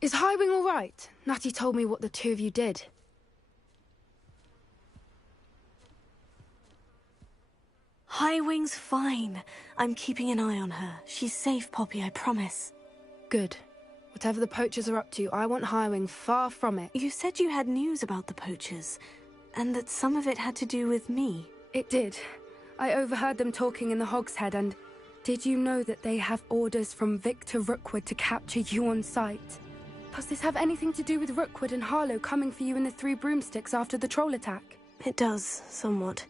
Is Highwing all right? Natty told me what the two of you did. Highwing's fine. I'm keeping an eye on her. She's safe, Poppy, I promise. Good. Whatever the poachers are up to, I want Highwing far from it. You said you had news about the poachers, and that some of it had to do with me. It did. I overheard them talking in the Hogshead, and did you know that they have orders from Victor Rookwood to capture you on sight? Does this have anything to do with Rookwood and Harlow coming for you in the Three Broomsticks after the troll attack? It does, somewhat.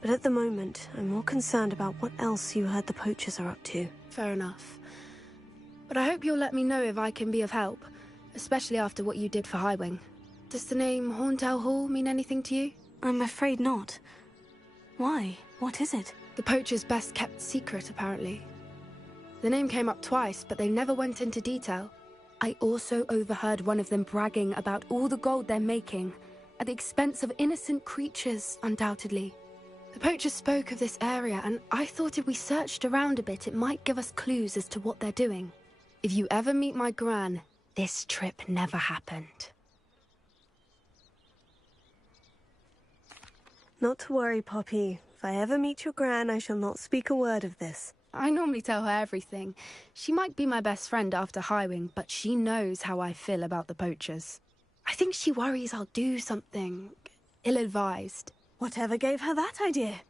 But at the moment, I'm more concerned about what else you heard the poachers are up to. Fair enough. But I hope you'll let me know if I can be of help, especially after what you did for Highwing. Does the name Horndale Hall mean anything to you? I'm afraid not. Why? What is it? The poachers' best-kept secret, apparently. The name came up twice, but they never went into detail. I also overheard one of them bragging about all the gold they're making, at the expense of innocent creatures, undoubtedly. The poachers spoke of this area, and I thought if we searched around a bit, it might give us clues as to what they're doing. If you ever meet my gran, this trip never happened. Not to worry, Poppy. If I ever meet your gran, I shall not speak a word of this. I normally tell her everything. She might be my best friend after Highwing, but she knows how I feel about the poachers. I think she worries I'll do something ill-advised. Whatever gave her that idea?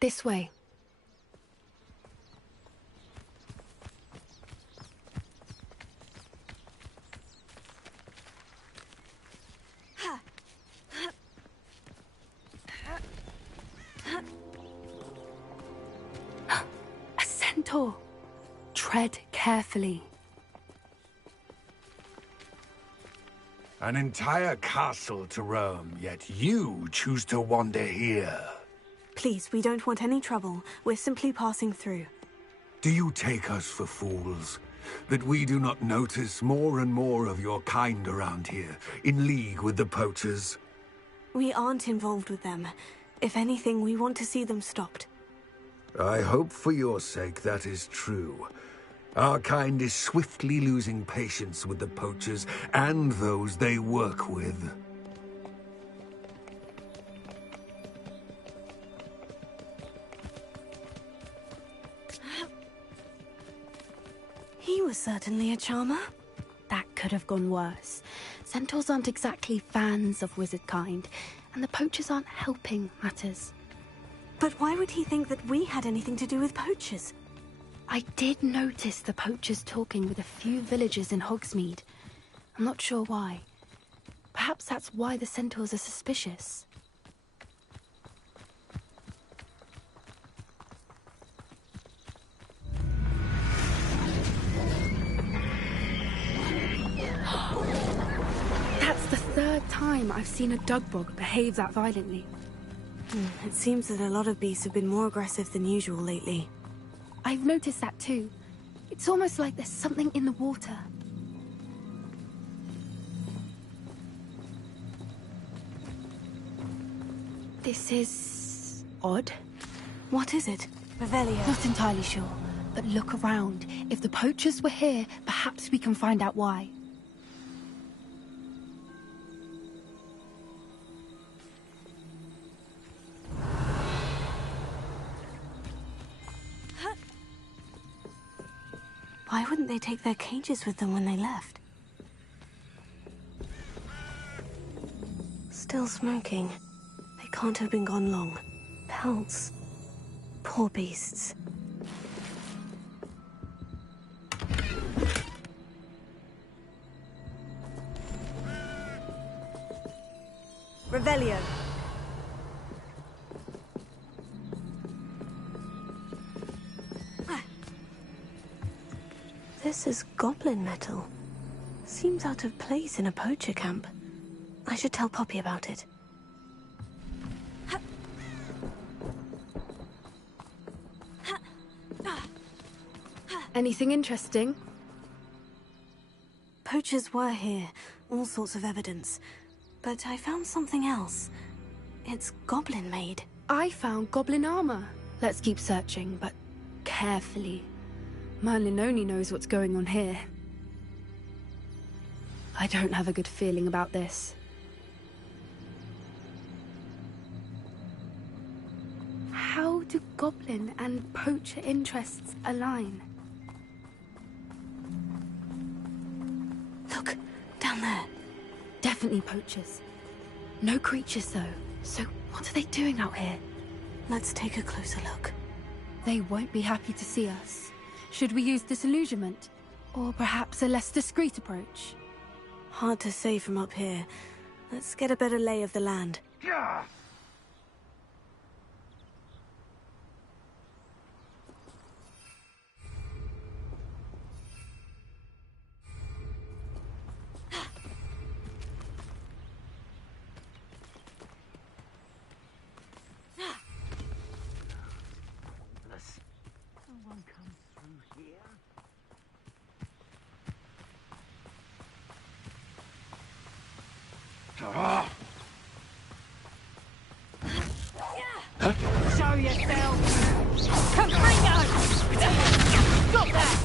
This way. A centaur. Tread carefully. An entire castle to roam, yet you choose to wander here. Please, we don't want any trouble. We're simply passing through. Do you take us for fools? That we do not notice more and more of your kind around here, in league with the poachers? We aren't involved with them. If anything, we want to see them stopped. I hope for your sake that is true. Our kind is swiftly losing patience with the poachers and those they work with. He was certainly a charmer. That could have gone worse. Centaurs aren't exactly fans of wizard kind, and the poachers aren't helping matters. But why would he think that we had anything to do with poachers? I did notice the poachers talking with a few villagers in Hogsmeade. I'm not sure why. Perhaps that's why the centaurs are suspicious. That's the third time I've seen a dugbog behave that violently. It seems that a lot of beasts have been more aggressive than usual lately. I've noticed that too. It's almost like there's something in the water. This is odd. What is it? Revelio. Not entirely sure, but look around. If the poachers were here, perhaps we can find out why. Why wouldn't they take their cages with them when they left? Still smoking. They can't have been gone long. Pelts. Poor beasts. Revelio. This is goblin metal. Seems out of place in a poacher camp. I should tell Poppy about it. Anything interesting? Poachers were here, all sorts of evidence. But I found something else. It's goblin-made. I found goblin armor. Let's keep searching, but carefully. Merlin only knows what's going on here. I don't have a good feeling about this. How do goblin and poacher interests align? Look, down there. Definitely poachers. No creatures, though. So what are they doing out here? Let's take a closer look. They won't be happy to see us. Should we use disillusionment? Or perhaps a less discreet approach? Hard to say from up here. Let's get a better lay of the land. Yeah. Show yourself! Confringo! Stop that!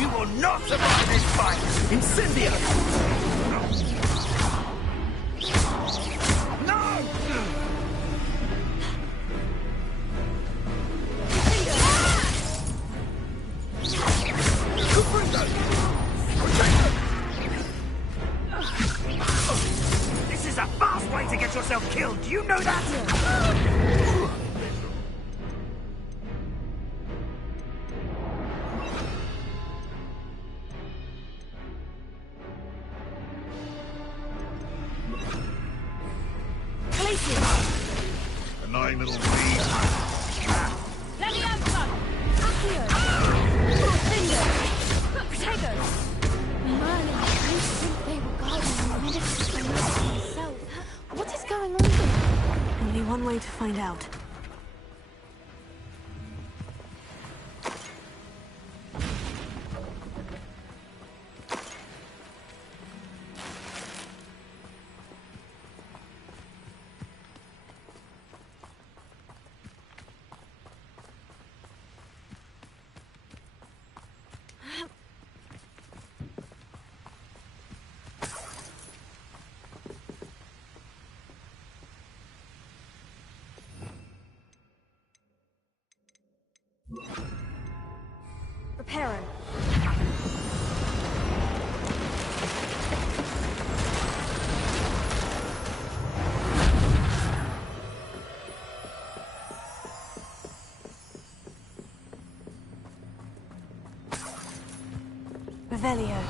You will not survive this fight! Incendio! No! Confringo! This is a fast way to get yourself killed, do you know that? Annoying little bee. Leviosa! Accio! Finger! Protego! Merlin, I think they were guarding the ministers and Merlin himself. What is going on here? Only one way to find out. Reparo. Revelio.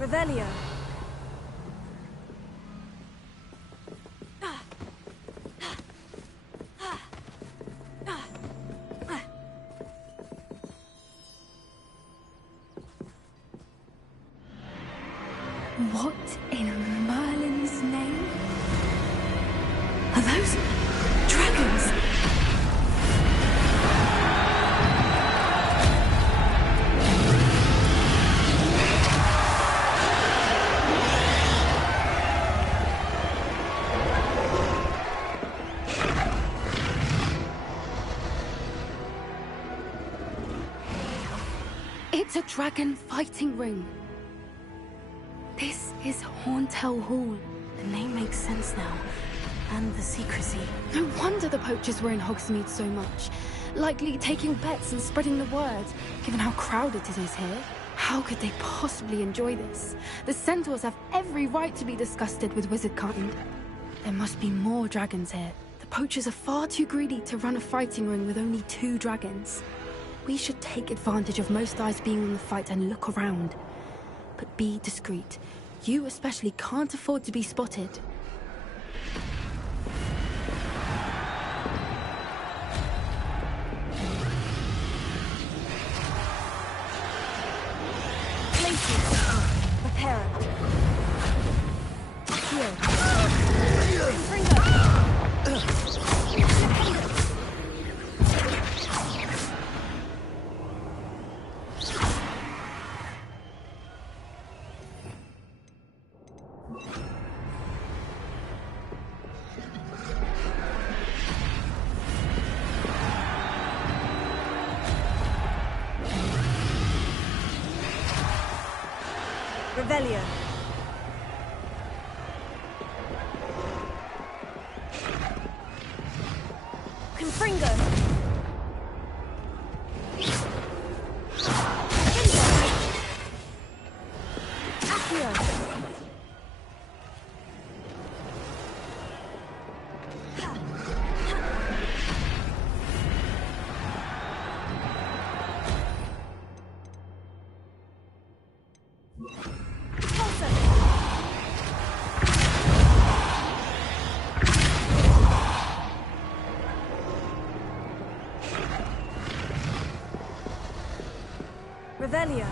Revelio. What in Merlin's name? Are those dragons? It's a dragon fighting ring. This is Hauntel Hall. The name makes sense now. And the secrecy. No wonder the poachers were in Hogsmeade so much. Likely taking bets and spreading the word, given how crowded it is here. How could they possibly enjoy this? The centaurs have every right to be disgusted with wizardkind. There must be more dragons here. The poachers are far too greedy to run a fighting ring with only 2 dragons. We should take advantage of most eyes being on the fight and look around. But be discreet. You especially can't afford to be spotted. Revelio. Confringo. Accio. Revelio.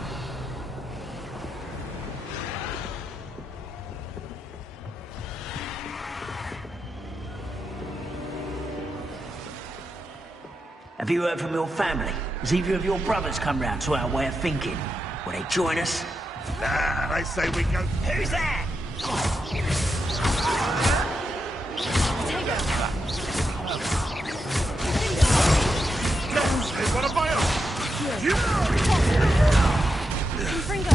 Have you heard from your family? Has either of your brothers come round to our way of thinking? Will they join us? Nah, they say we go... Who's that? They want to buy us! Confringo.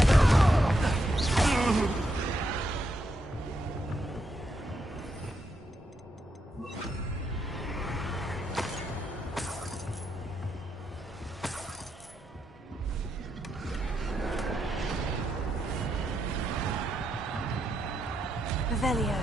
Revelio.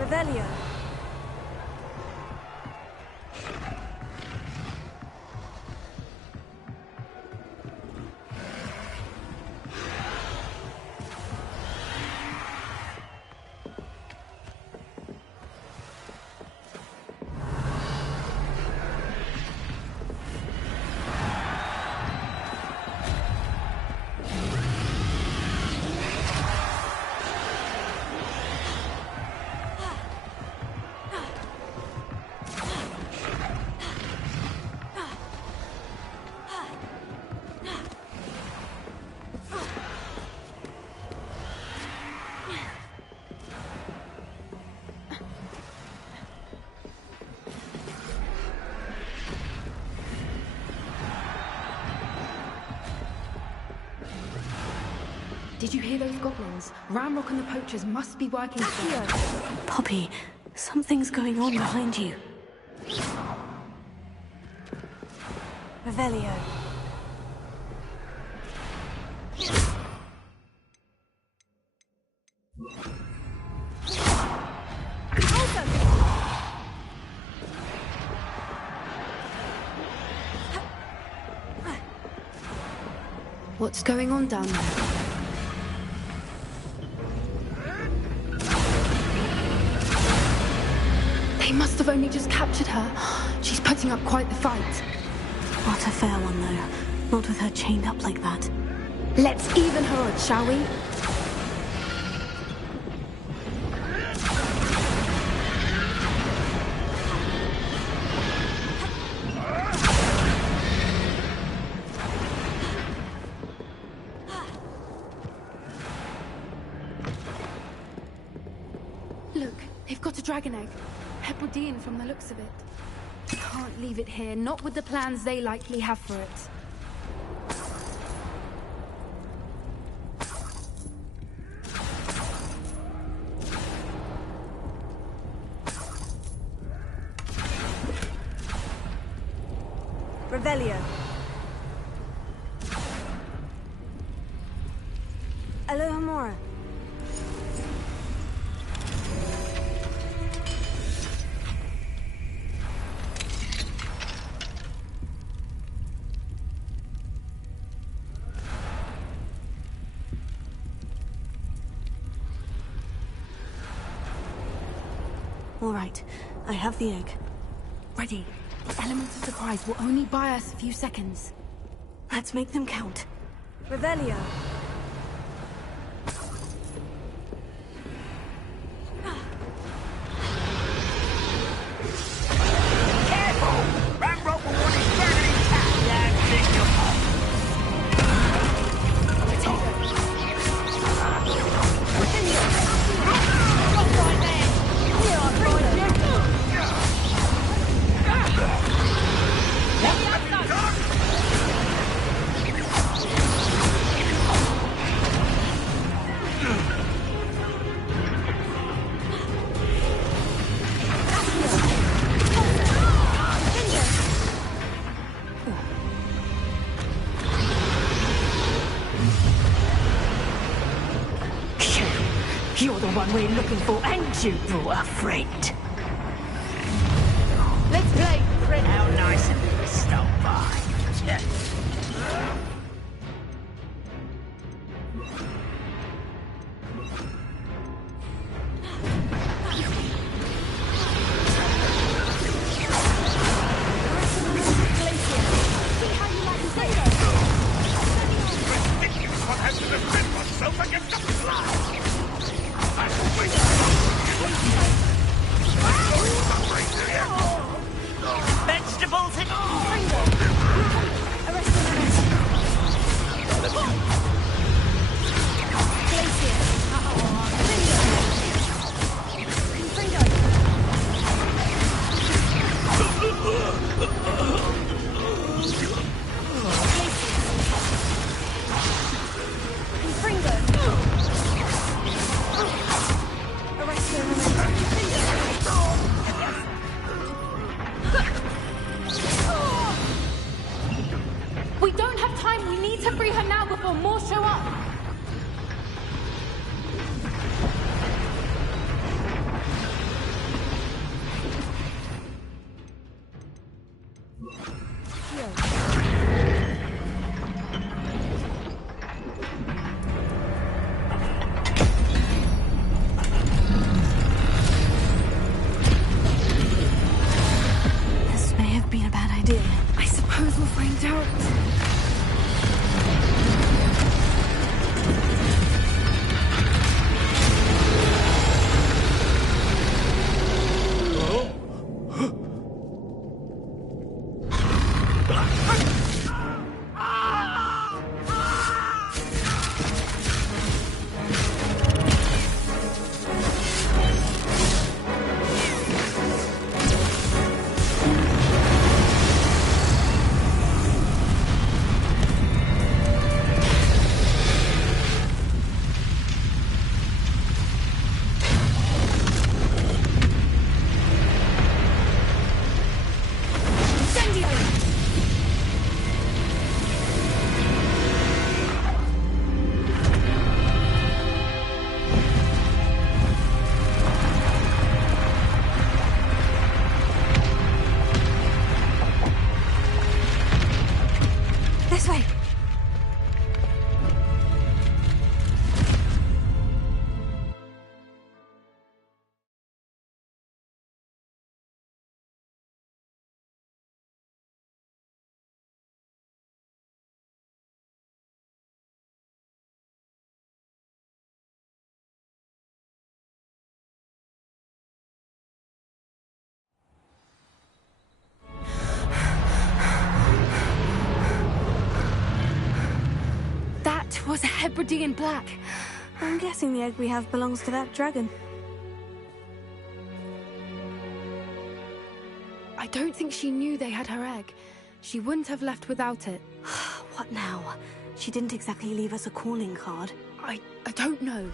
Revelio. Did you hear those goblins? Ramrock and the poachers must be working together. Poppy, something's going on behind you. Revelio. What's going on down there? They must have only just captured her. She's putting up quite the fight. Not a fair one, though. Not with her chained up like that. Let's even her odds, shall we? Look, they've got a dragon egg. Hebridean from the looks of it. Can't leave it here, not with the plans they likely have for it. Revelio. Alohomora. All right, I have the egg. Ready. The element of surprise will only buy us a few seconds. Let's make them count. Revelio. Careful! That rope will want his burning tap. That's in your You're the one we're looking for, and you brought a friend. Let's play, friend. How nice of you to stop by. What has to defend myself against the fly? Vegetables and We don't have time. We need to free her now before more show up. This may have been a bad idea. I suppose we'll find out. This way. That was a Hebridean black. I'm guessing the egg we have belongs to that dragon. I don't think she knew they had her egg. She wouldn't have left without it. What now? She didn't exactly leave us a calling card. I don't know.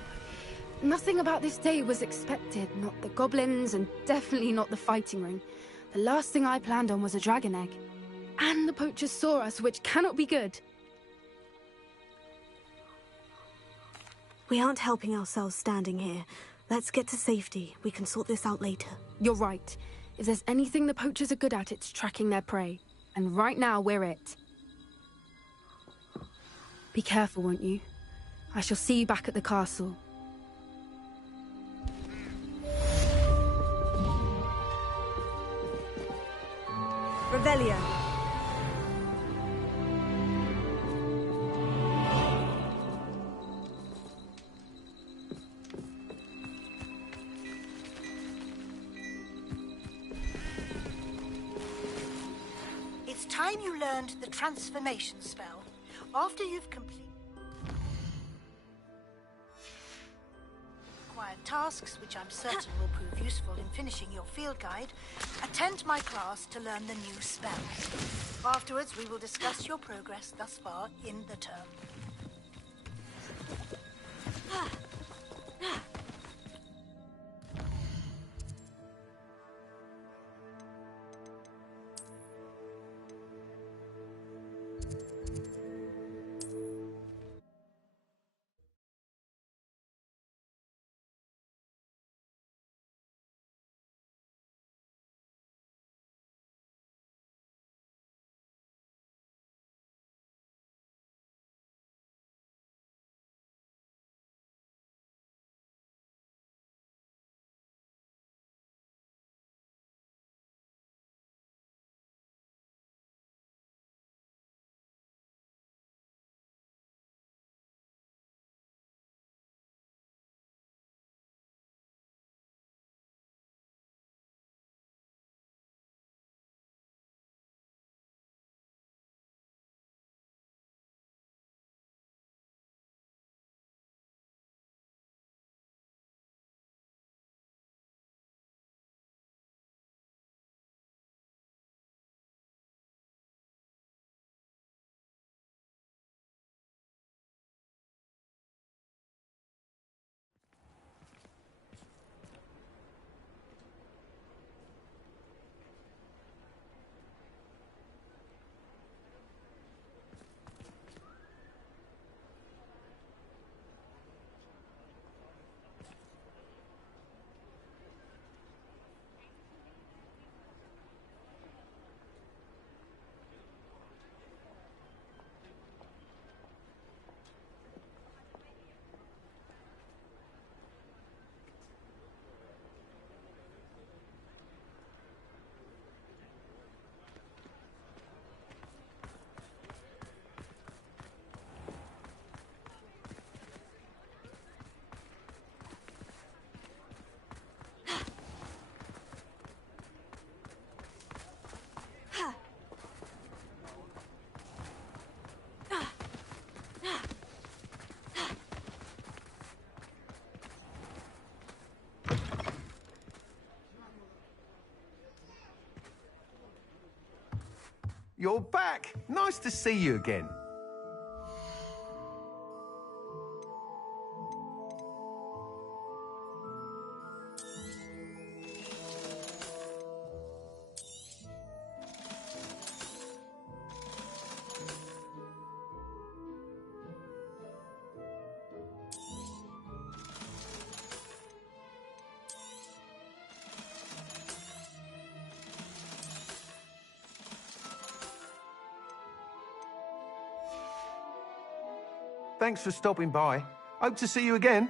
Nothing about this day was expected. Not the goblins, and definitely not the fighting ring. The last thing I planned on was a dragon egg. And the poachers saw us, which cannot be good. We aren't helping ourselves standing here. Let's get to safety. We can sort this out later. You're right. If there's anything the poachers are good at, it's tracking their prey. And right now, we're it. Be careful, won't you? I shall see you back at the castle. Revelio. It's time you learned the transformation spell. After you've completed required tasks, which I'm certain will prove useful in finishing your field guide, attend my class to learn the new spells. Afterwards, we will discuss your progress thus far in the term. You're back. Nice to see you again. Thanks for stopping by. Hope to see you again.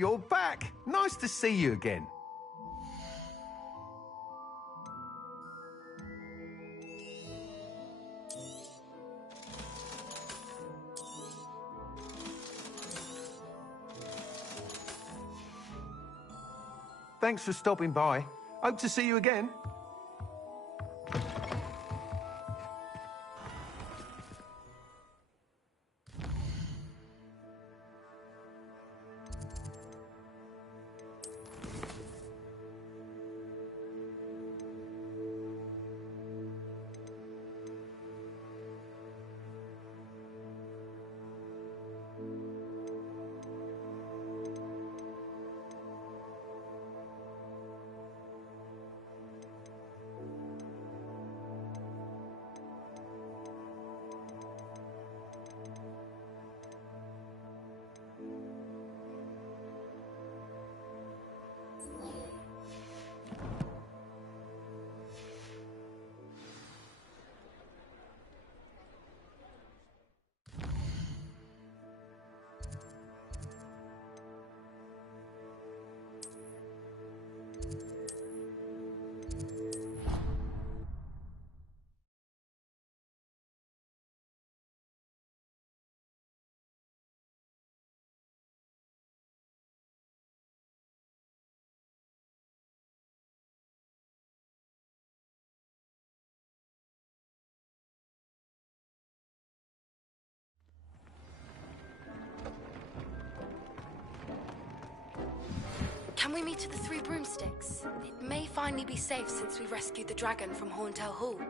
You're back. Nice to see you again. Thanks for stopping by. Hope to see you again. Can we meet at the Three Broomsticks? It may finally be safe since we rescued the dragon from Horntail Hall.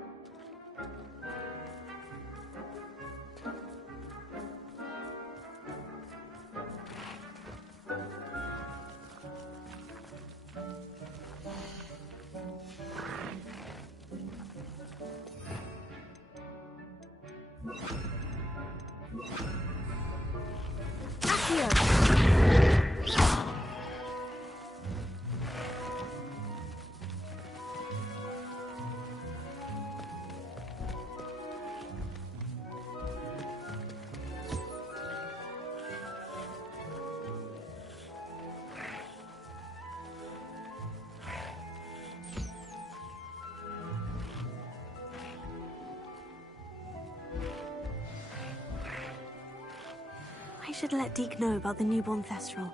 I should let Deke know about the newborn Thestral.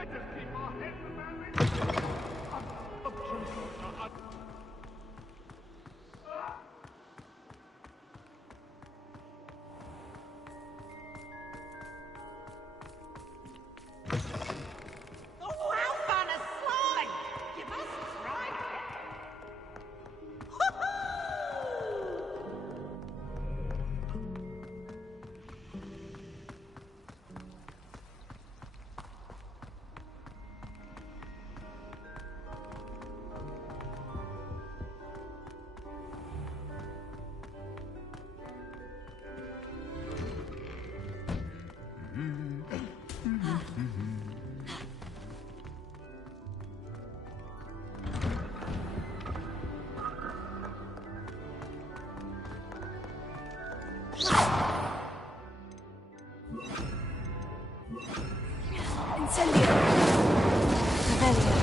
Let us keep our heads about it. Oh, how fun a slide! You must try it. Incendio. Revelio.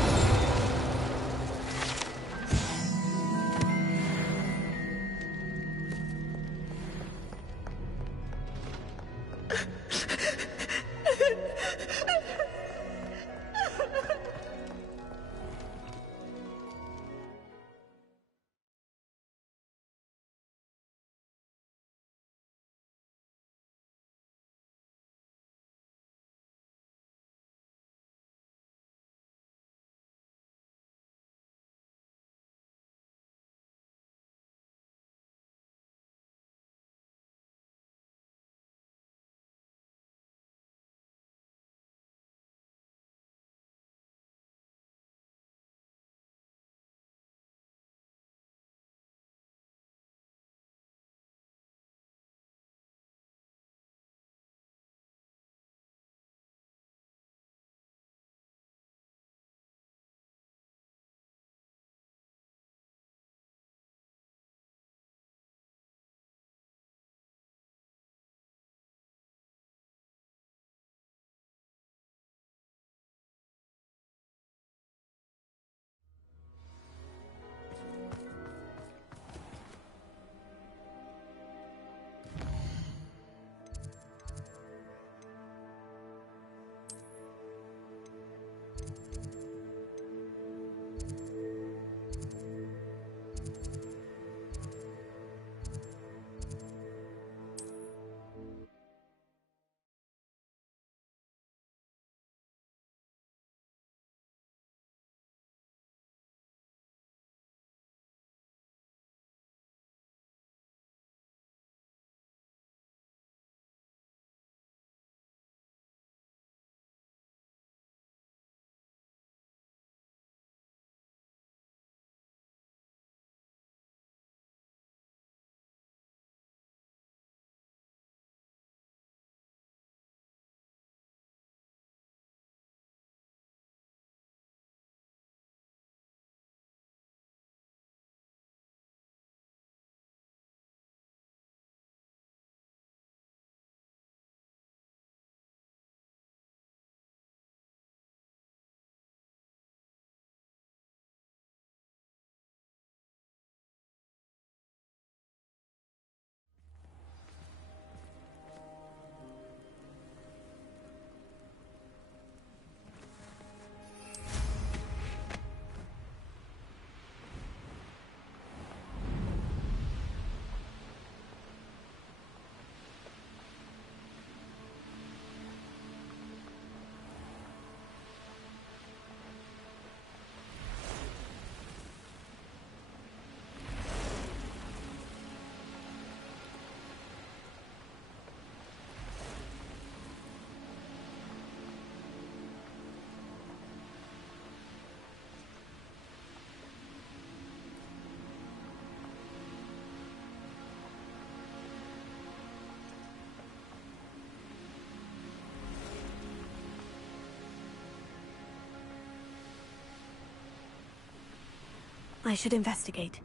I should investigate.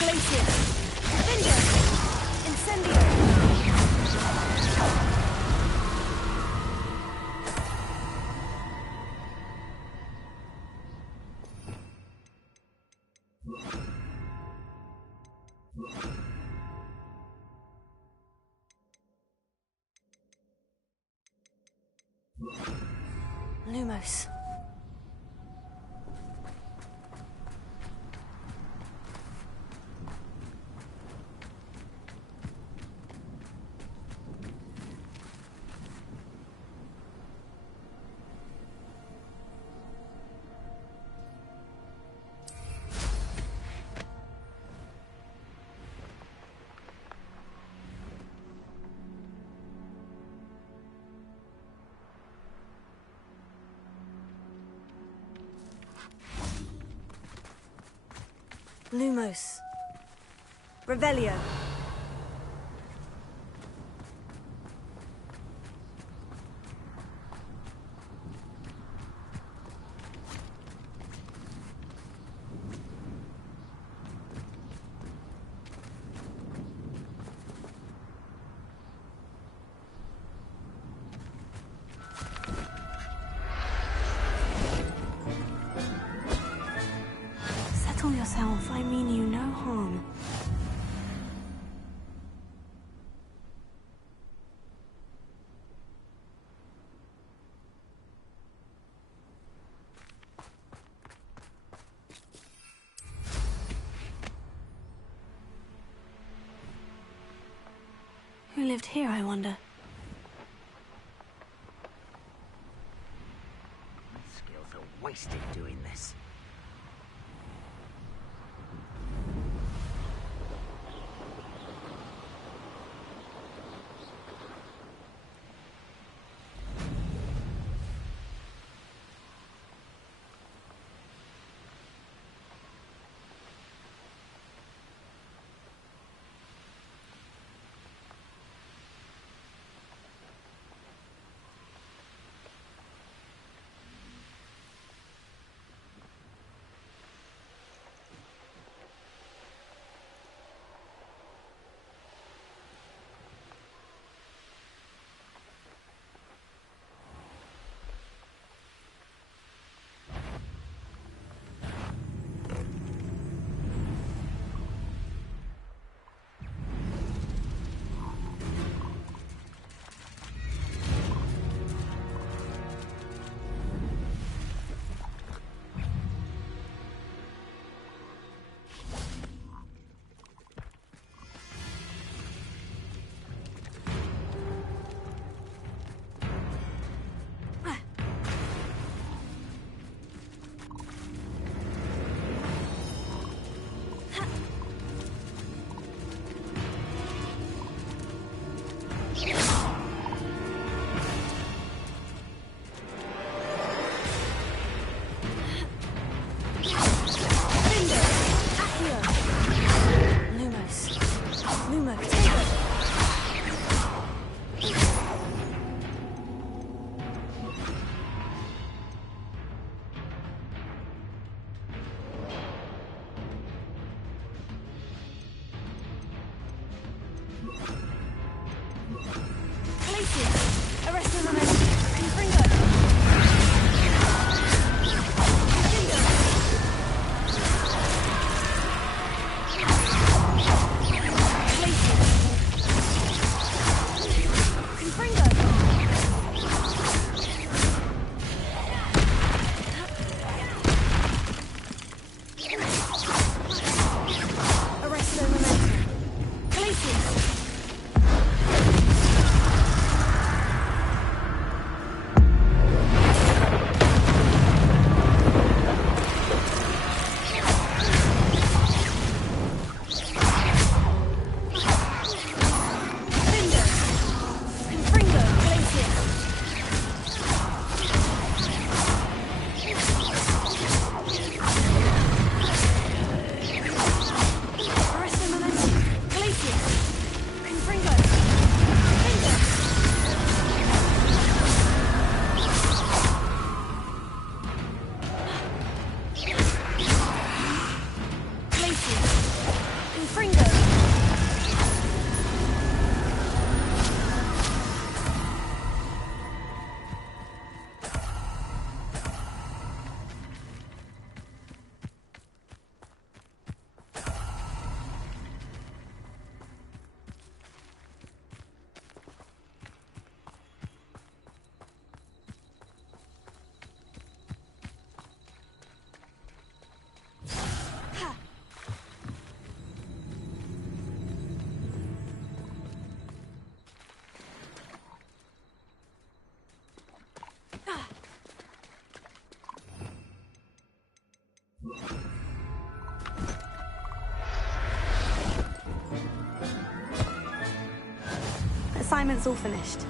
Glacier. Vingo. Incendio. Lumos. Lumos. Revelio. Settle yourself, I mean you no harm. Who lived here, I wonder? My skills are wasted doing this. assignment's all finished.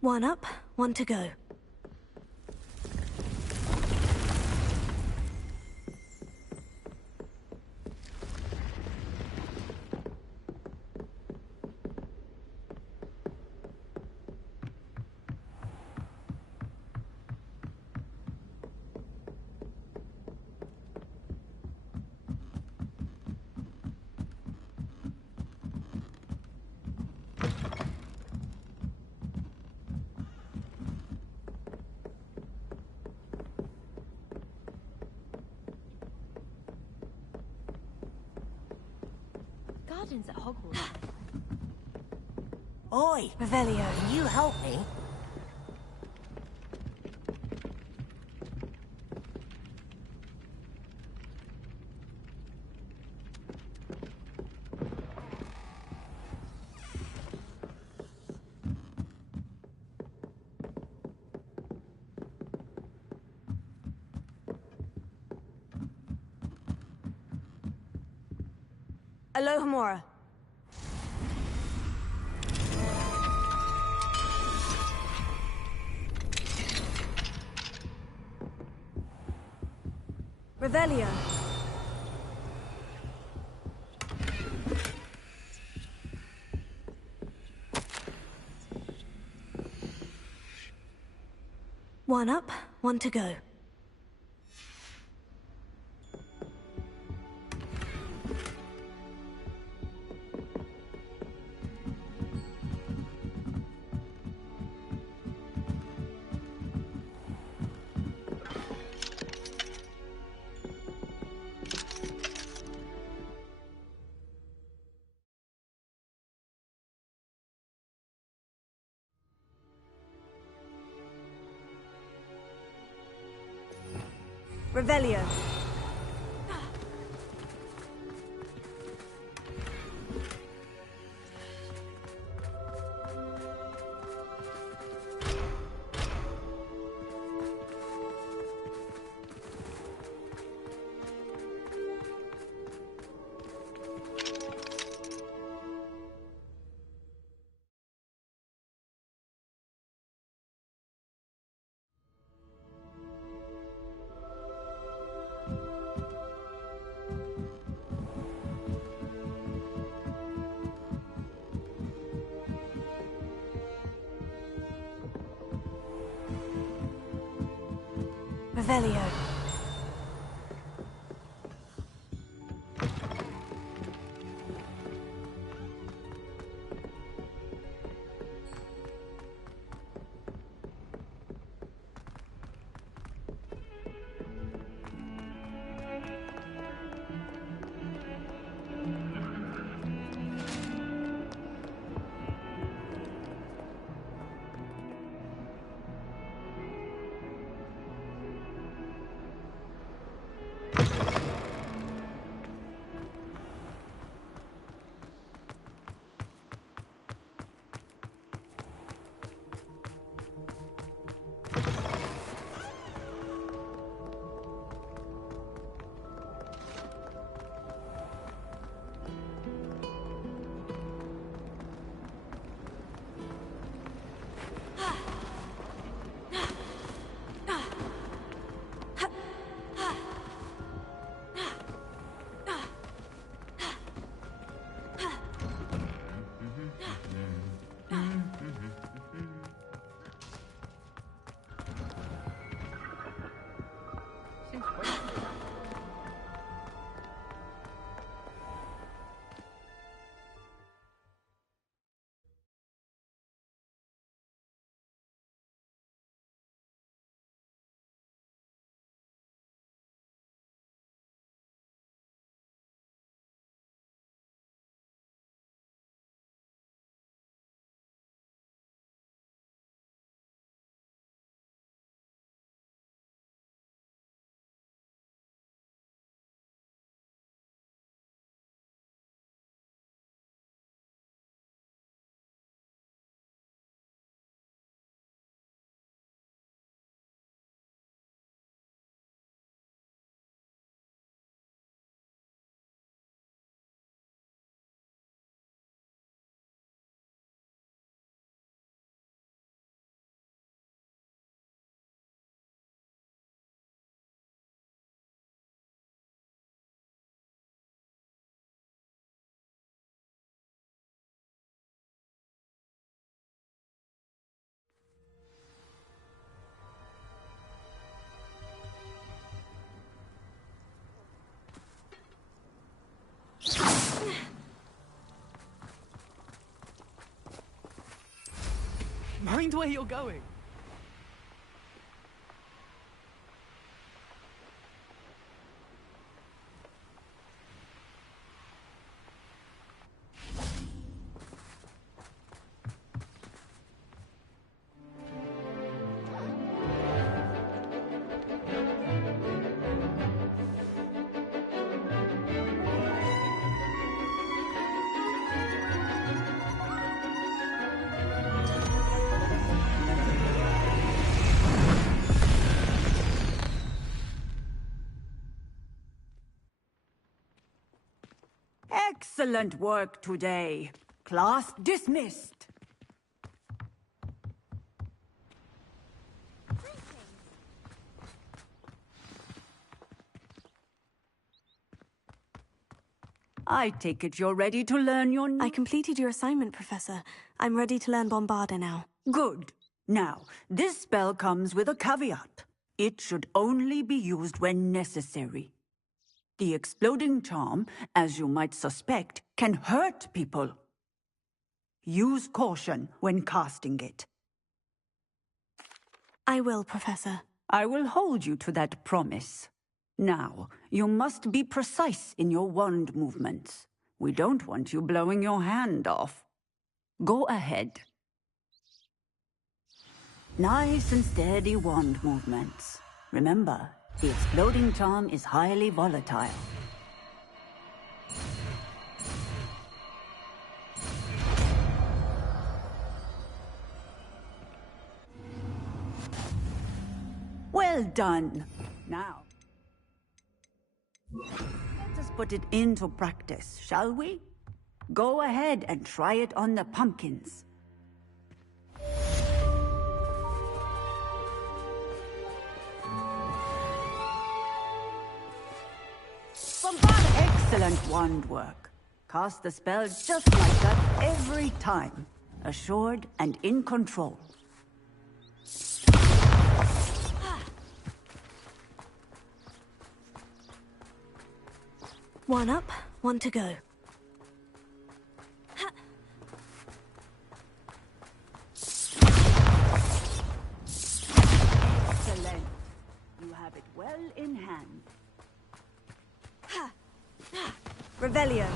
One up, one to go. gardens at Hogwarts. Oi! Revelio. Can you help me? Alohomora. Revelio. One up, one to go. Revelio. Revelio. Mind where you're going. Excellent work today. Class dismissed. I take it you're ready to learn your... I completed your assignment, Professor. I'm ready to learn Bombarda now. Good. Now, this spell comes with a caveat. It should only be used when necessary. The exploding charm, as you might suspect, can hurt people. Use caution when casting it. I will, Professor. I will hold you to that promise. Now, you must be precise in your wand movements. We don't want you blowing your hand off. Go ahead. Nice and steady wand movements. Remember, the exploding charm is highly volatile. Well done. Now, let us put it into practice, shall we? Go ahead and try it on the pumpkins. Excellent wand work. Cast the spell just like that every time. Assured and in control. One up, one to go. Excellent. You have it well in hand. Revelio.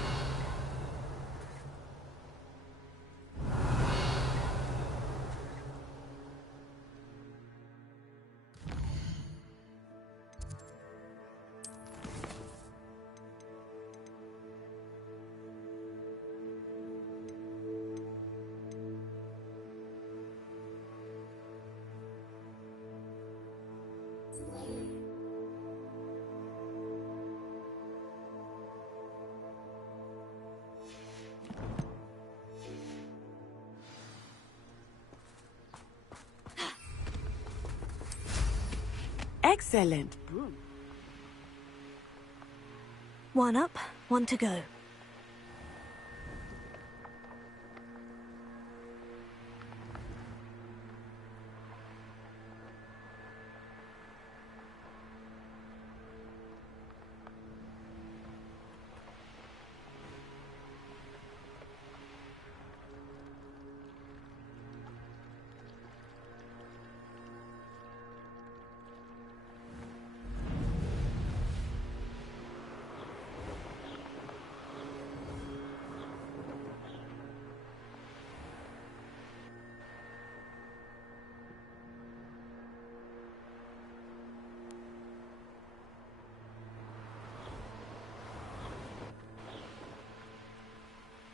Excellent. One up, one to go.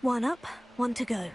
One up, one to go.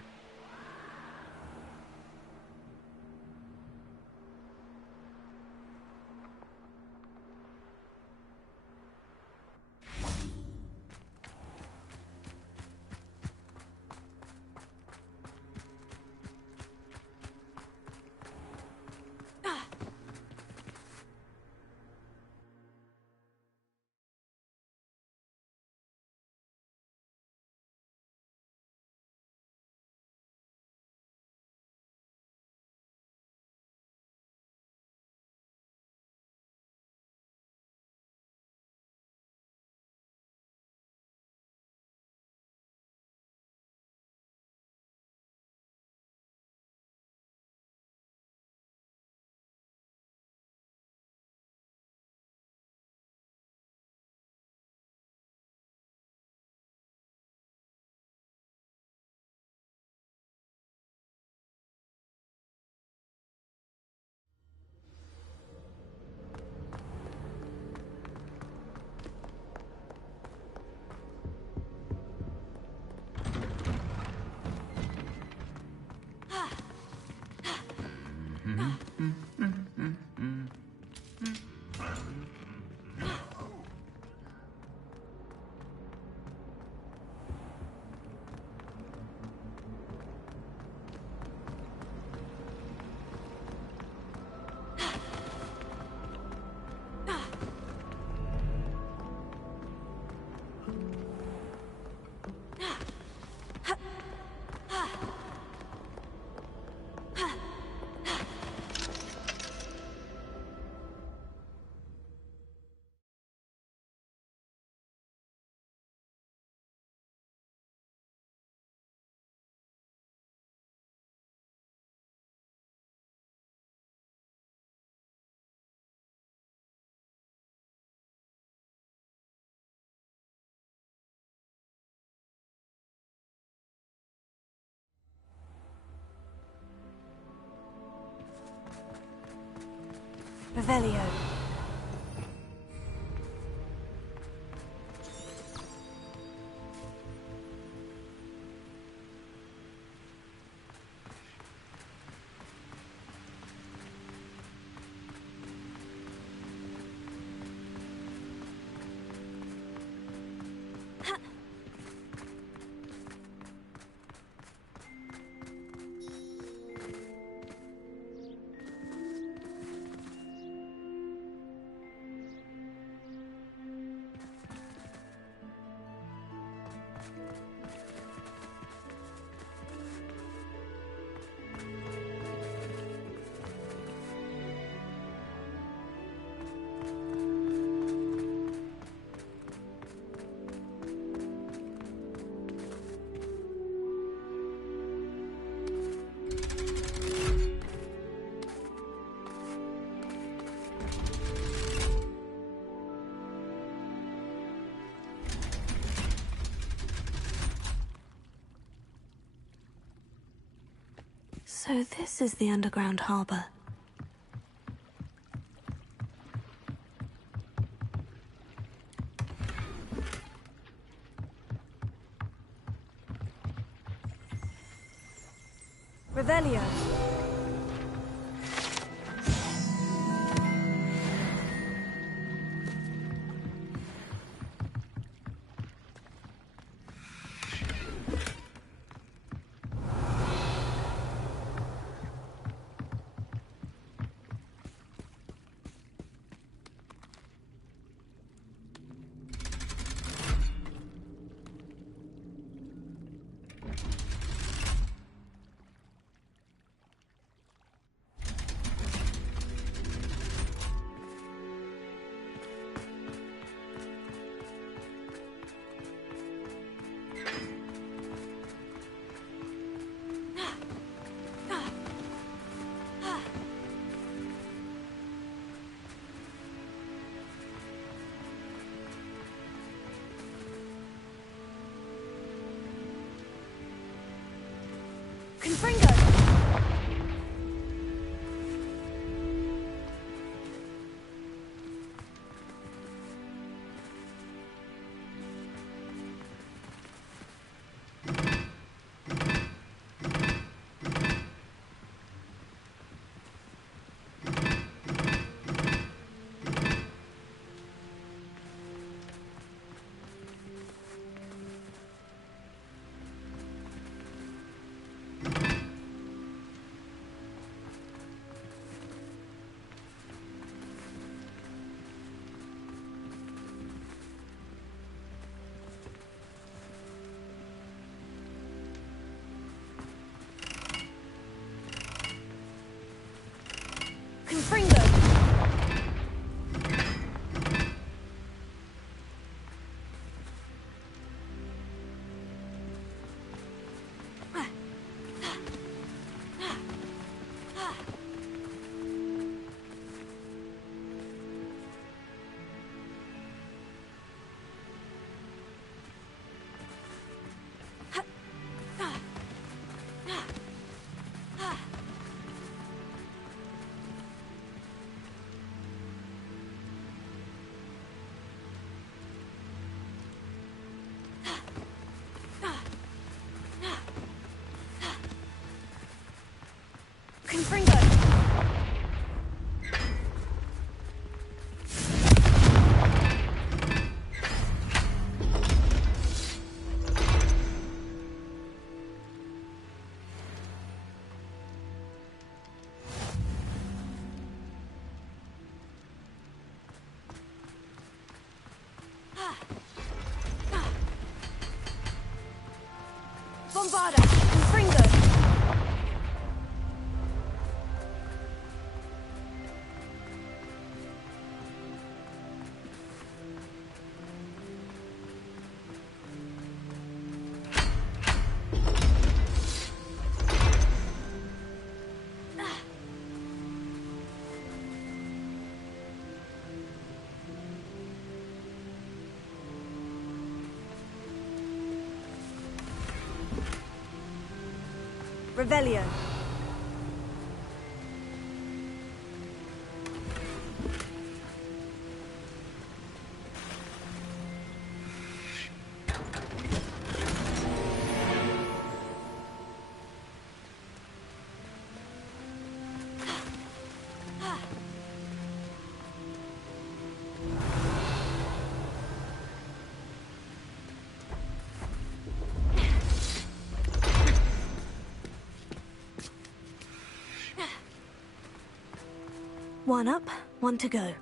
Revelio. So this is the underground harbor. Revelio. Confringo! Confringo! Confringo! Bombarda! Confringo! Revelio. One up, one to go.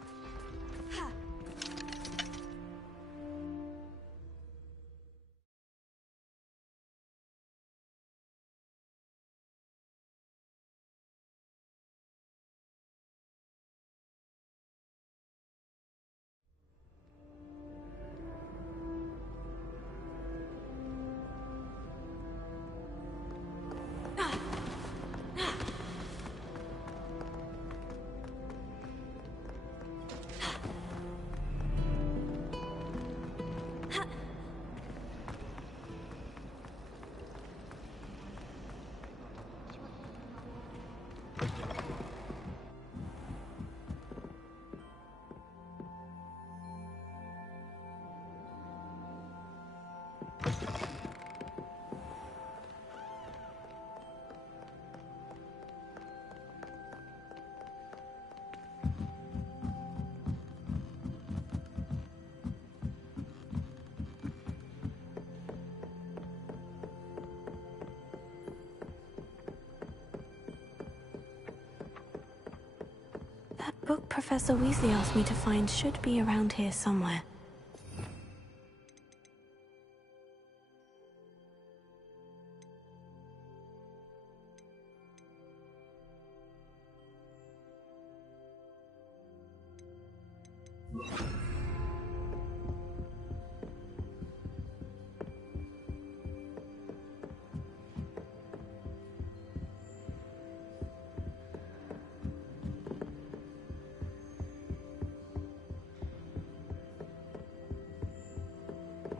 That book Professor Weasley asked me to find should be around here somewhere.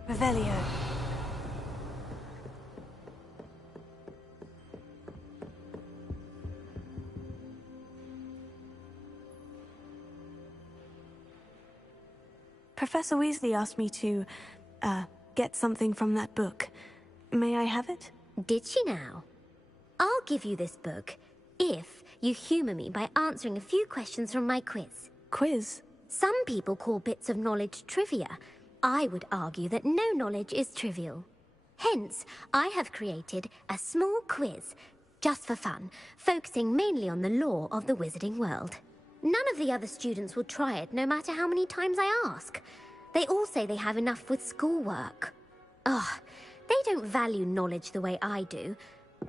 Revelio. Professor Weasley asked me to, get something from that book. May I have it? Did she now? I'll give you this book, if you humour me by answering a few questions from my quiz. Quiz? Some people call bits of knowledge trivia. I would argue that no knowledge is trivial. Hence, I have created a small quiz, just for fun, focusing mainly on the lore of the wizarding world. None of the other students will try it, no matter how many times I ask. They all say they have enough with schoolwork. Ugh, they don't value knowledge the way I do.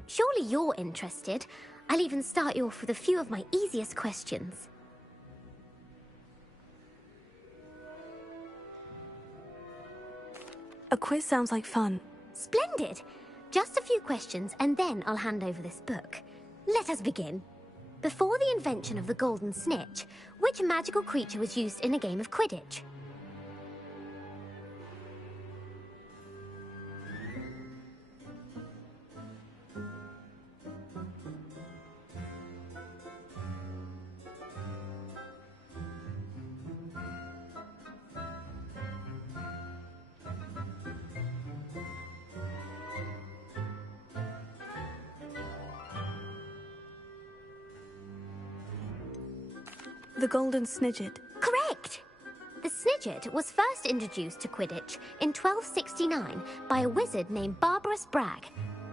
Surely you're interested. I'll even start you off with a few of my easiest questions. A quiz sounds like fun. Splendid! Just a few questions, and then I'll hand over this book. Let us begin. Before the invention of the golden snitch, which magical creature was used in a game of Quidditch? The golden snidget. Correct! The snidget was first introduced to Quidditch in 1269 by a wizard named Barbarous Bragg.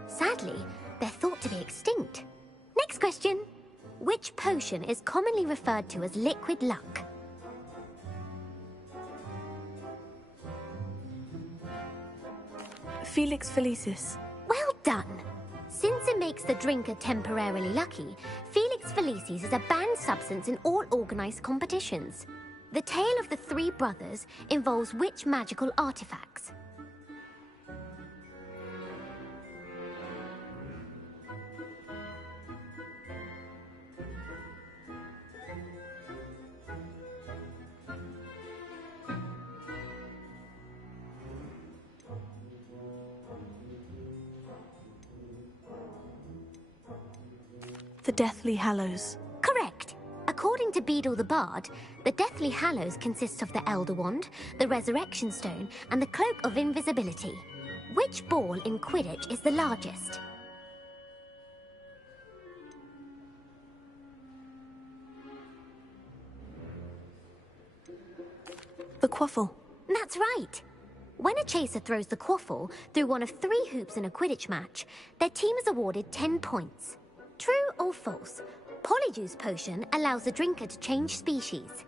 Sadly, they're thought to be extinct. Next question. Which potion is commonly referred to as liquid luck? Felix Felicis. Well done! Since it makes the drinker temporarily lucky, Felix Felicis is a banned substance in all organised competitions. The tale of the three brothers involves which magical artifacts? The Deathly Hallows. Correct. According to Beedle the Bard, the Deathly Hallows consists of the Elder Wand, the Resurrection Stone, and the Cloak of Invisibility. Which ball in Quidditch is the largest? The Quaffle. That's right. When a chaser throws the quaffle through one of 3 hoops in a Quidditch match, their team is awarded 10 points. True or false? Polyjuice potion allows the drinker to change species.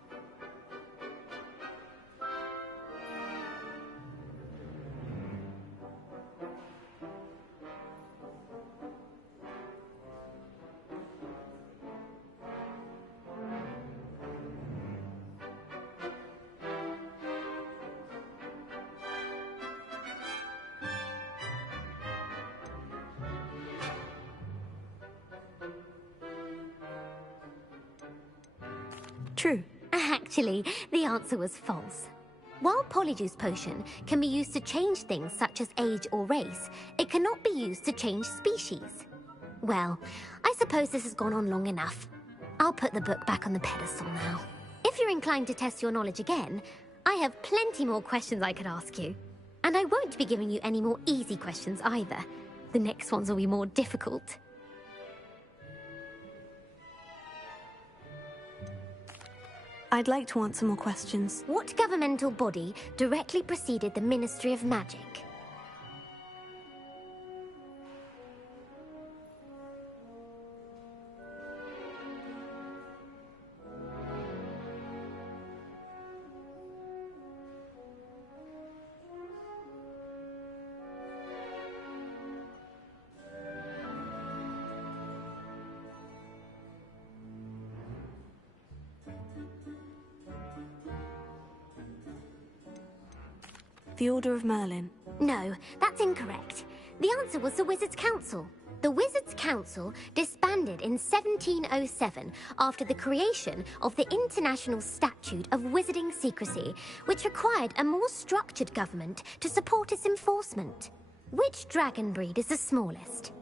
True. Actually, the answer was false. While Polyjuice potion can be used to change things such as age or race, it cannot be used to change species. Well, I suppose this has gone on long enough. I'll put the book back on the pedestal now. If you're inclined to test your knowledge again, I have plenty more questions I could ask you. And I won't be giving you any more easy questions either. The next ones will be more difficult. I'd like to answer more questions. What governmental body directly preceded the Ministry of Magic? The Order of Merlin. No, that's incorrect. The answer was the Wizards' Council. The Wizards' Council disbanded in 1707 after the creation of the International Statute of Wizarding Secrecy, which required a more structured government to support its enforcement. Which dragon breed is the smallest?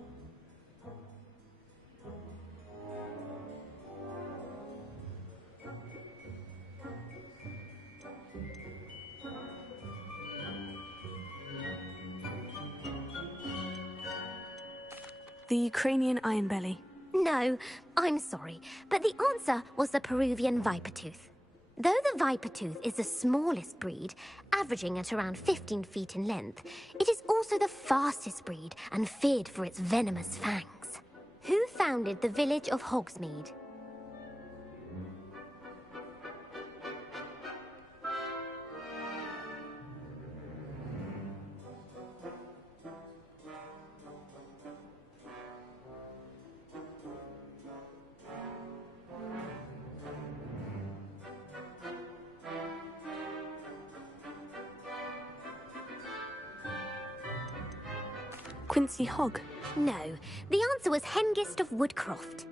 The Ukrainian Ironbelly. No, I'm sorry, but the answer was the Peruvian Vipertooth. Though the Vipertooth is the smallest breed, averaging at around 15 feet in length, it is also the fastest breed and feared for its venomous fangs. Who founded the village of Hogsmeade? Quincy Hogg. No, the answer was Hengist of Woodcroft.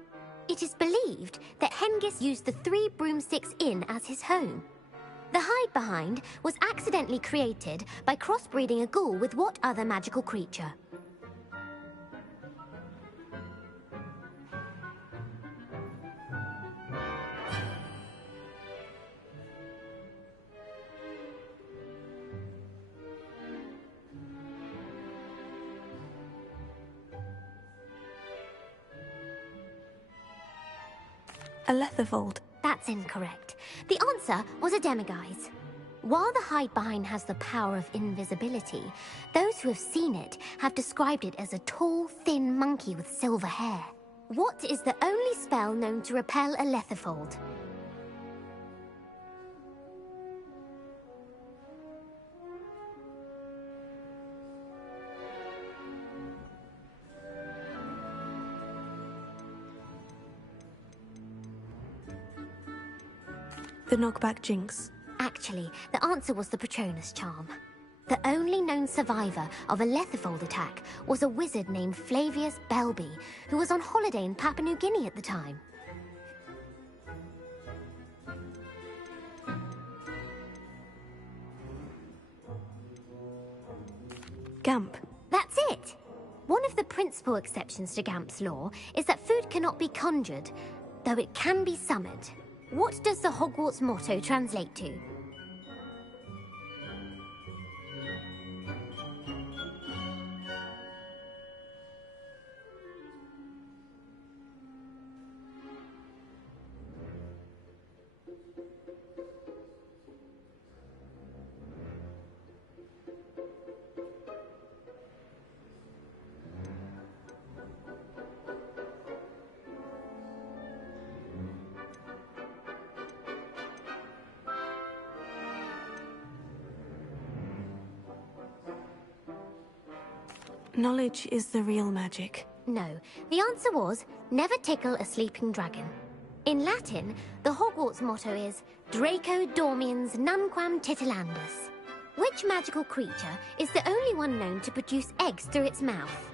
It is believed that Hengist used the Three Broomsticks Inn as his home. The hide-behind was accidentally created by crossbreeding a ghoul with what other magical creature? A Lethervold. That's incorrect. The answer was a demiguise. While the hide-behind has the power of invisibility, those who have seen it have described it as a tall, thin monkey with silver hair. What is the only spell known to repel a Lethervold? The Knockback Jinx. Actually, the answer was the Patronus Charm. The only known survivor of a Lethervold attack was a wizard named Flavius Belby, who was on holiday in Papua New Guinea at the time. Gamp. That's it! One of the principal exceptions to Gamp's law is that food cannot be conjured, though it can be summoned. What does the Hogwarts motto translate to? Knowledge is the real magic. No, the answer was, never tickle a sleeping dragon. In Latin, the Hogwarts motto is, Draco dormiens nunquam titilandus. Which magical creature is the only one known to produce eggs through its mouth?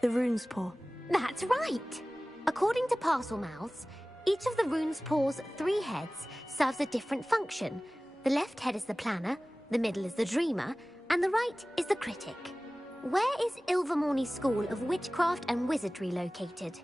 The rune's paw. That's right! According to parcel mouths, each of the rune's paw's 3 heads serves a different function. The left head is the planner, the middle is the dreamer, and the right is the critic. Where is Ilvermorny's School of Witchcraft and Wizardry located?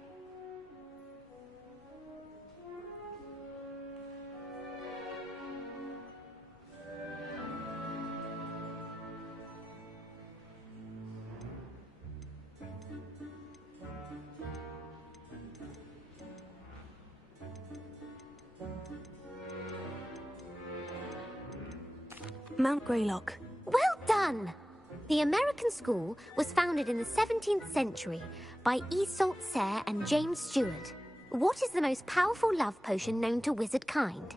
Mount Greylock. Well done! The American school was founded in the 17th century by Isolde Sayre and James Stewart. What is the most powerful love potion known to wizard kind?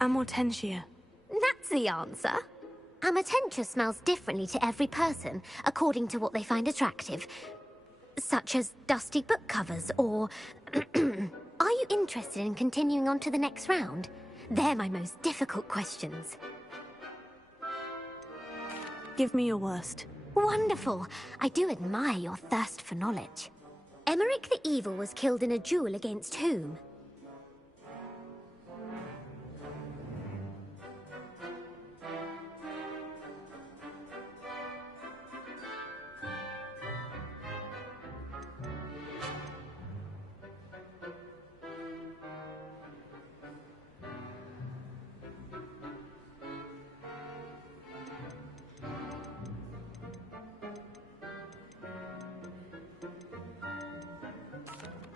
Amortentia. That's the answer. Amortentia smells differently to every person, according to what they find attractive. Such as dusty book covers, or... Are you interested in continuing on to the next round? They're my most difficult questions. Give me your worst. Wonderful. I do admire your thirst for knowledge. Emmerich the Evil was killed in a duel against whom?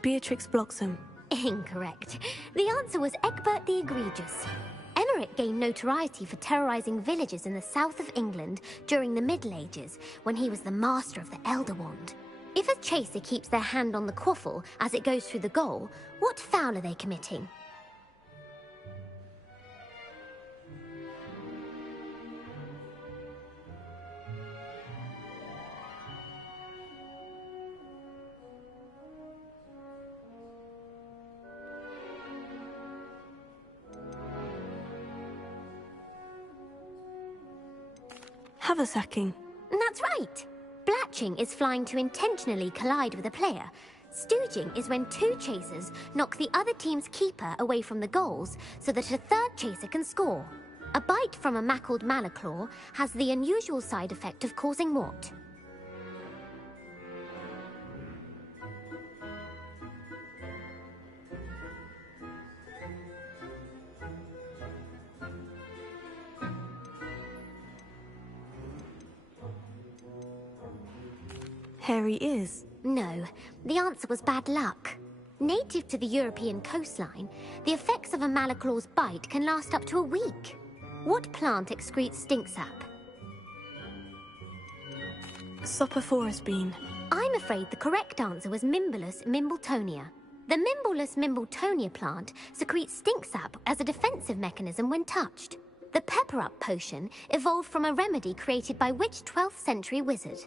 Beatrix Bloxham. Incorrect. The answer was Egbert the Egregious. Emmerich gained notoriety for terrorizing villages in the south of England during the Middle Ages, when he was the master of the Elder Wand. If a chaser keeps their hand on the quaffle as it goes through the goal, what foul are they committing? Haversacking. That's right. Blatching is flying to intentionally collide with a player. Stooging is when 2 chasers knock the other team's keeper away from the goals so that a 3rd chaser can score. A bite from a mackled malaclaw has the unusual side effect of causing what? Hairy ears. No, the answer was bad luck. Native to the European coastline, the effects of a malaclaw's bite can last up to a week. What plant excretes stink sap? Sophophorus bean. I'm afraid the correct answer was Mimbulus mimbletonia. The Mimbulus mimbletonia plant secretes stink sap as a defensive mechanism when touched. The pepper-up potion evolved from a remedy created by which 12th century wizard?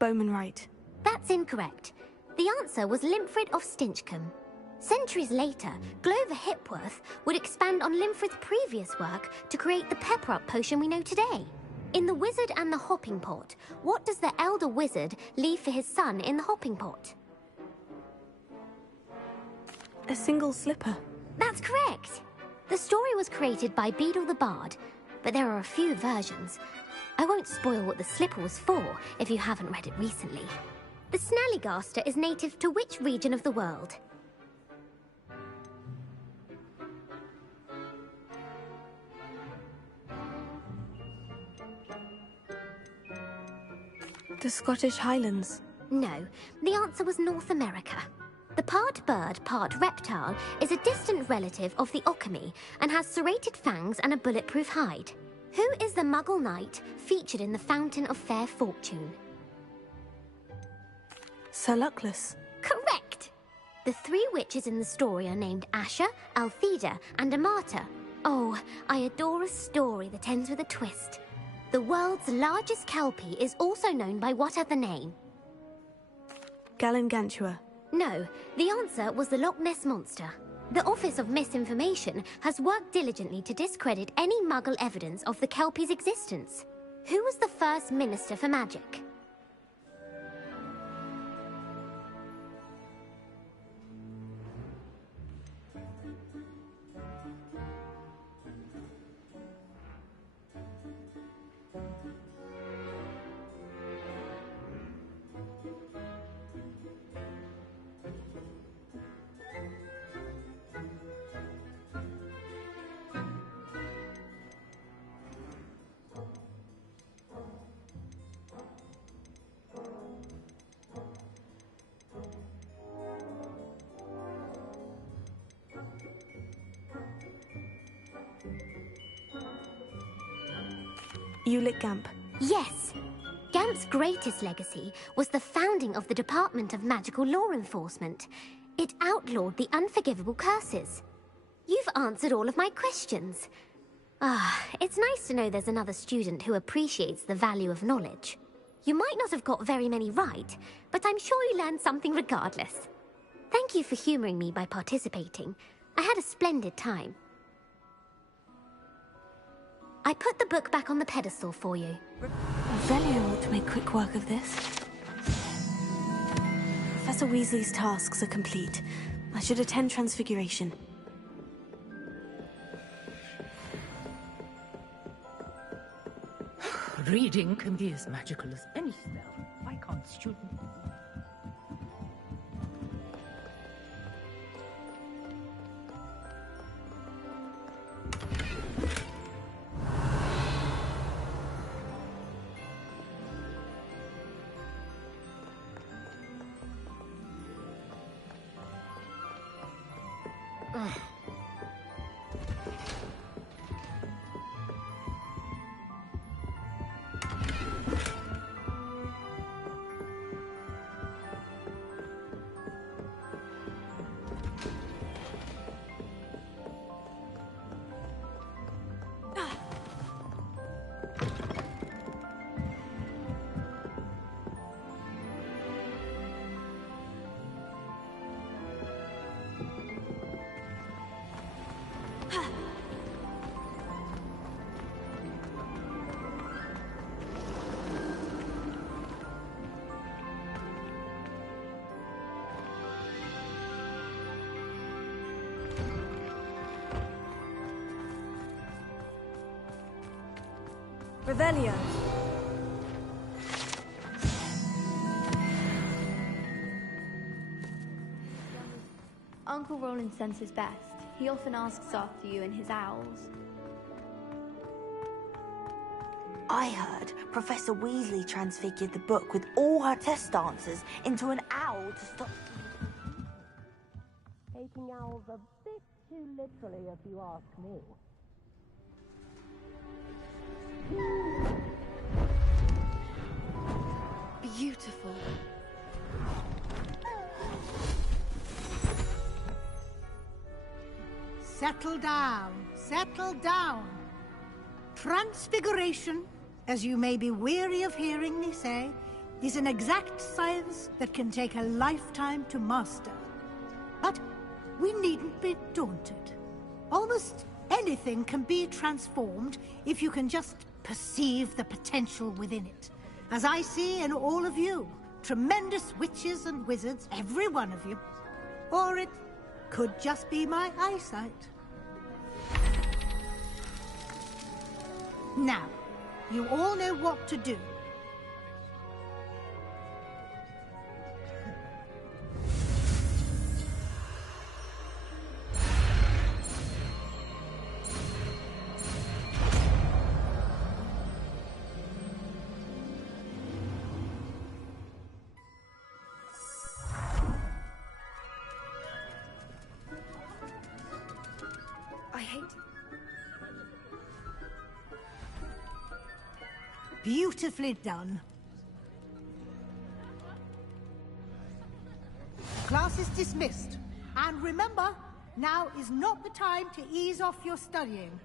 Bowman Wright. That's incorrect. The answer was Limfrid of Stinchcombe. Centuries later, Glover Hipworth would expand on Limfrid's previous work to create the pepper-up potion we know today. In The Wizard and the Hopping Pot, what does the elder wizard leave for his son in the hopping pot? A single slipper. That's correct. The story was created by Beadle the Bard, but there are a few versions. I won't spoil what the slipper was for if you haven't read it recently. The Snallygaster is native to which region of the world? The Scottish Highlands. No, the answer was North America. The part bird, part reptile is a distant relative of the Occamy and has serrated fangs and a bulletproof hide. Who is the Muggle knight featured in the Fountain of Fair Fortune? Sir Luckless. Correct! The 3 witches in the story are named Asha, Altheda, and Amata. Oh, I adore a story that ends with a twist. The world's largest kelpie is also known by what other name? Gallingantua. No, the answer was the Loch Ness Monster. The Office of Misinformation has worked diligently to discredit any Muggle evidence of the kelpie's existence. Who was the first Minister for Magic? Ulick Gamp. Yes! Gamp's greatest legacy was the founding of the Department of Magical Law Enforcement. It outlawed the unforgivable curses. You've answered all of my questions. It's nice to know there's another student who appreciates the value of knowledge. You might not have got very many right, but I'm sure you learned something regardless. Thank you for humouring me by participating. I had a splendid time. I put the book back on the pedestal for you. Revelio ought to make quick work of this. Professor Weasley's tasks are complete. I should attend Transfiguration. Reading can be as magical as any spell. Why can't students? Revelio. Uncle Roland senses best. He often asks after you and his owls. I heard Professor Weasley transfigured the book with all her test answers into an owl to stop... Taking owls a bit too literally, if you ask me. Beautiful. Settle down. Settle down. Transfiguration, as you may be weary of hearing me say, is an exact science that can take a lifetime to master. But we needn't be daunted. Almost anything can be transformed if you can just perceive the potential within it. As I see in all of you, tremendous witches and wizards, every one of you. Or it could just be my eyesight. Now, you all know what to do. Beautifully done. Class is dismissed. And remember, now is not the time to ease off your studying.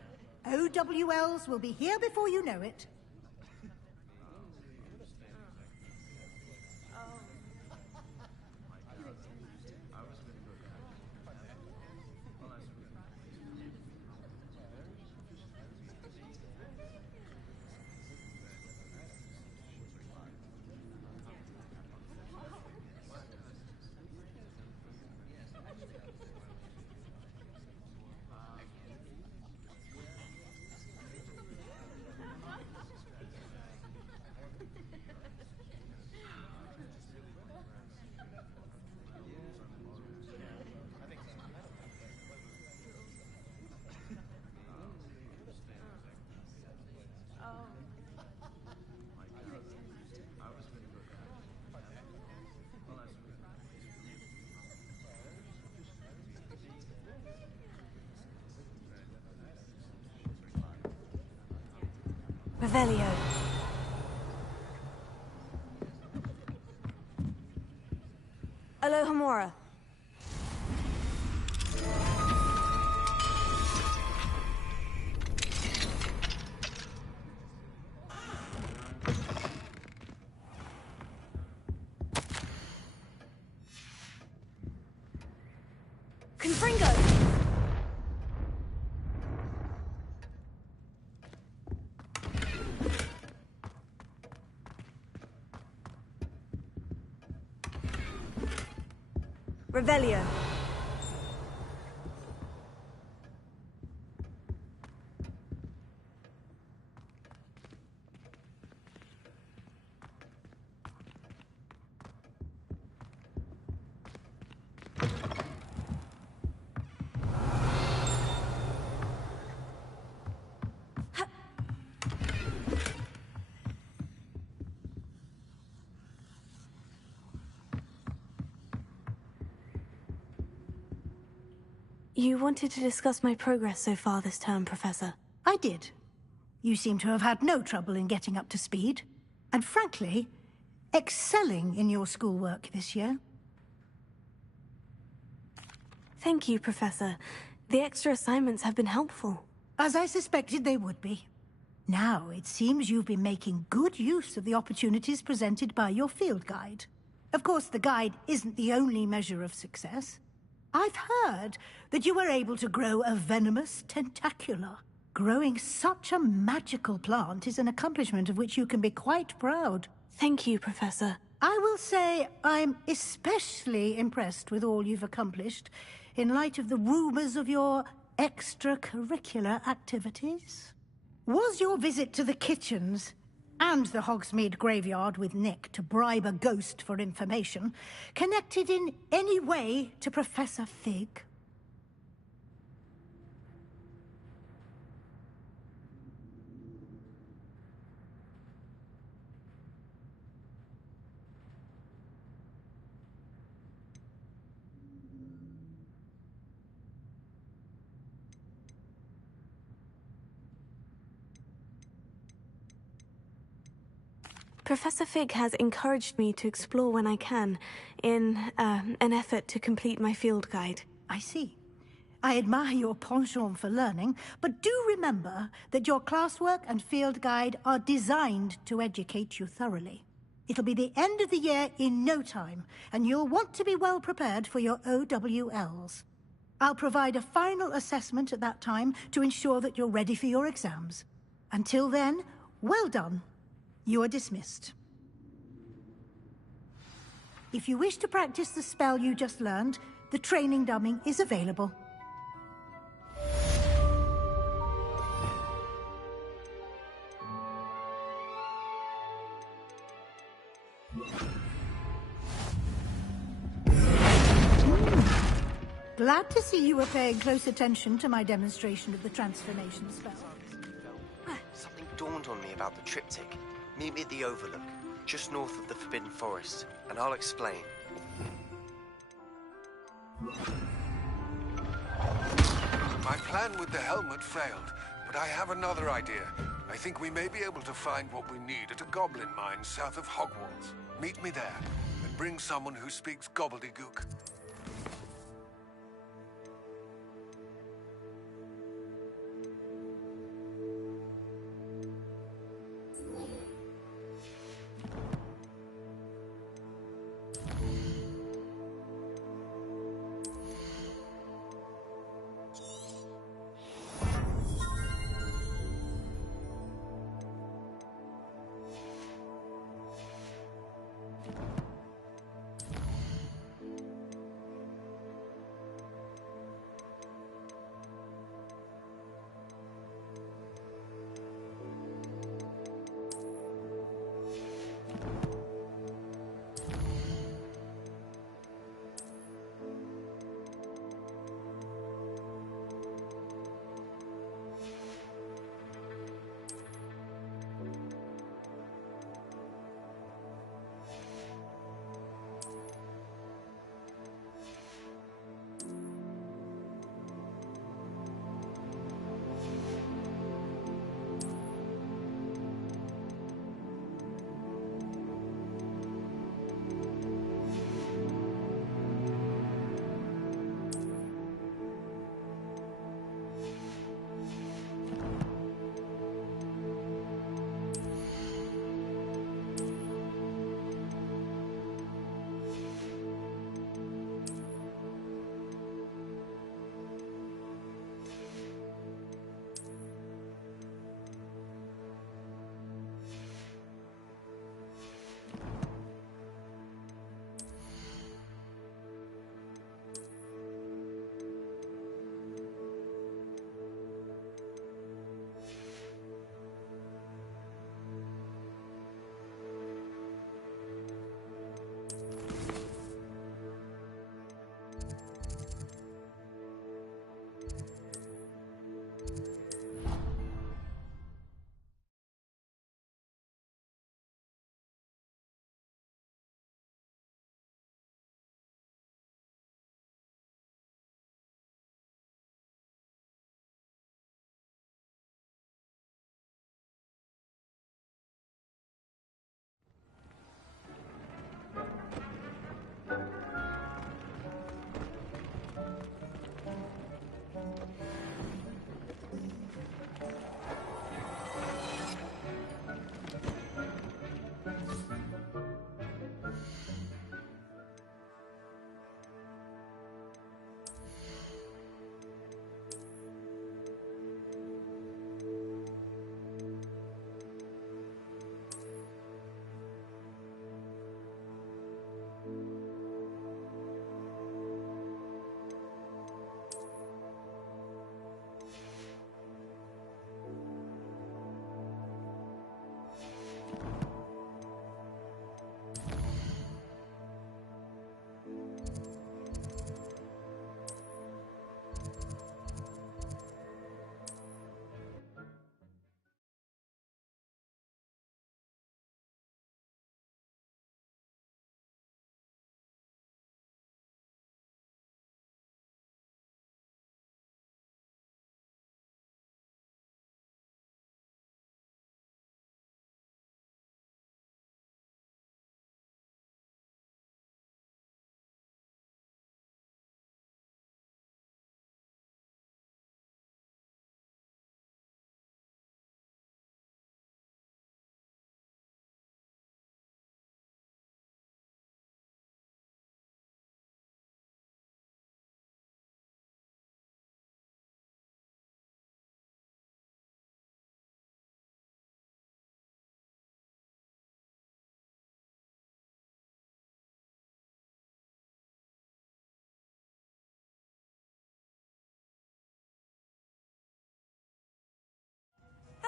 OWLs will be here before you know it. Revelio. Alohomora. Confringo! Revelio. You wanted to discuss my progress so far this term, Professor. I did. You seem to have had no trouble in getting up to speed. And frankly, excelling in your schoolwork this year. Thank you, Professor. The extra assignments have been helpful. As I suspected they would be. Now, it seems you've been making good use of the opportunities presented by your field guide. Of course, the guide isn't the only measure of success. I've heard that you were able to grow a venomous tentacula. Growing such a magical plant is an accomplishment of which you can be quite proud. Thank you, Professor. I will say I'm especially impressed with all you've accomplished in light of the rumors of your extracurricular activities. Was your visit to the kitchens and the Hogsmeade graveyard with Nick to bribe a ghost for information connected in any way to Professor Fig? Professor Fig has encouraged me to explore when I can, in an effort to complete my field guide. I see. I admire your penchant for learning, but do remember that your classwork and field guide are designed to educate you thoroughly. It'll be the end of the year in no time, and you'll want to be well prepared for your OWLs. I'll provide a final assessment at that time to ensure that you're ready for your exams. Until then, Well done. You are dismissed. If you wish to practice the spell you just learned, the training dummy is available. Glad to see you were paying close attention to my demonstration of the transformation spell. Something dawned on me about the triptych. Meet me at the Overlook, just north of the Forbidden Forest, and I'll explain. My plan with the helmet failed, but I have another idea. I think we may be able to find what we need at a goblin mine south of Hogwarts. Meet me there, and bring someone who speaks gobbledygook.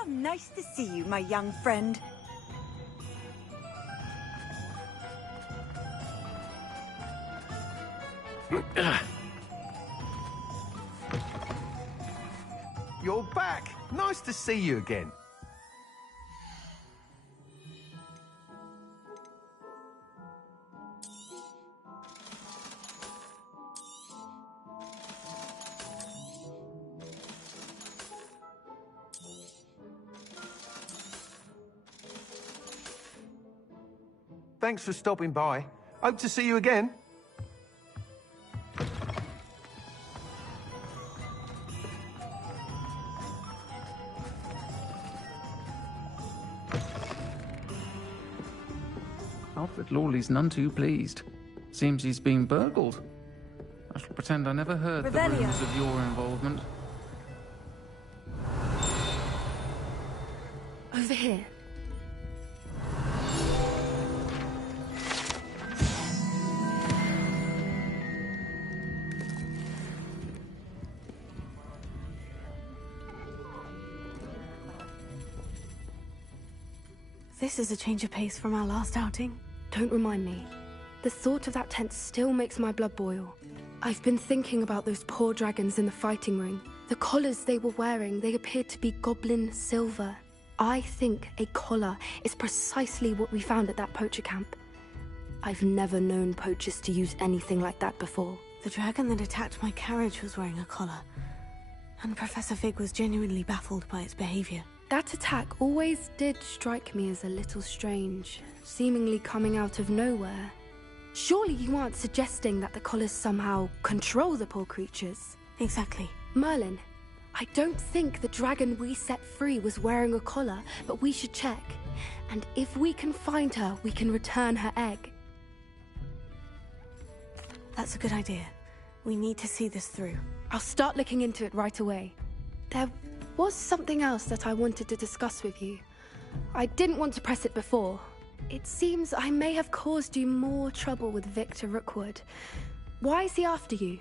How nice to see you, my young friend. You're back! Nice to see you again. Thanks for stopping by. Hope to see you again. Alfred Lawley's none too pleased. Seems he's been burgled. I shall pretend I never heard the rumours of your involvement. Over here. This is a change of pace from our last outing. Don't remind me. The thought of that tent still makes my blood boil. I've been thinking about those poor dragons in the fighting ring. The collars they were wearing, they appeared to be goblin silver. I think a collar is precisely what we found at that poacher camp. I've never known poachers to use anything like that before. The dragon that attacked my carriage was wearing a collar. And Professor Fig was genuinely baffled by its behavior. That attack always did strike me as a little strange, seemingly coming out of nowhere. Surely you aren't suggesting that the collars somehow control the poor creatures? Exactly. Merlin, I don't think the dragon we set free was wearing a collar, but we should check. And if we can find her, we can return her egg. That's a good idea. We need to see this through. I'll start looking into it right away. There was something else that I wanted to discuss with you. I didn't want to press it before. It seems I may have caused you more trouble with Victor Rookwood. Why is he after you?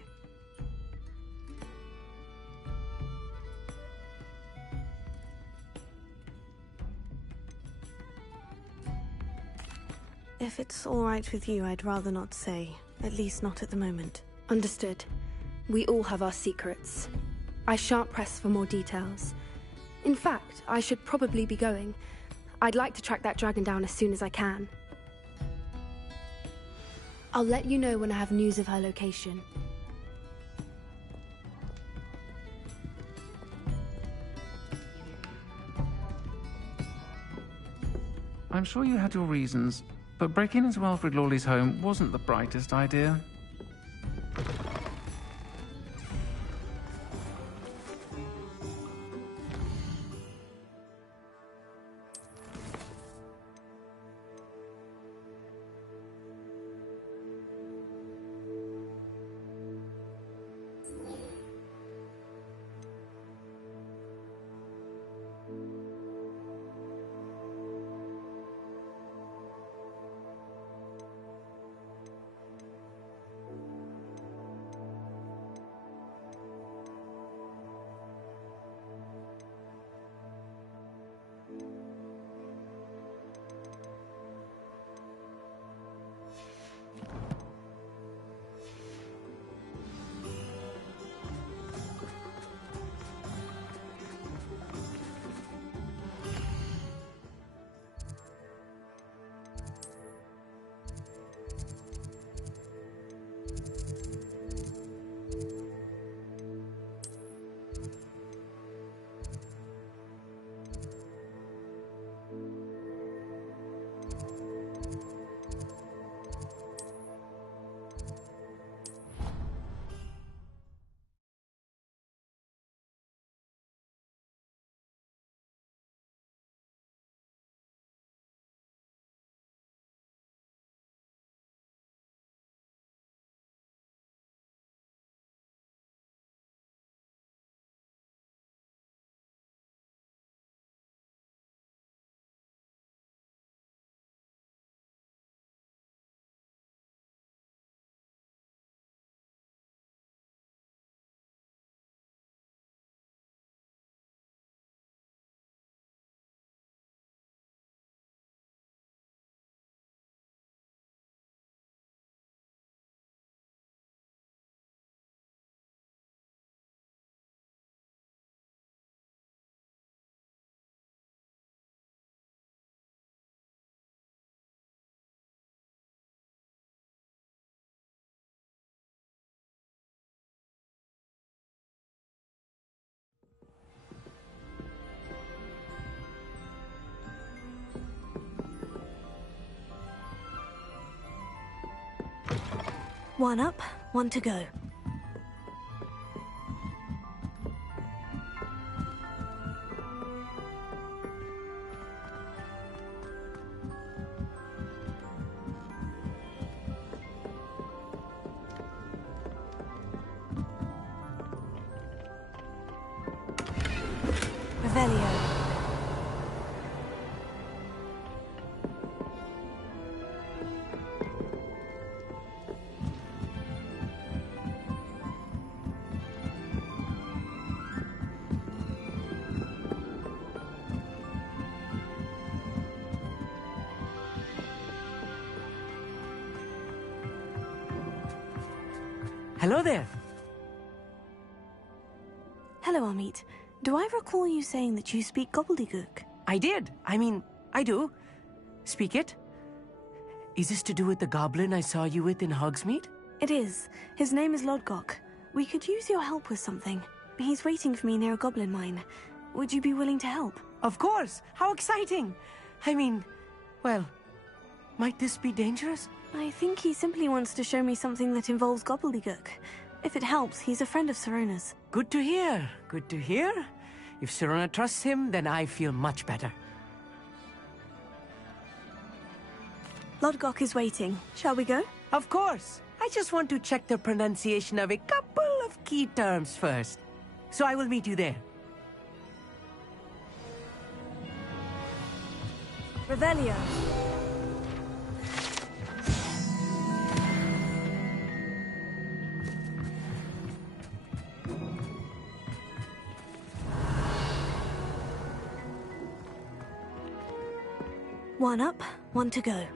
If it's all right with you, I'd rather not say. At least not at the moment. Understood. We all have our secrets. I shan't press for more details. In fact, I should probably be going. I'd like to track that dragon down as soon as I can. I'll let you know when I have news of her location. I'm sure you had your reasons, but breaking into Alfred Lawley's home wasn't the brightest idea. One up, one to go. Hello there. Hello, Amit. Do I recall you saying that you speak gobbledygook? I did. I do. Speak it. Is this to do with the goblin I saw you with in Hogsmeade? It is. His name is Lodgok. We could use your help with something. He's waiting for me near a goblin mine. Would you be willing to help? Of course. How exciting. Well, might this be dangerous? I think he simply wants to show me something that involves gobbledygook. If it helps, he's a friend of Sirona's. Good to hear. Good to hear. If Sirona trusts him, then I feel much better. Lodgok is waiting. Shall we go? Of course. I just want to check the pronunciation of a couple of key terms first. So I will meet you there. Revelio. One up, one to go.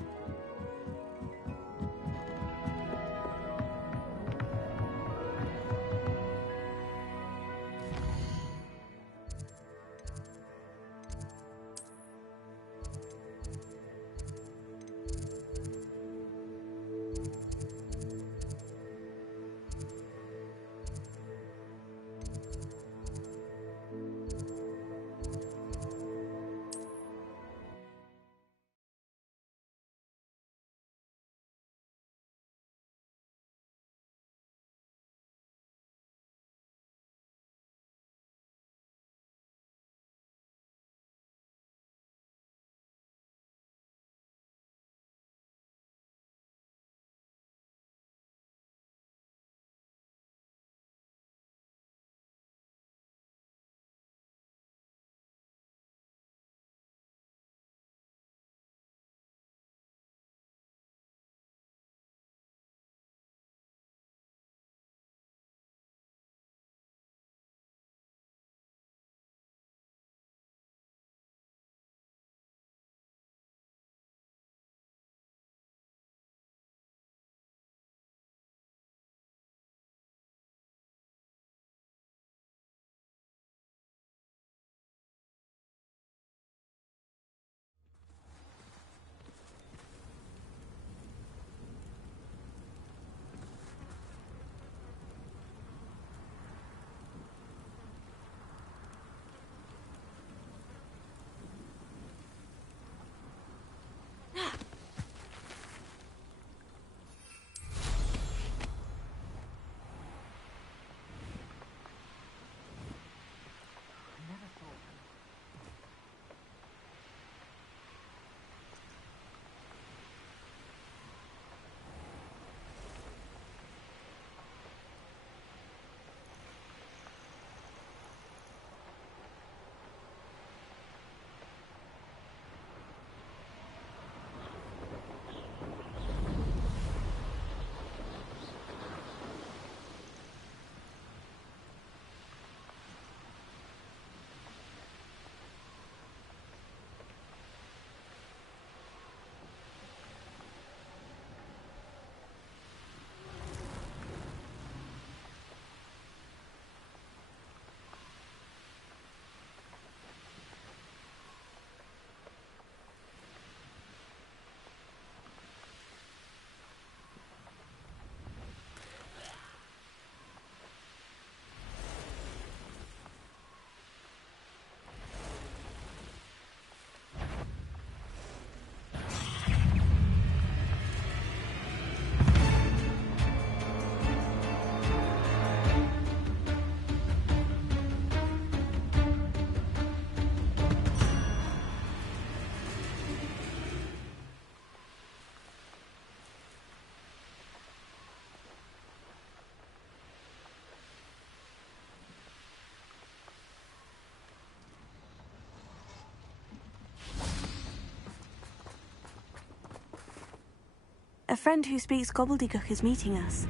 A friend who speaks gobbledygook is meeting us.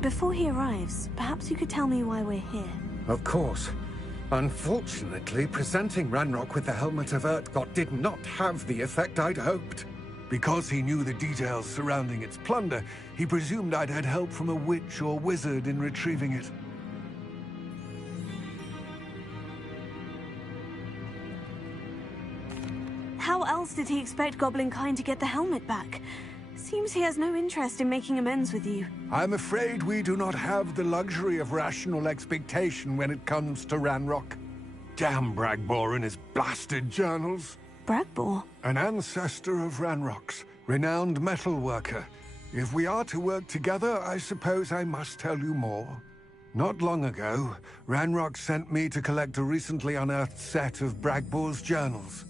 Before he arrives, perhaps you could tell me why we're here. Of course. Unfortunately, presenting Ranrock with the Helmet of Urtkot did not have the effect I'd hoped. Because he knew the details surrounding its plunder, he presumed I'd had help from a witch or wizard in retrieving it. How else did he expect Goblinkind to get the helmet back? Seems he has no interest in making amends with you. I'm afraid we do not have the luxury of rational expectation when it comes to Ranrock. Damn Bragbor and his blasted journals. Bragbor? An ancestor of Ranrock's, renowned metal worker. If we are to work together, I suppose I must tell you more. Not long ago, Ranrock sent me to collect a recently unearthed set of Bragbor's journals.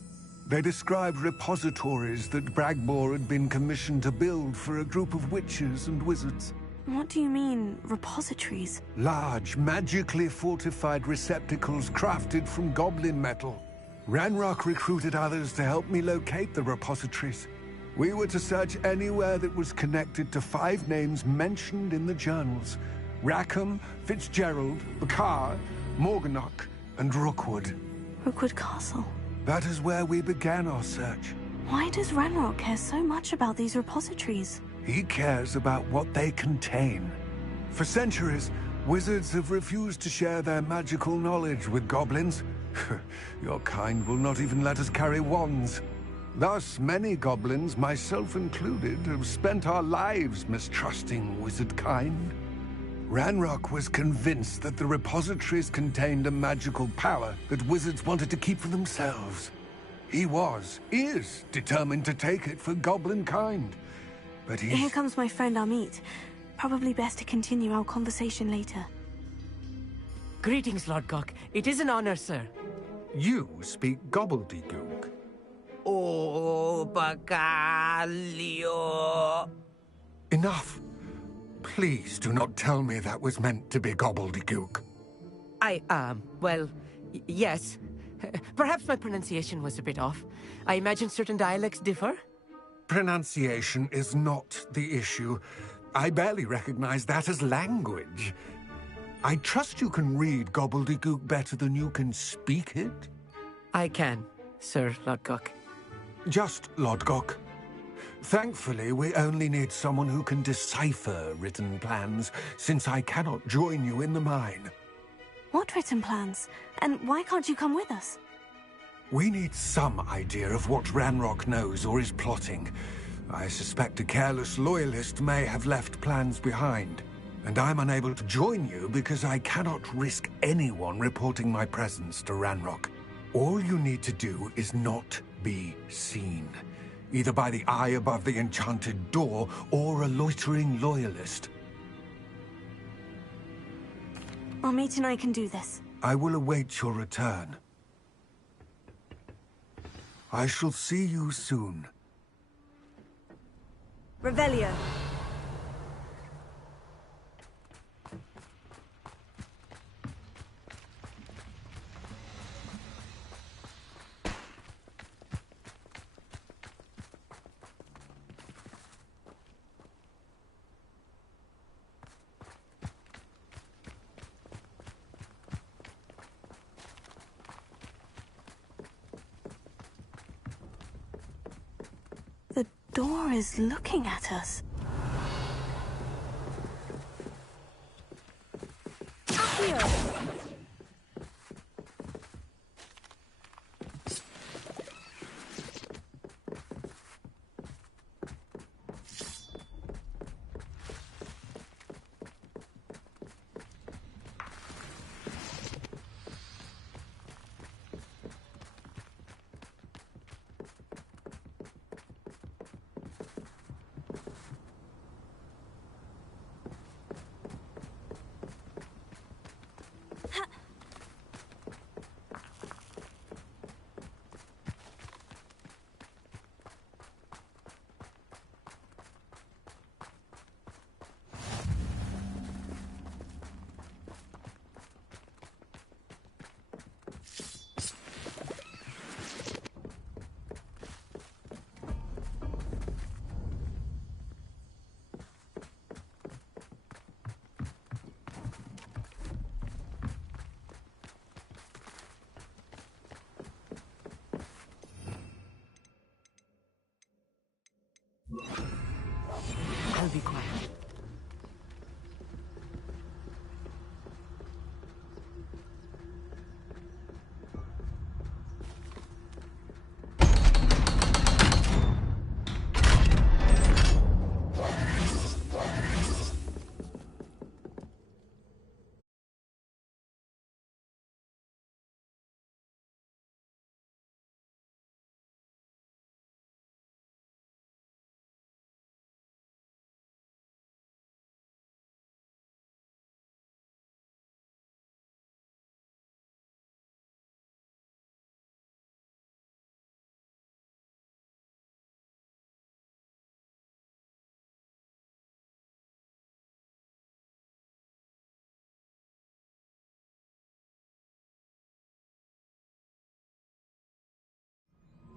They described repositories that Bragbor had been commissioned to build for a group of witches and wizards. What do you mean, repositories? Large, magically fortified receptacles crafted from goblin metal. Ranrock recruited others to help me locate the repositories. We were to search anywhere that was connected to 5 names mentioned in the journals. Rackham, Fitzgerald, Bakar, Morganach, and Rookwood. Rookwood Castle? That is where we began our search. Why does Ranrock care so much about these repositories? He cares about what they contain. For centuries, wizards have refused to share their magical knowledge with goblins. Your kind will not even let us carry wands. Thus, many goblins, myself included, have spent our lives mistrusting wizard kind. Ranrock was convinced that the repositories contained a magical power that wizards wanted to keep for themselves. He is determined to take it for goblin kind. But Here comes my friend Amit. Probably best to continue our conversation later. Greetings, Lord Gok. It is an honor, sir. You speak gobbledygook. Oh, Bacalio. Enough. Please do not tell me that was meant to be gobbledygook. Well, yes. Perhaps my pronunciation was a bit off. I imagine certain dialects differ? Pronunciation is not the issue. I barely recognize that as language. I trust you can read gobbledygook better than you can speak it? I can, Sir Lord Gok. Just Lord Gok. Thankfully, we only need someone who can decipher written plans, since I cannot join you in the mine. What written plans? And why can't you come with us? We need some idea of what Ranrock knows or is plotting. I suspect a careless loyalist may have left plans behind. And I'm unable to join you because I cannot risk anyone reporting my presence to Ranrock. All you need to do is not be seen. Either by the eye above the enchanted door, or a loitering loyalist. Amit and I can do this. I will await your return. I shall see you soon. Revelio. The door is looking at us. I'll be quiet.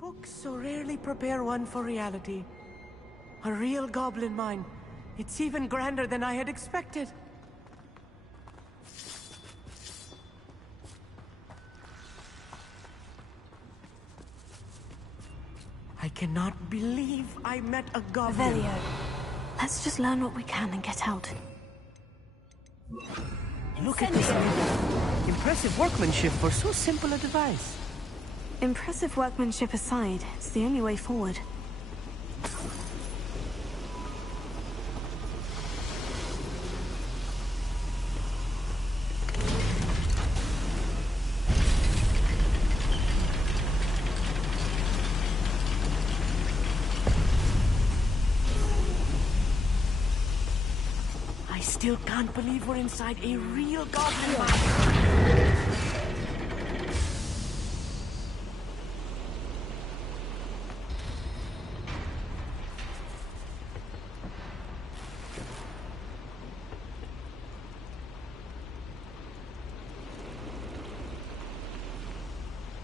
Books so rarely prepare one for reality. A real goblin mine. It's even grander than I had expected. I cannot believe I met a goblin. Revelio. Let's just learn what we can and get out. Look at this window. Impressive workmanship for so simple a device. Impressive workmanship aside, it's the only way forward. I still can't believe we're inside a real goblin mine.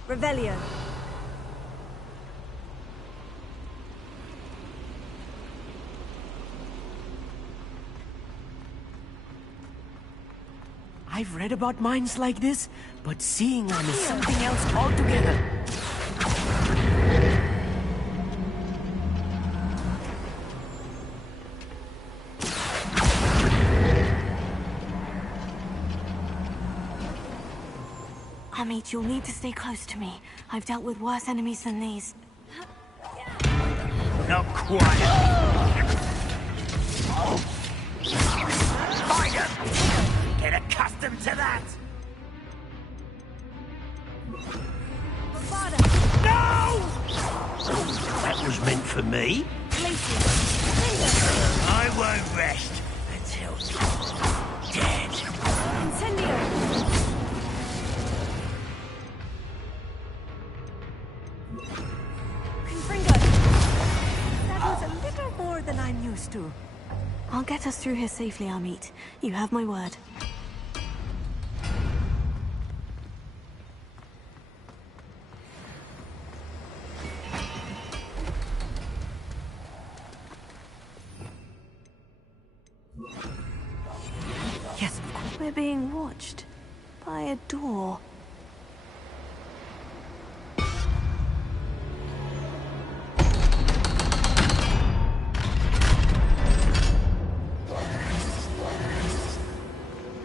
Revelio. I've read about mines like this, but seeing one is something else altogether. Amit, you'll need to stay close to me. I've dealt with worse enemies than these. Not quite. Spider! Get accustomed to that! No! That was meant for me. I won't rest until you're dead. Incendio! That was a little more than I'm used to. I'll get us through here safely, Amit. You have my word. Yes, of course. We're being watched by a door.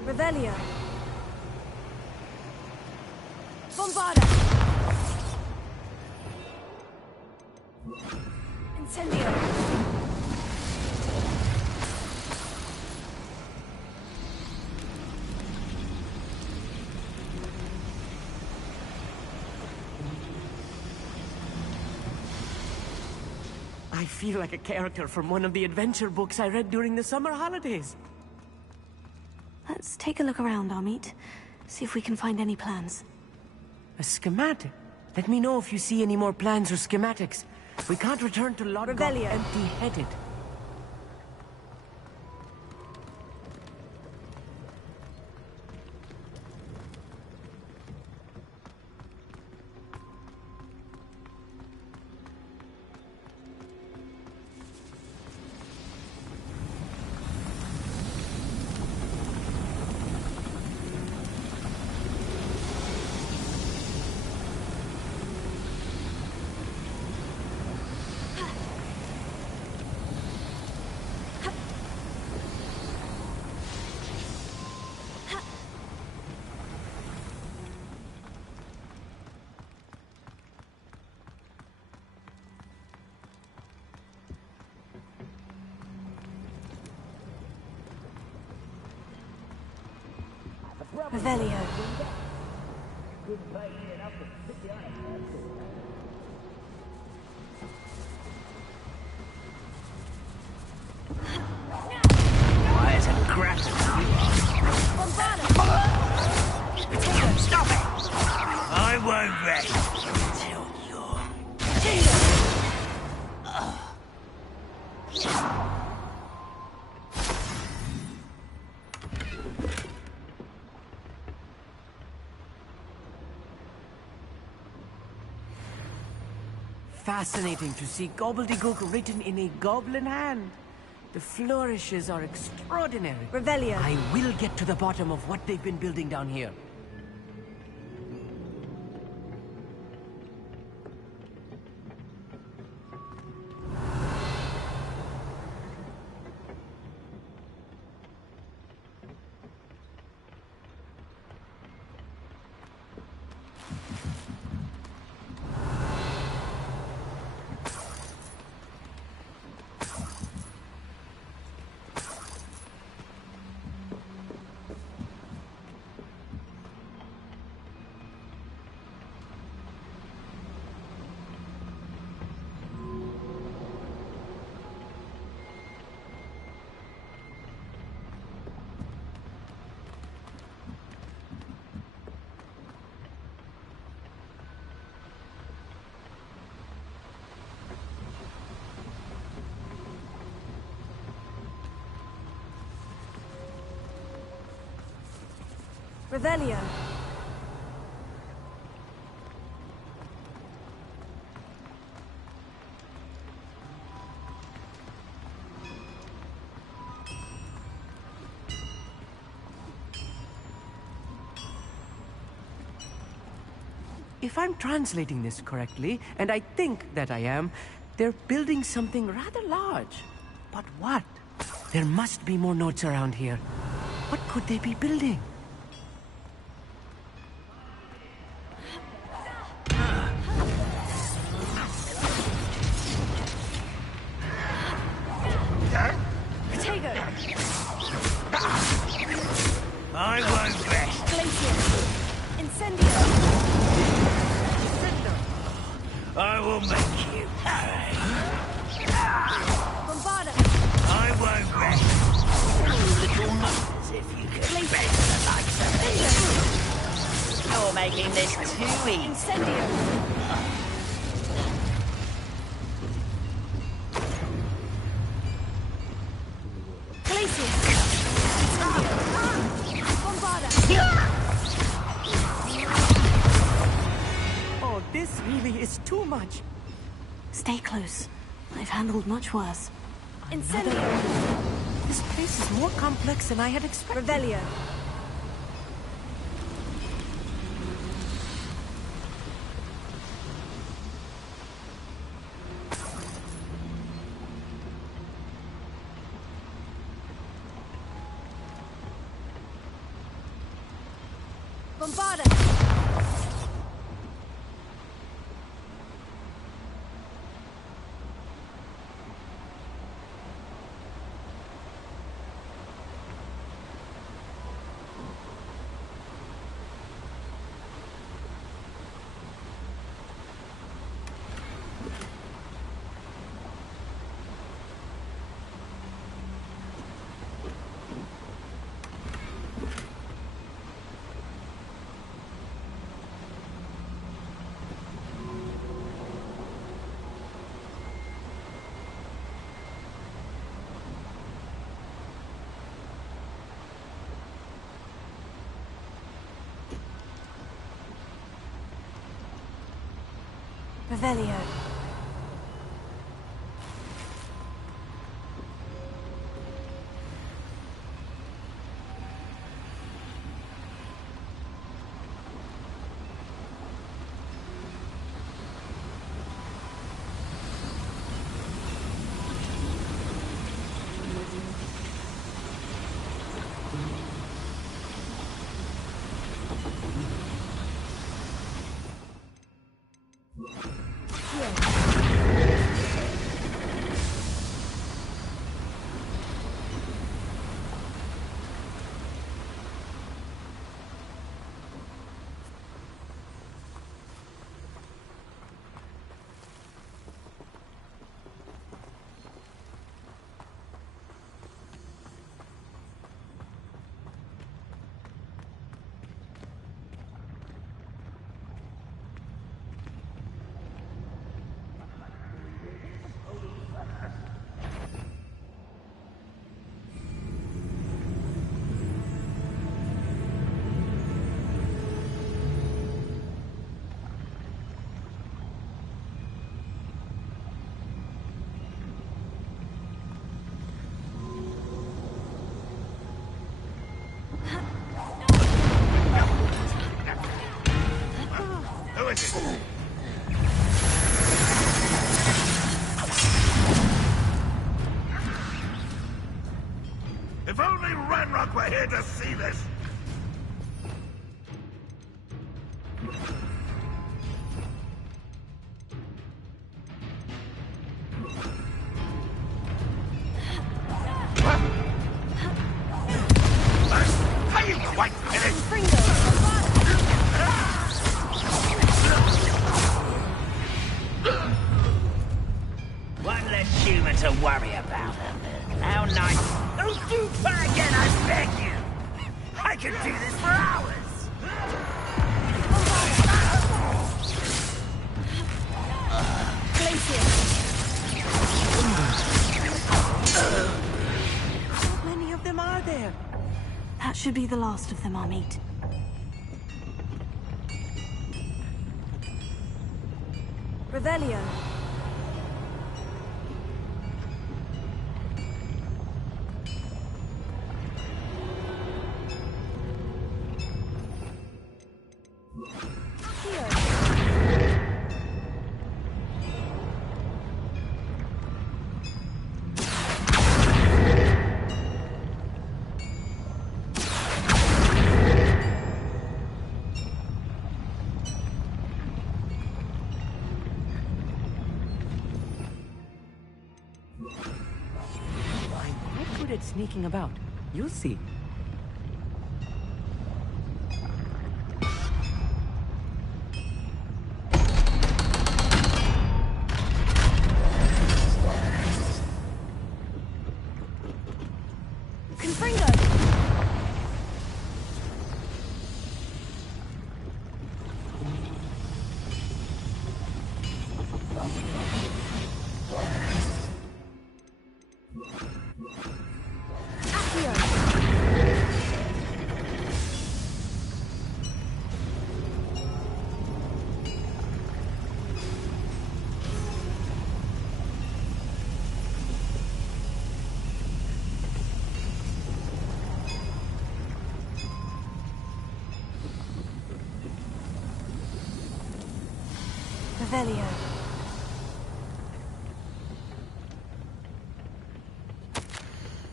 Revelio. Bombarda. Incendio. I feel like a character from one of the adventure books I read during the summer holidays. Let's take a look around, Amit. See if we can find any plans. A schematic? Let me know if you see any more plans or schematics. We can't return to Lottergott empty-headed. Revelio. Why is it grass? Stop it! I won't rest until you're... Fascinating to see gobbledygook written in a goblin hand. The flourishes are extraordinary. Revelio. I will get to the bottom of what they've been building down here. Revelio. If I'm translating this correctly, and I think that I am, they're building something rather large. But what? There must be more notes around here. What could they be building? I won't rest. Glacier. Incendio. I will make you pay. Bombarda. I won't rest. Little mothers, if you can bend the likes of me. You're making this too easy. Incendio. Oh, this really is too much. Stay close. I've handled much worse. Incendio. This place is more complex than I had expected. Revelio. Bombarda. Revelio. Here. like we're here to see this. Are you quite finished? One less human to worry about. How nice. Don't do that again, I beg you. I could do this for hours. How many of them are there? That should be the last of them, Amit. Revelio. I'm good at sneaking about. You'll see. Revelio.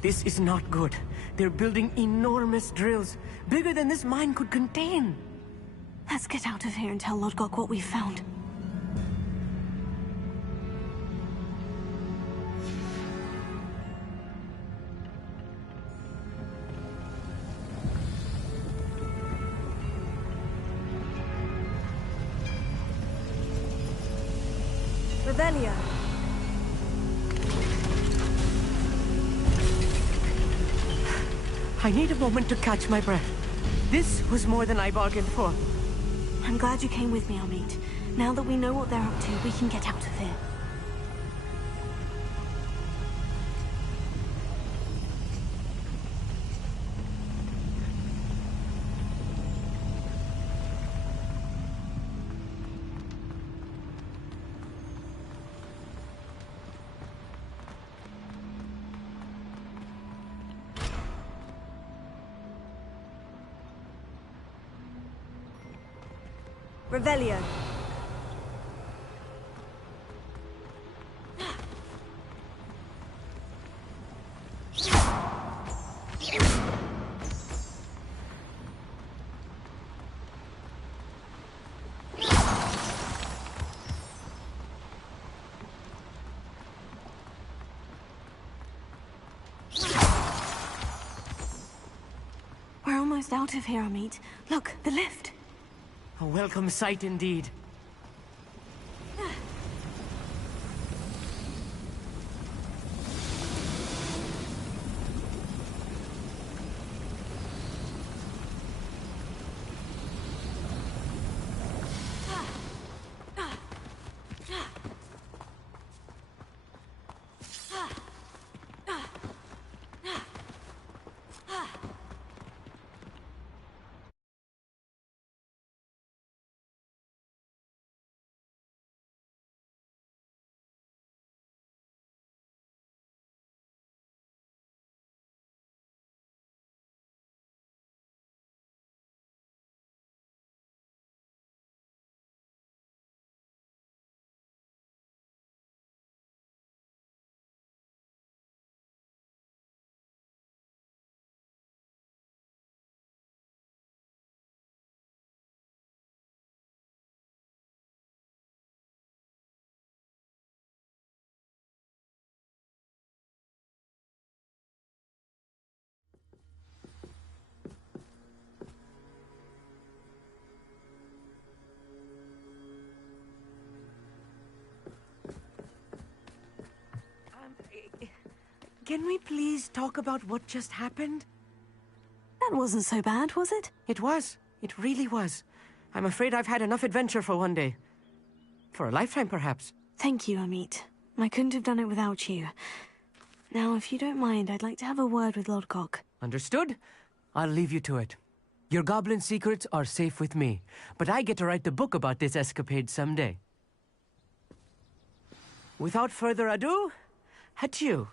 This is not good. They're building enormous drills, bigger than this mine could contain. Let's get out of here and tell Lodgok what we've found. Revelio. I need a moment to catch my breath. This was more than I bargained for. I'm glad you came with me, Amit. Now that we know what they're up to, we can get out of here. Revelio. We're almost out of here, Amit. Look, the lift. A welcome sight indeed. Can we please talk about what just happened? That wasn't so bad, was it? It was. It really was. I'm afraid I've had enough adventure for one day. For a lifetime, perhaps. Thank you, Amit. I couldn't have done it without you. Now, if you don't mind, I'd like to have a word with Lodgok. Understood? I'll leave you to it. Your goblin secrets are safe with me, but I get to write the book about this escapade someday. Without further ado, adieu.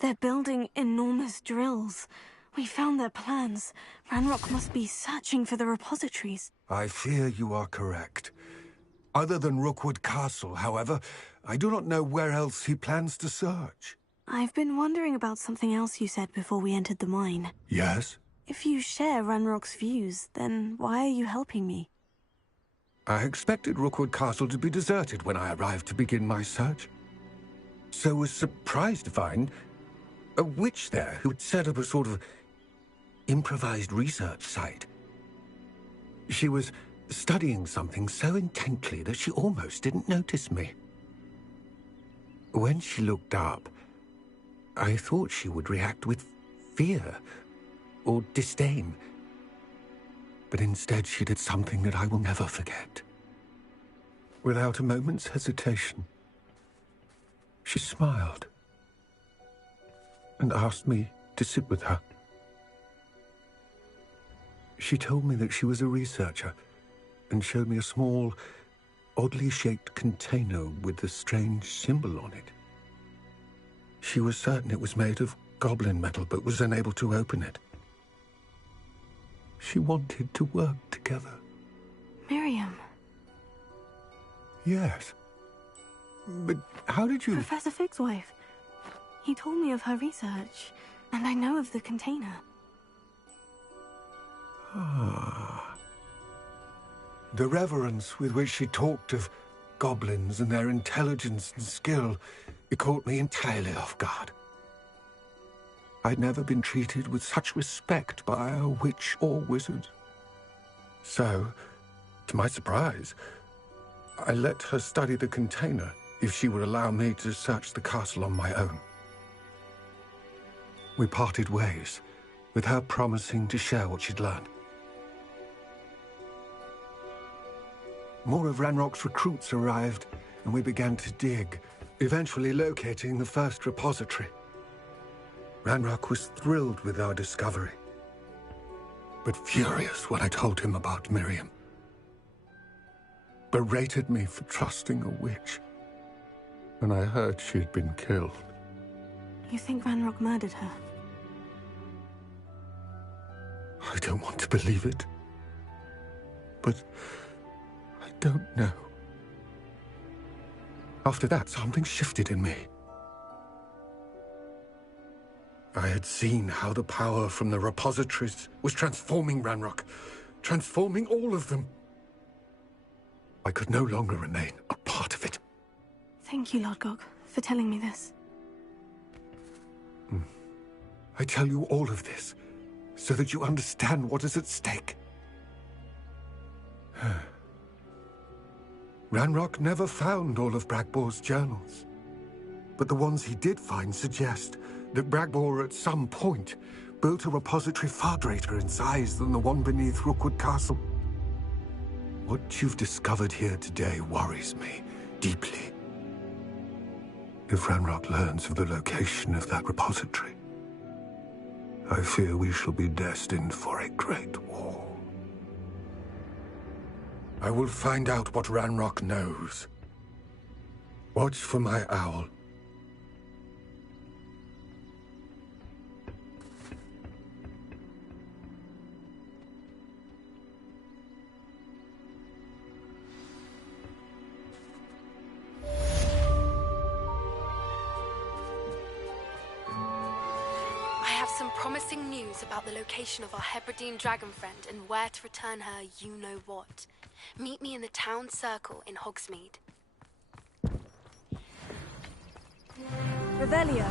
They're building enormous drills. We found their plans. Ranrock must be searching for the repositories. I fear you are correct. Other than Rookwood Castle, however, I do not know where else he plans to search. I've been wondering about something else you said before we entered the mine. Yes? If you share Ranrock's views, then why are you helping me? I expected Rookwood Castle to be deserted when I arrived to begin my search. So was surprised to find a witch there who had set up a sort of improvised research site. She was studying something so intently that she almost didn't notice me. When she looked up, I thought she would react with fear or disdain. But instead she did something that I will never forget. Without a moment's hesitation, she smiled and asked me to sit with her. She told me that she was a researcher and showed me a small, oddly shaped container with a strange symbol on it. She was certain it was made of goblin metal, but was unable to open it. She wanted to work together. Miriam. Yes. But how did you... Professor Fig's wife. He told me of her research, and I know of the container. Ah. The reverence with which she talked of goblins and their intelligence and skill, it caught me entirely off guard. I'd never been treated with such respect by a witch or wizard. So, to my surprise, I let her study the container if she would allow me to search the castle on my own. We parted ways, with her promising to share what she'd learned. More of Ranrock's recruits arrived, and we began to dig, eventually locating the first repository. Ranrock was thrilled with our discovery, but furious when I told him about Miriam. Berated me for trusting a witch when I heard she had been killed. You think Ranrock murdered her? I don't want to believe it, but I don't know. After that, something shifted in me. I had seen how the power from the repositories was transforming Ranrock, transforming all of them. I could no longer remain a part of it. Thank you, Lodgok, for telling me this. I tell you all of this so that you understand what is at stake. Ranrock never found all of Bragbor's journals, but the ones he did find suggest that Bragbor at some point built a repository far greater in size than the one beneath Rookwood Castle. What you've discovered here today worries me deeply. If Ranrock learns of the location of that repository, I fear we shall be destined for a great war. I will find out what Ranrock knows. Watch for my owl. Promising news about the location of our Hebridean dragon friend and where to return her you-know-what. Meet me in the town circle in Hogsmeade. Revelio.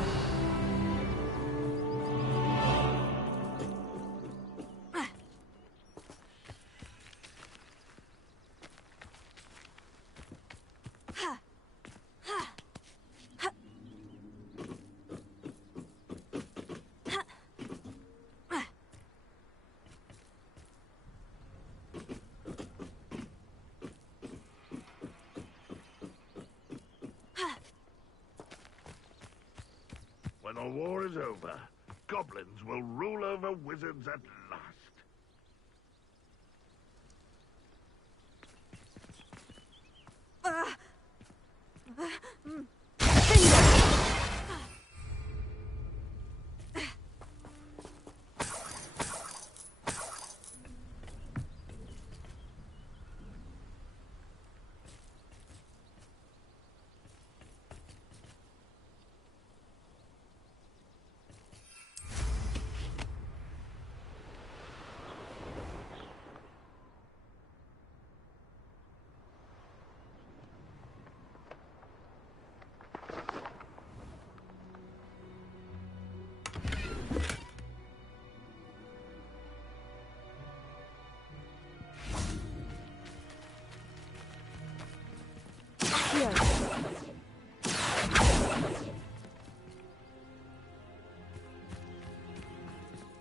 When the war is over, goblins will rule over wizards at last.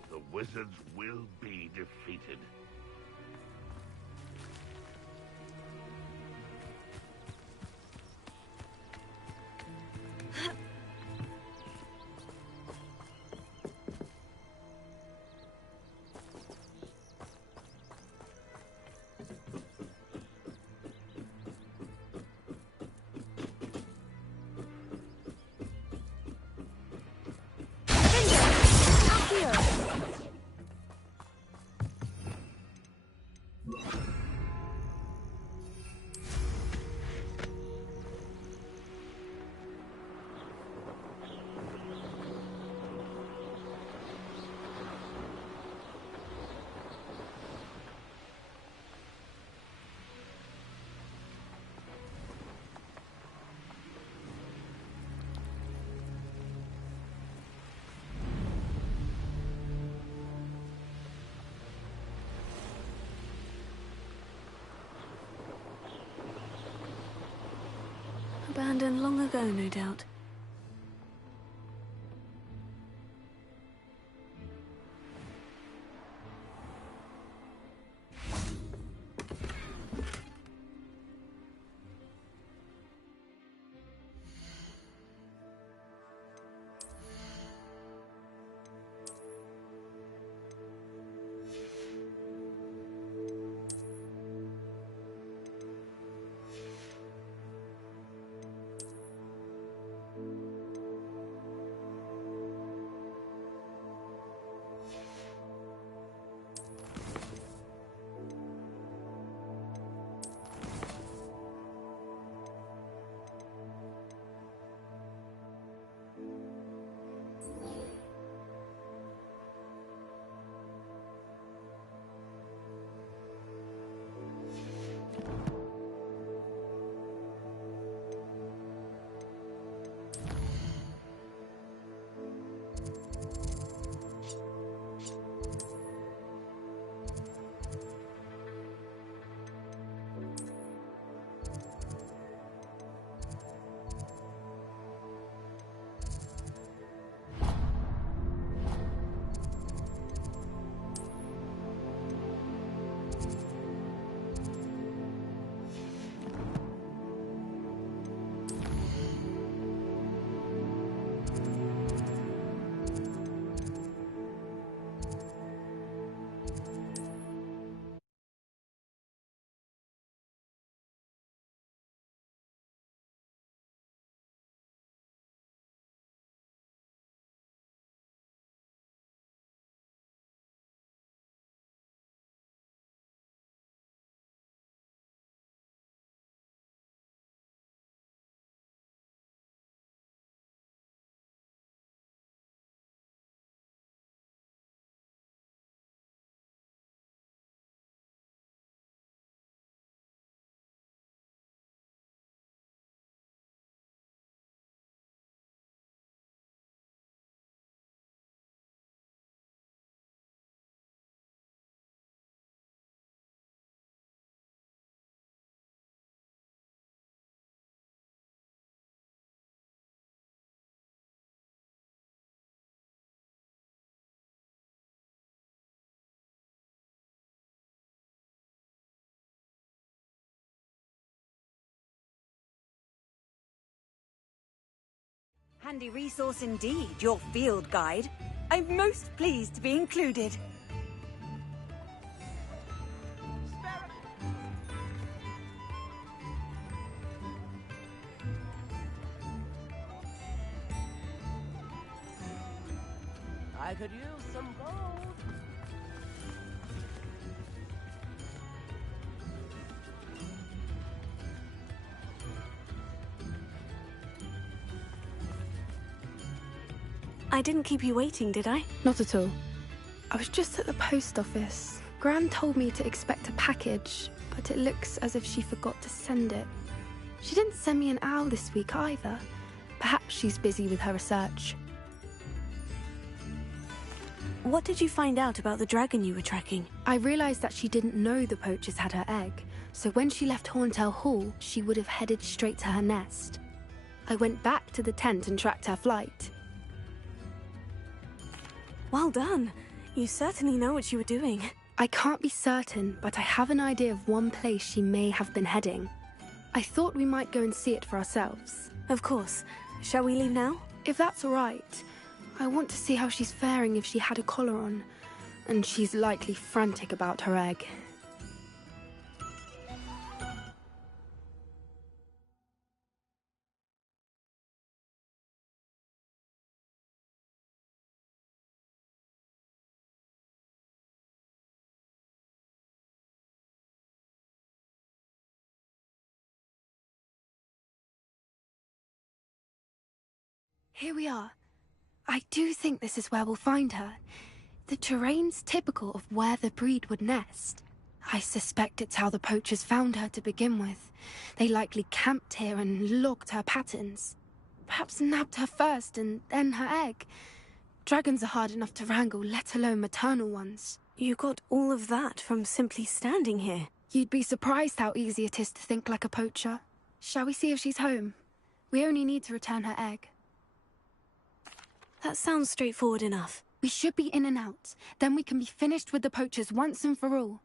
The wizards will be defeated. Abandoned long ago, no doubt. Handy resource indeed, your field guide. I'm most pleased to be included. I could use some gold. I didn't keep you waiting, did I? Not at all. I was just at the post office. Gran told me to expect a package, but it looks as if she forgot to send it. She didn't send me an owl this week either. Perhaps she's busy with her research. What did you find out about the dragon you were tracking? I realized that she didn't know the poachers had her egg, so when she left Horntail Hall, she would have headed straight to her nest. I went back to the tent and tracked her flight. Well done. You certainly know what you were doing. I can't be certain, but I have an idea of one place she may have been heading. I thought we might go and see it for ourselves. Of course. Shall we leave now? If that's all right. I want to see how she's faring if she had a collar on. And she's likely frantic about her egg. Here we are. I do think this is where we'll find her. The terrain's typical of where the breed would nest. I suspect it's how the poachers found her to begin with. They likely camped here and logged her patterns. Perhaps nabbed her first and then her egg. Dragons are hard enough to wrangle, let alone maternal ones. You got all of that from simply standing here. You'd be surprised how easy it is to think like a poacher. Shall we see if she's home? We only need to return her egg. That sounds straightforward enough. We should be in and out. Then we can be finished with the poachers once and for all.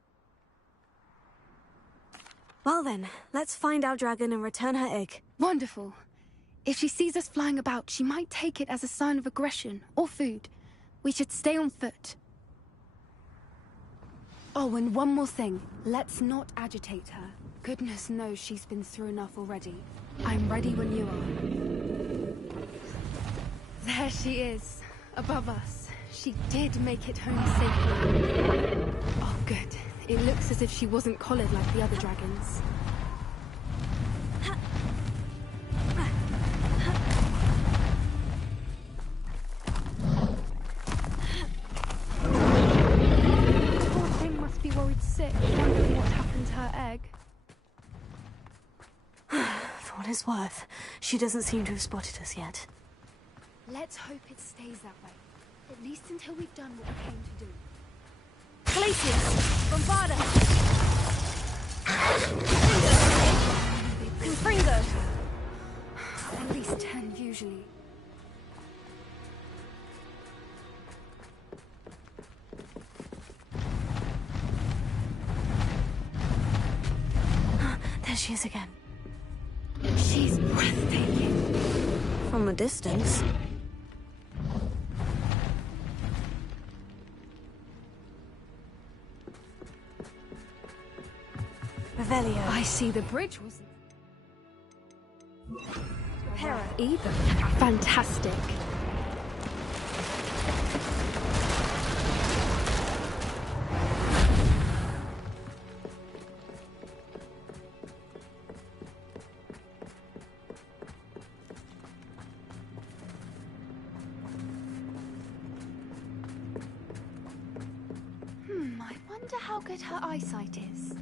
Well then, let's find our dragon and return her egg. Wonderful. If she sees us flying about, she might take it as a sign of aggression or food. We should stay on foot. Oh, and one more thing. Let's not agitate her. Goodness knows she's been through enough already. I'm ready when you are. There she is, above us. She did make it home safely. Oh, good. It looks as if she wasn't collared like the other dragons. Poor thing must be worried sick, wondering what happened to her egg. For what it's worth, she doesn't seem to have spotted us yet. Let's hope it stays that way. At least until we've done what we came to do. Glaciers! Bombarda! Confringo! At least 10, usually. There she is again. She's breathtaking. From a distance. Revelio. I see the bridge wasn't Hera. either. Fantastic. I wonder how good her eyesight is.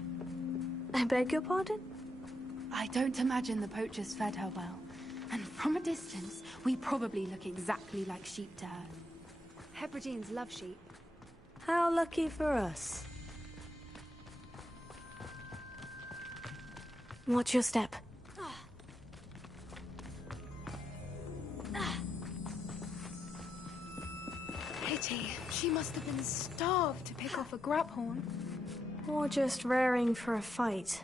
I beg your pardon? I don't imagine the poachers fed her well. And from a distance, we probably look exactly like sheep to her. Hebrideans love sheep. How lucky for us. Watch your step. Pity. She must have been starved to pick off a grabhorn. Or just raring for a fight.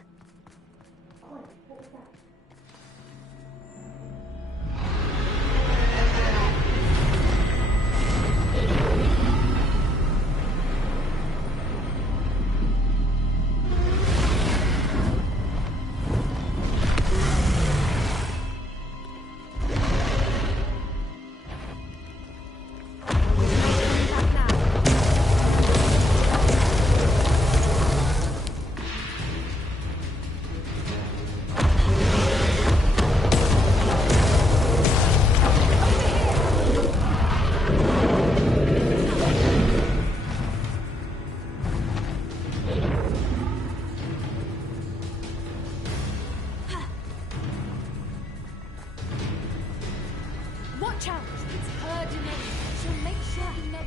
We know it.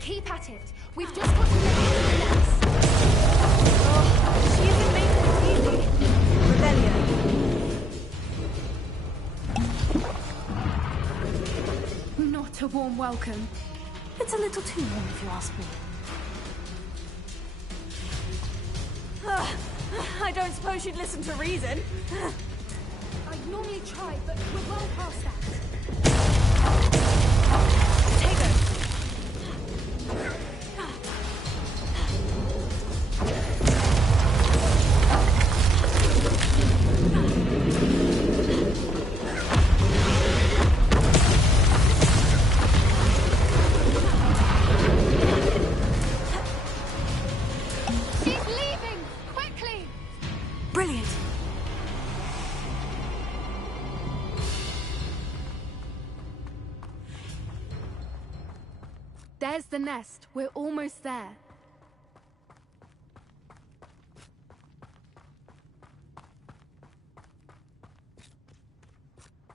Keep at it. We've just got to get to the nest. Oh, she isn't making it easy. Rebellion. Not a warm welcome. It's a little too warm, if you ask me. I don't suppose you'd listen to reason. I'd normally try, but we're well past that. Take her. She's leaving! Quickly! Brilliant. There's the nest. We're almost there.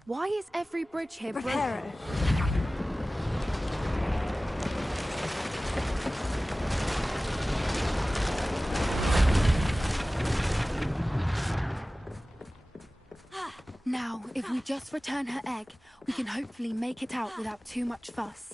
Why is every bridge here broken? Prepare. Now, if we just return her egg, we can hopefully make it out without too much fuss.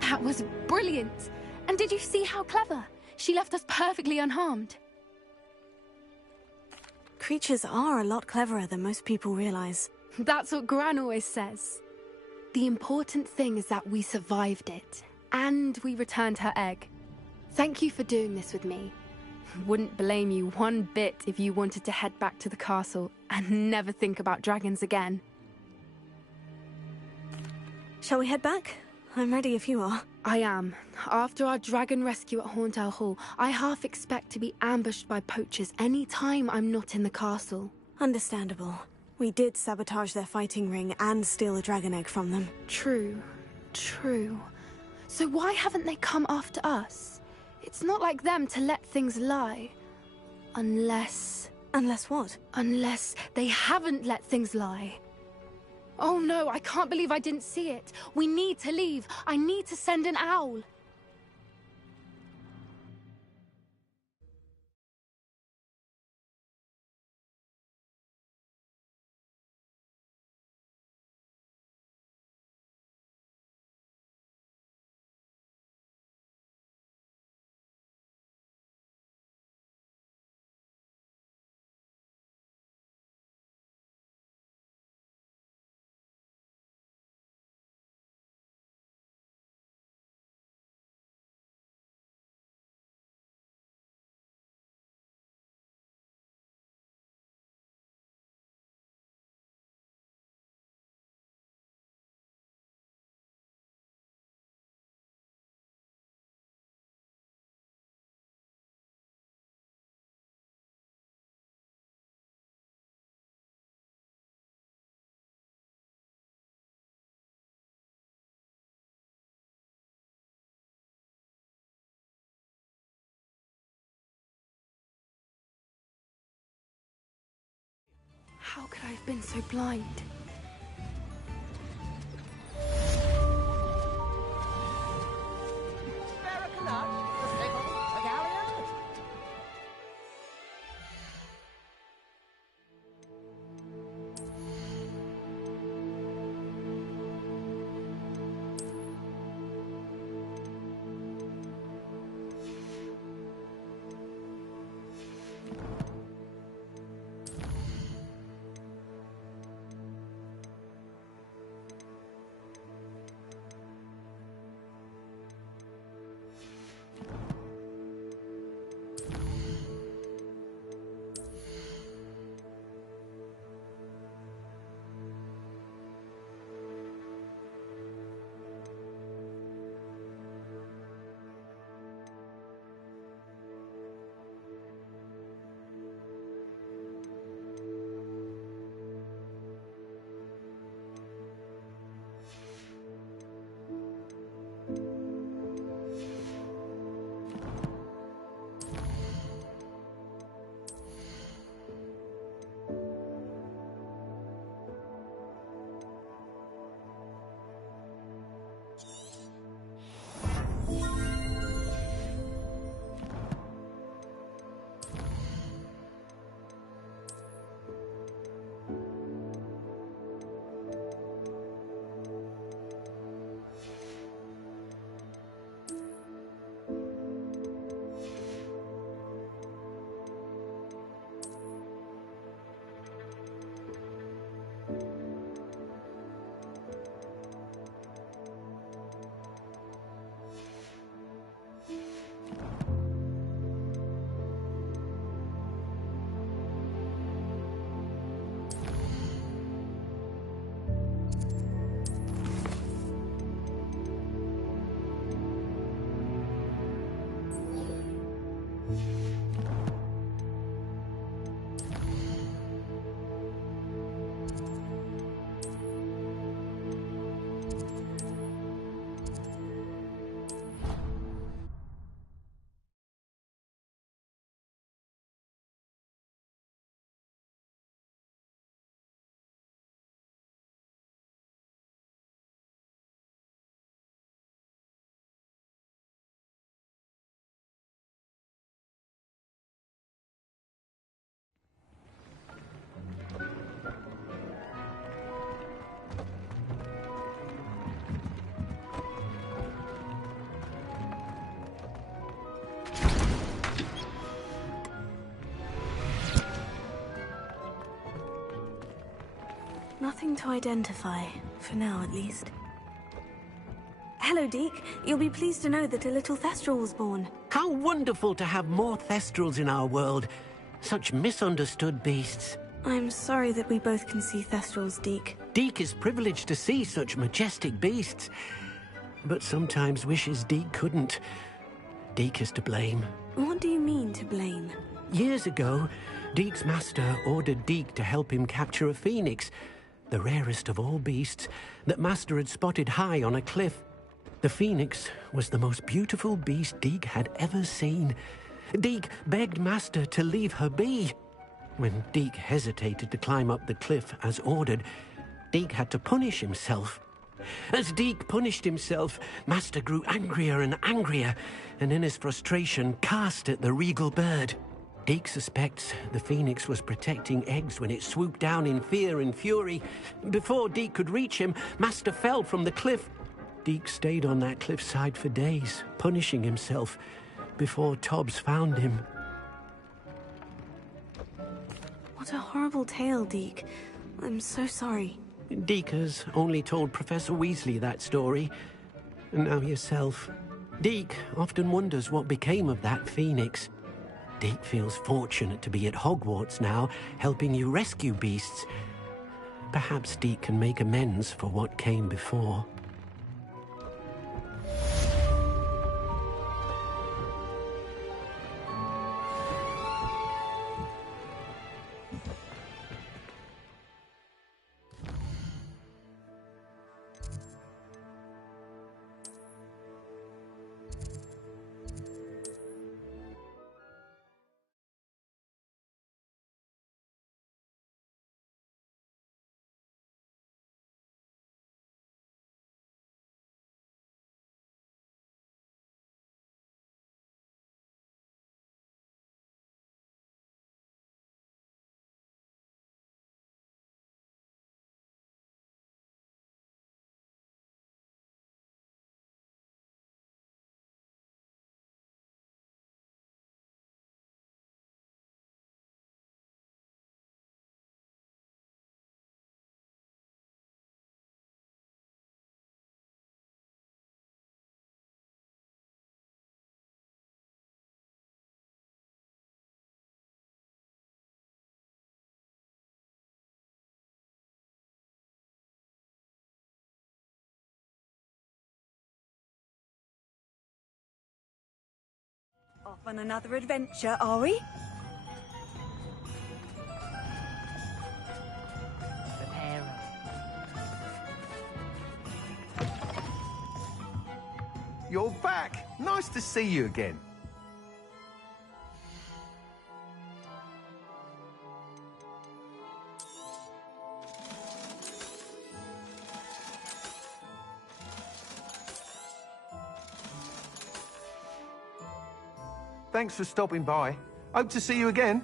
That was brilliant! And did you see how clever? She left us perfectly unharmed. Creatures are a lot cleverer than most people realize. That's what Gran always says. The important thing is that we survived it, and we returned her egg. Thank you for doing this with me. Wouldn't blame you one bit if you wanted to head back to the castle and never think about dragons again. Shall we head back? I'm ready if you are. I am. After our dragon rescue at Hauntel Hall, I half expect to be ambushed by poachers any time I'm not in the castle. Understandable. We did sabotage their fighting ring and steal a dragon egg from them. True. True. So why haven't they come after us? It's not like them to let things lie. Unless... Unless what? Unless they haven't let things lie. Oh no, I can't believe I didn't see it. We need to leave. I need to send an owl. How could I have been so blind? Nothing to identify, for now at least. Hello, Deke. You'll be pleased to know that a little Thestral was born. How wonderful to have more Thestrals in our world. Such misunderstood beasts. I'm sorry that we both can see Thestrals, Deke. Deke is privileged to see such majestic beasts, but sometimes wishes Deke couldn't. Deke is to blame. What do you mean, to blame? Years ago, Deke's master ordered Deke to help him capture a phoenix, the rarest of all beasts, that Master had spotted high on a cliff. The phoenix was the most beautiful beast Deke had ever seen. Deke begged Master to leave her be. When Deke hesitated to climb up the cliff as ordered, Deke had to punish himself. As Deke punished himself, Master grew angrier and angrier, and in his frustration cast at the regal bird. Deke suspects the phoenix was protecting eggs when it swooped down in fear and fury. Before Deke could reach him, Master fell from the cliff. Deke stayed on that cliffside for days, punishing himself, before Tobbs found him. What a horrible tale, Deke. I'm so sorry. Deke has only told Professor Weasley that story, and now yourself. Deke often wonders what became of that phoenix. Deke feels fortunate to be at Hogwarts now, helping you rescue beasts. Perhaps Deke can make amends for what came before. Off on another adventure, are we? You're back! Nice to see you again. Thanks for stopping by. Hope to see you again.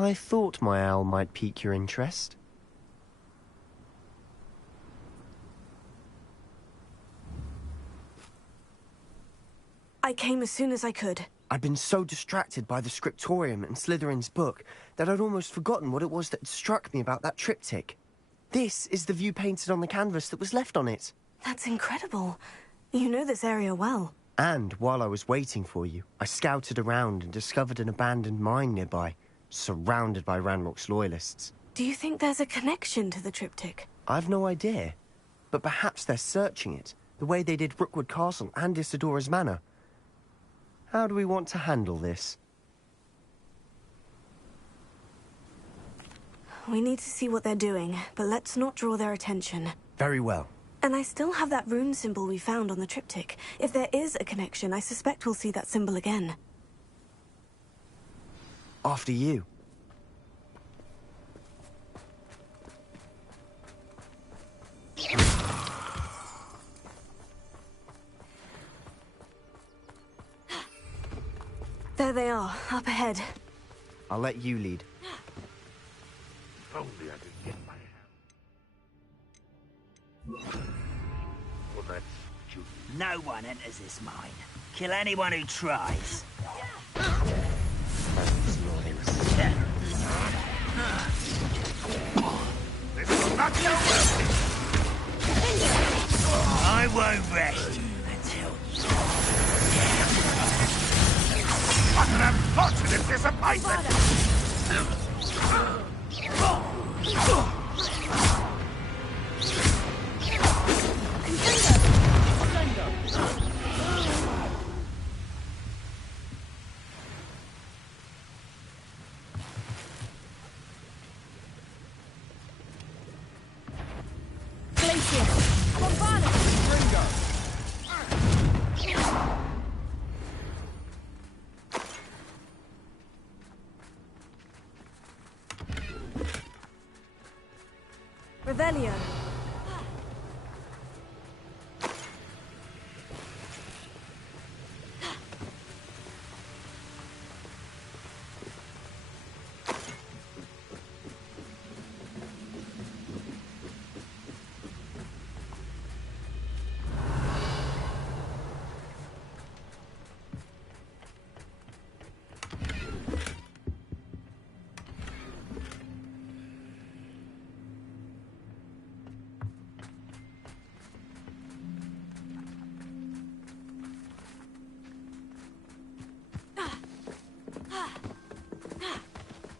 I thought my owl might pique your interest. I came as soon as I could. I'd been so distracted by the scriptorium and Slytherin's book that I'd almost forgotten what it was that had struck me about that triptych. This is the view painted on the canvas that was left on it. That's incredible. You know this area well. And while I was waiting for you, I scouted around and discovered an abandoned mine nearby, surrounded by Ranrock's loyalists. Do you think there's a connection to the triptych? I've no idea, but perhaps they're searching it, the way they did Rookwood Castle and Isidora's Manor. How do we want to handle this? We need to see what they're doing, but let's not draw their attention. Very well. And I still have that rune symbol we found on the triptych. If there is a connection, I suspect we'll see that symbol again. After you. There they are, up ahead. I'll let you lead. If only I could get my hand. Well, that's stupid. No one enters this mine. Kill anyone who tries. This will not go well. I won't rest until... What an unfortunate disappointment! Revelio.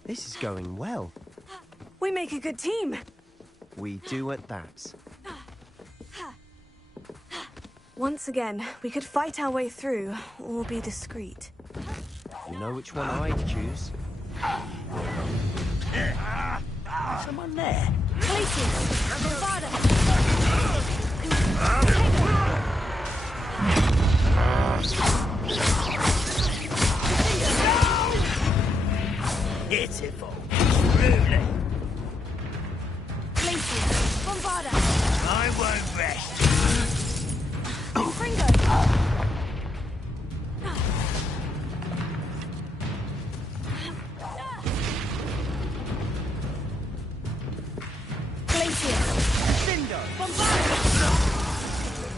This is going well. We make a good team. We do at that. Once again, we could fight our way through, or be discreet. You know which one I'd choose? Someone there. Pitiful. Truly. I won't rest.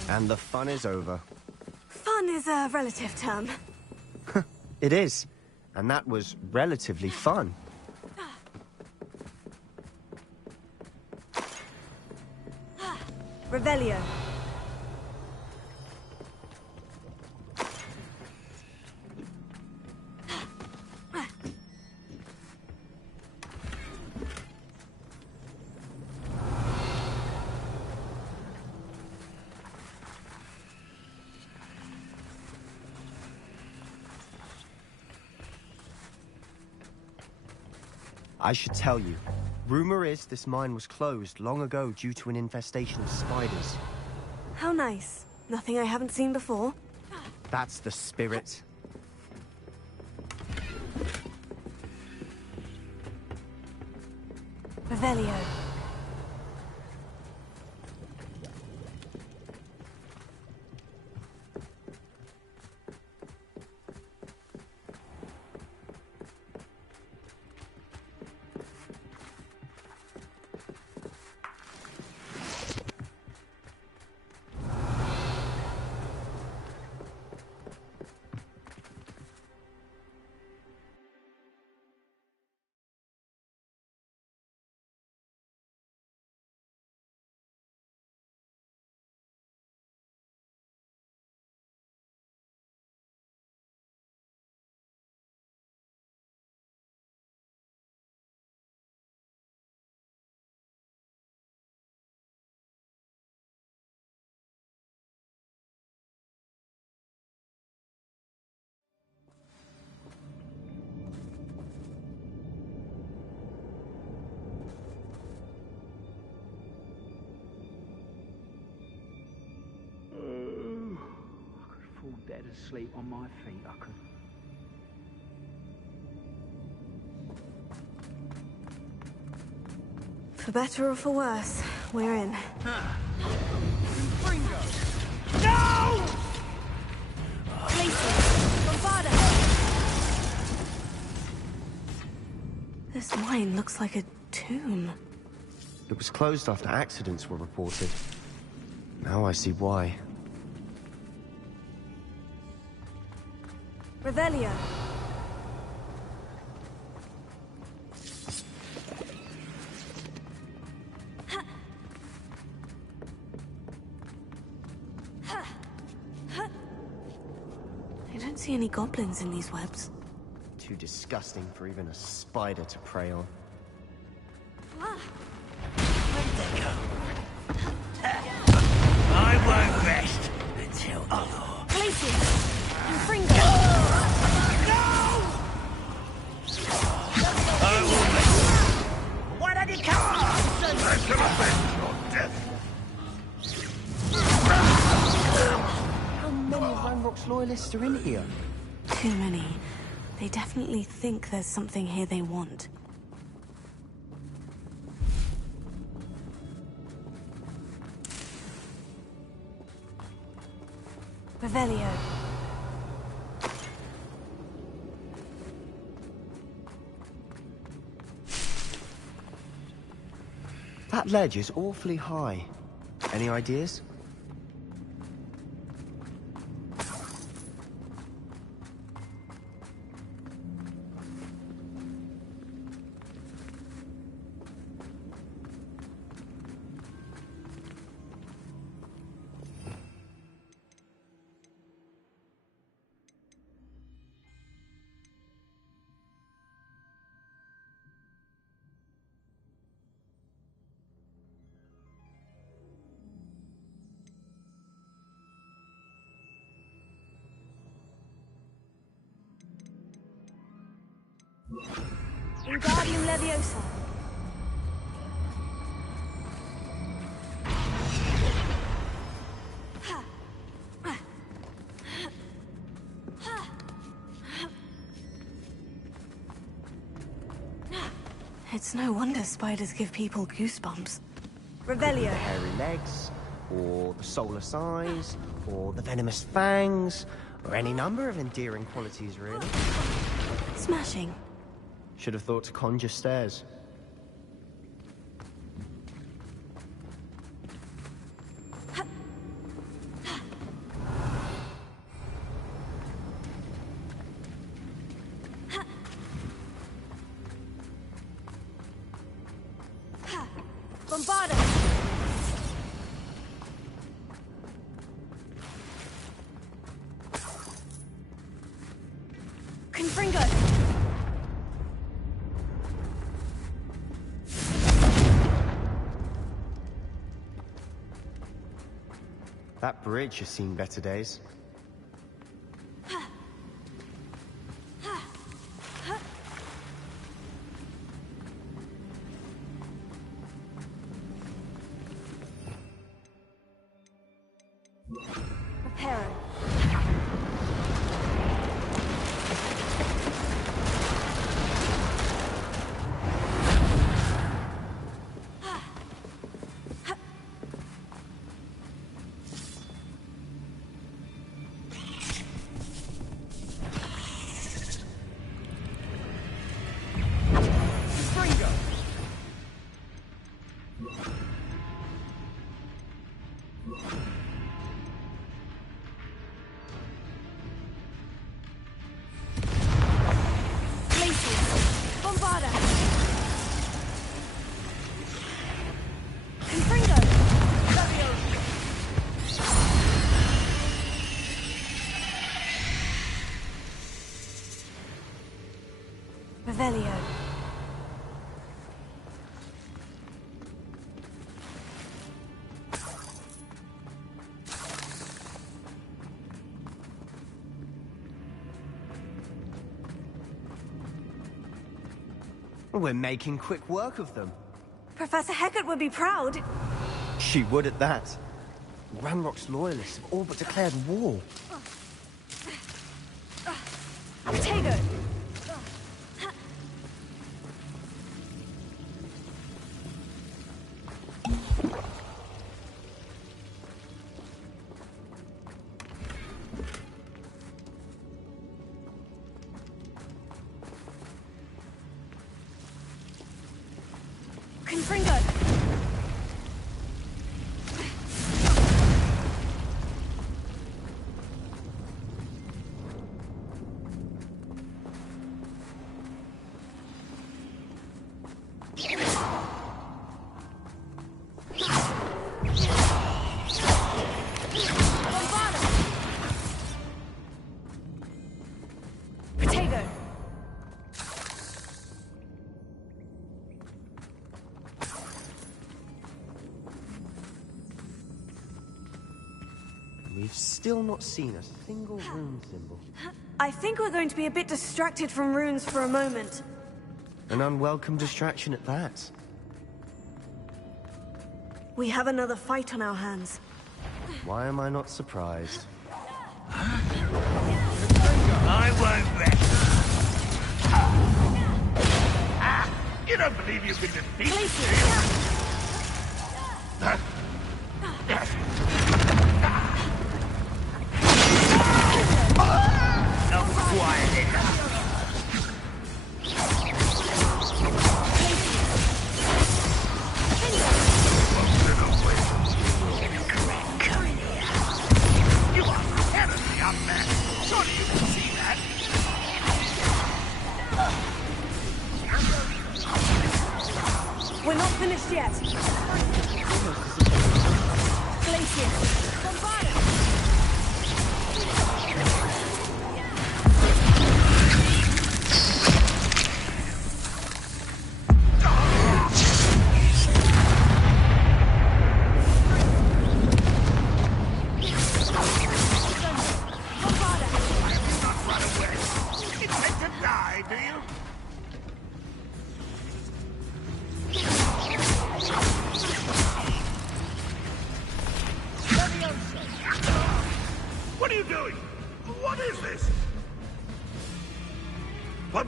And the fun is over. Fun is a relative term. It is. And that was relatively fun. Revelio. I should tell you. Rumor is this mine was closed long ago due to an infestation of spiders. How nice. Nothing I haven't seen before. That's the spirit. Revelio. to sleep on my feet, I could. For better or for worse, we're in. No! This mine looks like a tomb. It was closed after accidents were reported. Now I see why. Revelio. I don't see any goblins in these webs. Too disgusting for even a spider to prey on. I won't rest until all. I will make... Why don't you come on? I shall avenge your death. How many Ranrock's loyalists are in here? Too many. They definitely think there's something here they want. Revelio. That ledge is awfully high. Any ideas? Wingardium Leviosa. It's no wonder spiders give people goosebumps. Revelio. The hairy legs, or the solar size, or the venomous fangs, or any number of endearing qualities, really. Smashing. Should have thought to conjure stairs. Bombarda. Confringo. That bridge has seen better days. Revelio. We're making quick work of them. Professor Hecat would be proud. She would at that. Ranrock's loyalists have all but declared war. Potato! Confringo! We've still not seen a single rune symbol. I think we're going to be a bit distracted from runes for a moment. An unwelcome distraction at that. We have another fight on our hands. Why am I not surprised? I won't rest. You don't believe you can defeat me? Quiet it. You are ahead of me up there. Surely you can see that. We're not finished yet. Glacier. Bombarded. What are you doing? What is this? I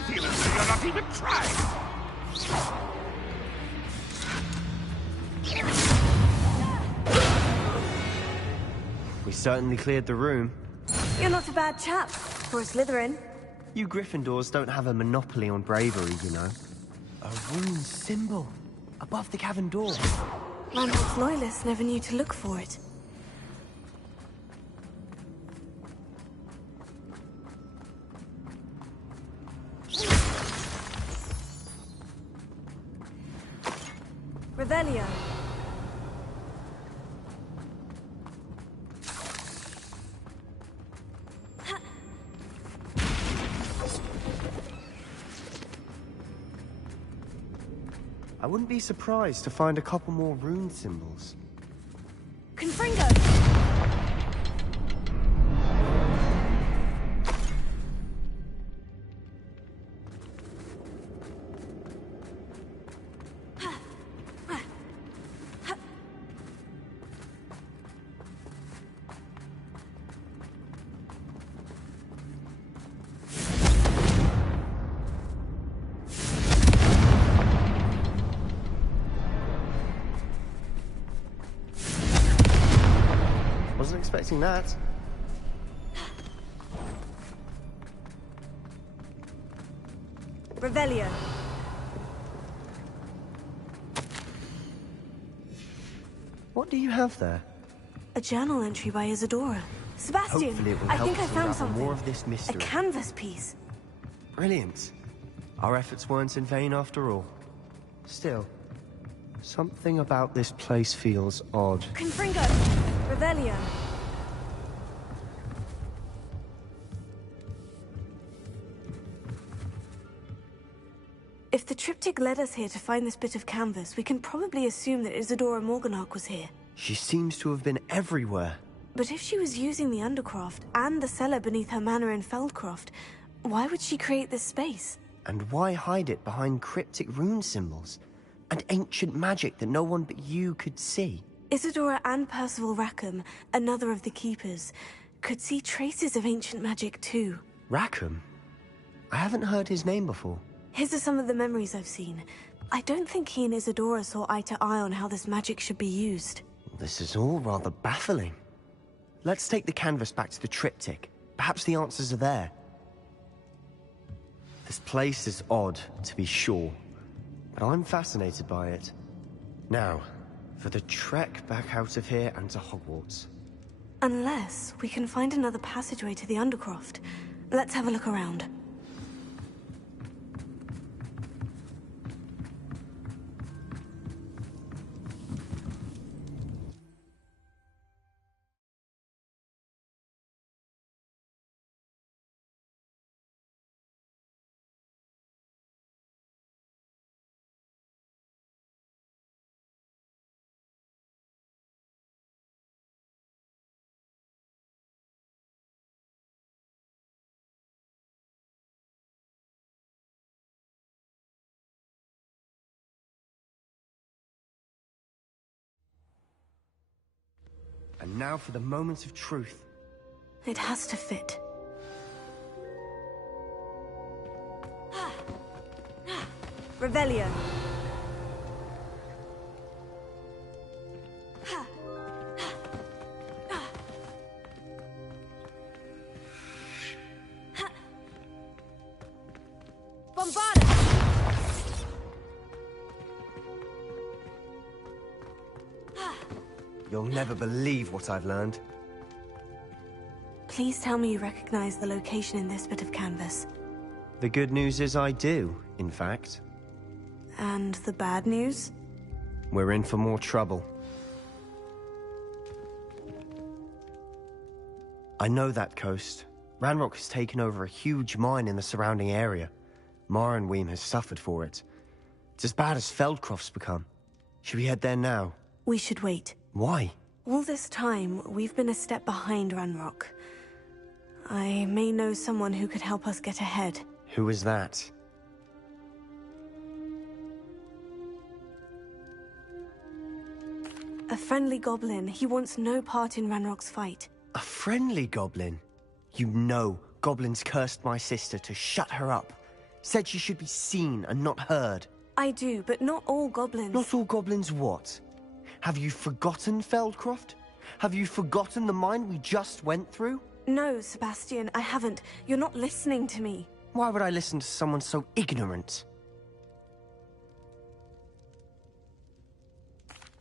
feel as though you're not even trying. We certainly cleared the room. You're not a bad chap for a Slytherin. You Gryffindors don't have a monopoly on bravery, you know. A rune symbol above the cavern door. Landlord's loyalists never knew to look for it. Revelio. I wouldn't be surprised to find a couple more rune symbols. Confringo! Wasn't expecting that. Revelio. What do you have there? A journal entry by Isadora. Sebastian, Hopefully it will I help think I to found unravel something. more of this mystery. A canvas piece. Brilliant. Our efforts weren't in vain after all. Still, something about this place feels odd. Confringo. Revelio. If the triptych led us here to find this bit of canvas, we can probably assume that Isadora Morganach was here. She seems to have been everywhere. But if she was using the Undercroft and the cellar beneath her manor in Feldcroft, why would she create this space? And why hide it behind cryptic rune symbols? And ancient magic that no one but you could see? Isadora and Percival Rackham, another of the keepers, could see traces of ancient magic too. Rackham? I haven't heard his name before. His are some of the memories I've seen. I don't think he and Isadora saw eye to eye on how this magic should be used. This is all rather baffling. Let's take the canvas back to the triptych. Perhaps the answers are there. This place is odd, to be sure, but I'm fascinated by it. Now, for the trek back out of here and to Hogwarts. Unless we can find another passageway to the Undercroft. Let's have a look around. And now for the moment of truth. It has to fit. Revelio. You'll never believe what I've learned. Please tell me you recognize the location in this bit of canvas. The good news is I do, in fact. And the bad news? We're in for more trouble. I know that coast. Ranrock has taken over a huge mine in the surrounding area. Mornweem has suffered for it. It's as bad as Feldcroft's become. Should we head there now? We should wait. Why? All this time, we've been a step behind Ranrock. I may know someone who could help us get ahead. Who is that? A friendly goblin. He wants no part in Ranrock's fight. A friendly goblin? You know, goblins cursed my sister to shut her up. Said she should be seen and not heard. I do, but not all goblins. Not all goblins what? Have you forgotten Feldcroft? Have you forgotten the mine we just went through? No, Sebastian, I haven't. You're not listening to me. Why would I listen to someone so ignorant?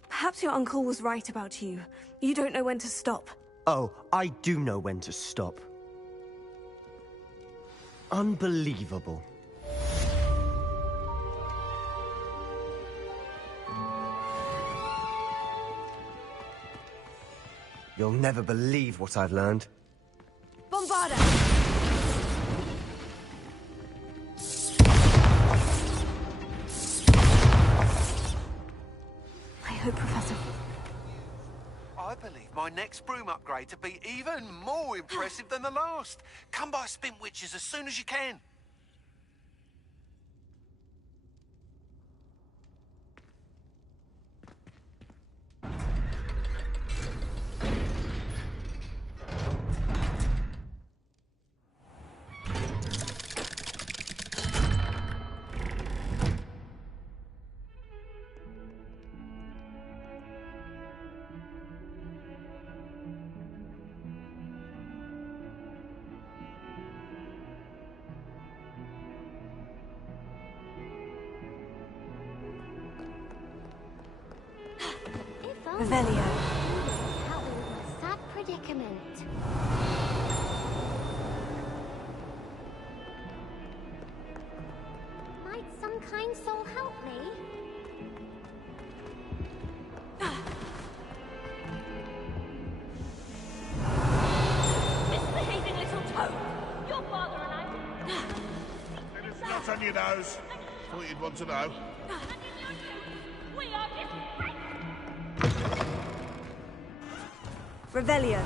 Perhaps your uncle was right about you. You don't know when to stop. Oh, I do know when to stop. Unbelievable. You'll never believe what I've learned. Bombarda! I hope Professor... I believe my next broom upgrade to be even more impressive than the last. Come by Spin Witches as soon as you can. Revelio. Help me with my sad predicament. Might some kind soul help me? Misbehaving little toad. Your father and I... It's not on your nose. Thought you'd want to know. We are disgraced. Revelio.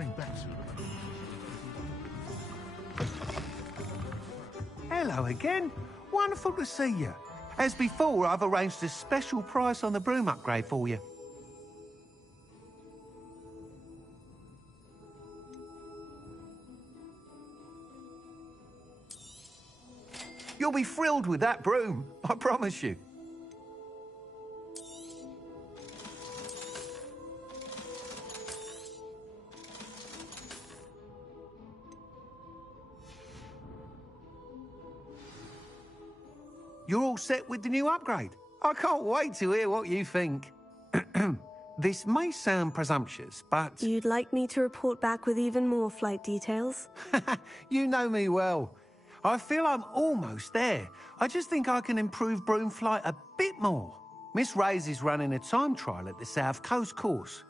going back soon. Hello again. Wonderful to see you. As before, I've arranged a special price on the broom upgrade for you. You'll be thrilled with that broom, I promise you. You're all set with the new upgrade. I can't wait to hear what you think. This may sound presumptuous, but... You'd like me to report back with even more flight details? You know me well. I feel I'm almost there. I just think I can improve broom flight a bit more. Miss Ray's is running a time trial at the South Coast course.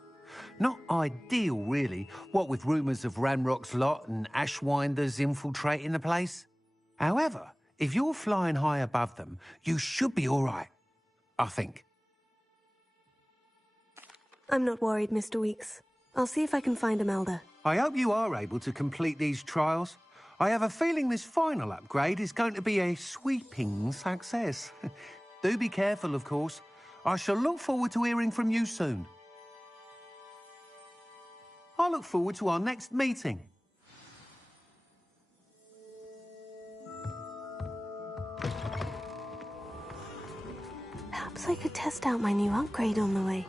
Not ideal, really, what with rumours of Ranrock's lot and Ashwinders infiltrating the place. However, if you're flying high above them, you should be all right, I think. I'm not worried, Mr. Weeks. I'll see if I can find Imelda. I hope you are able to complete these trials. I have a feeling this final upgrade is going to be a sweeping success. Do be careful, of course. I shall look forward to hearing from you soon. I look forward to our next meeting. Perhaps I could test out my new upgrade on the way.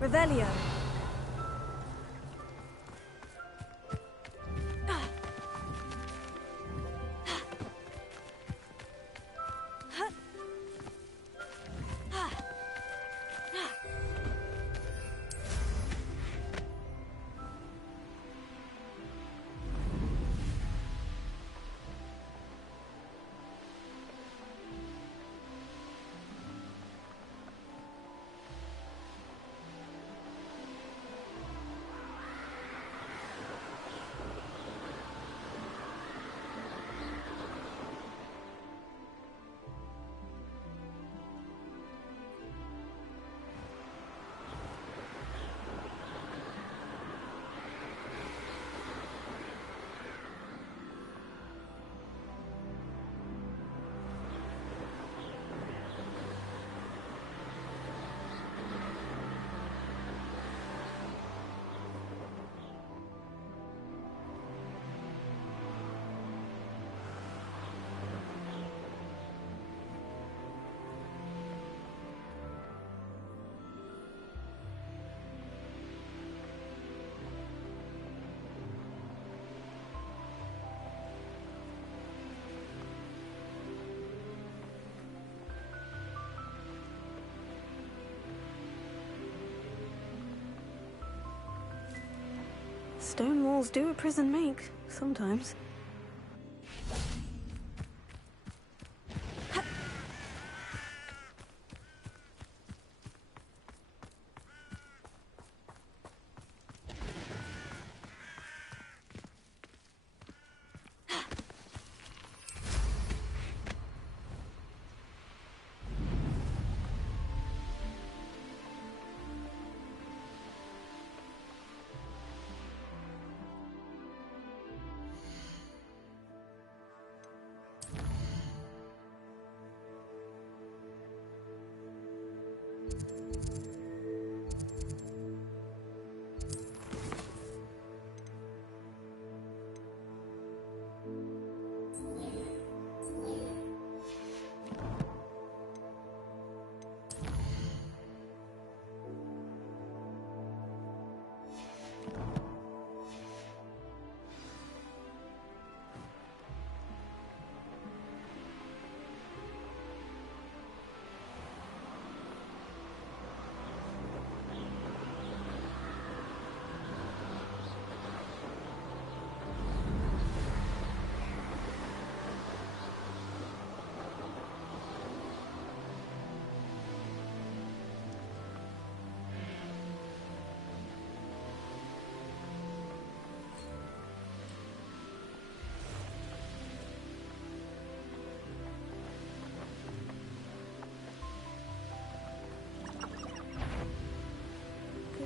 Revelio. Stone walls do a prison make, sometimes.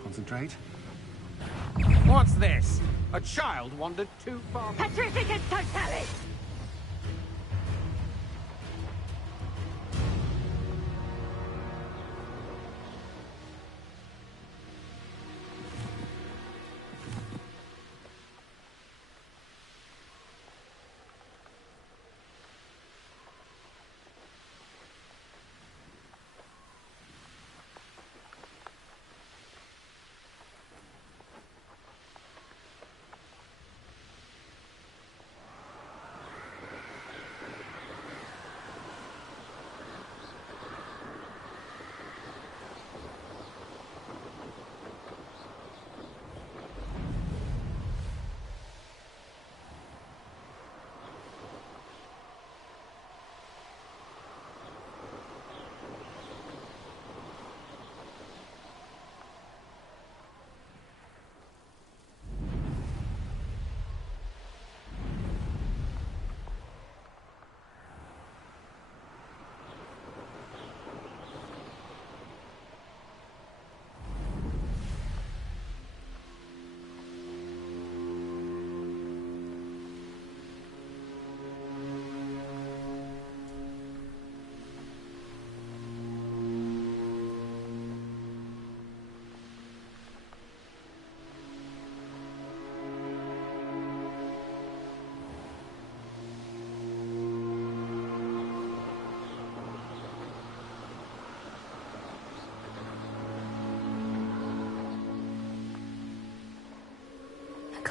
Concentrate. What's this? A child wandered too far. Petrificus totalis!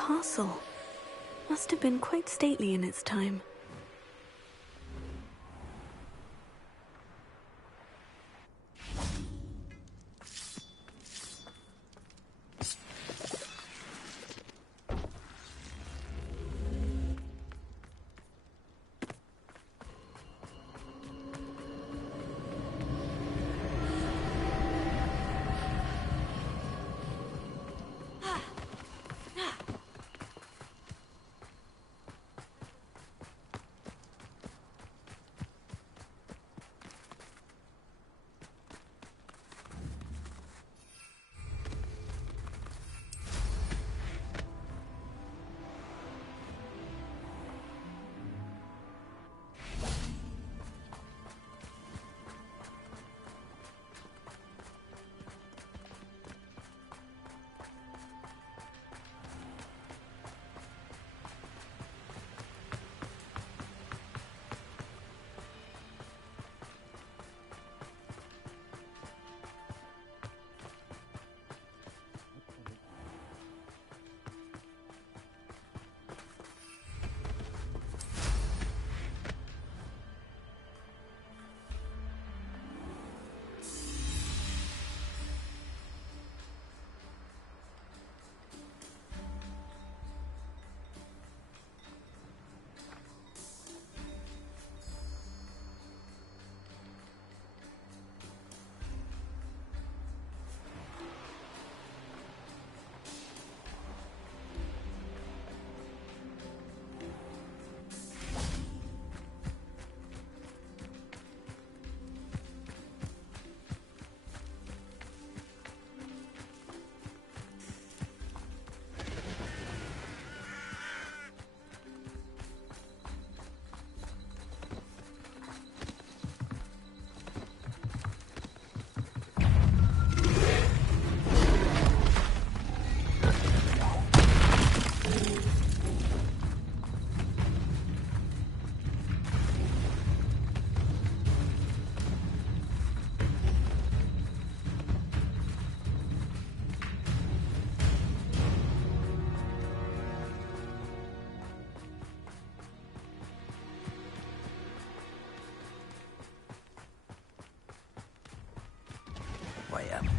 castle. Must have been quite stately in its time.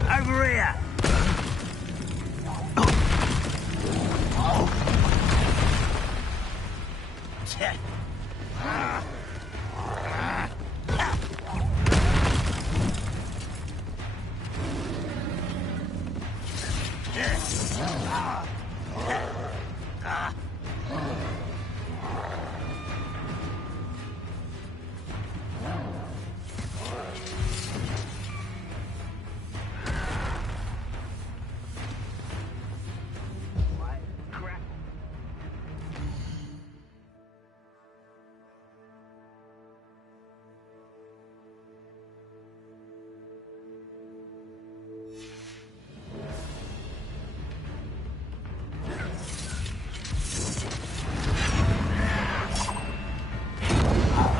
Over here!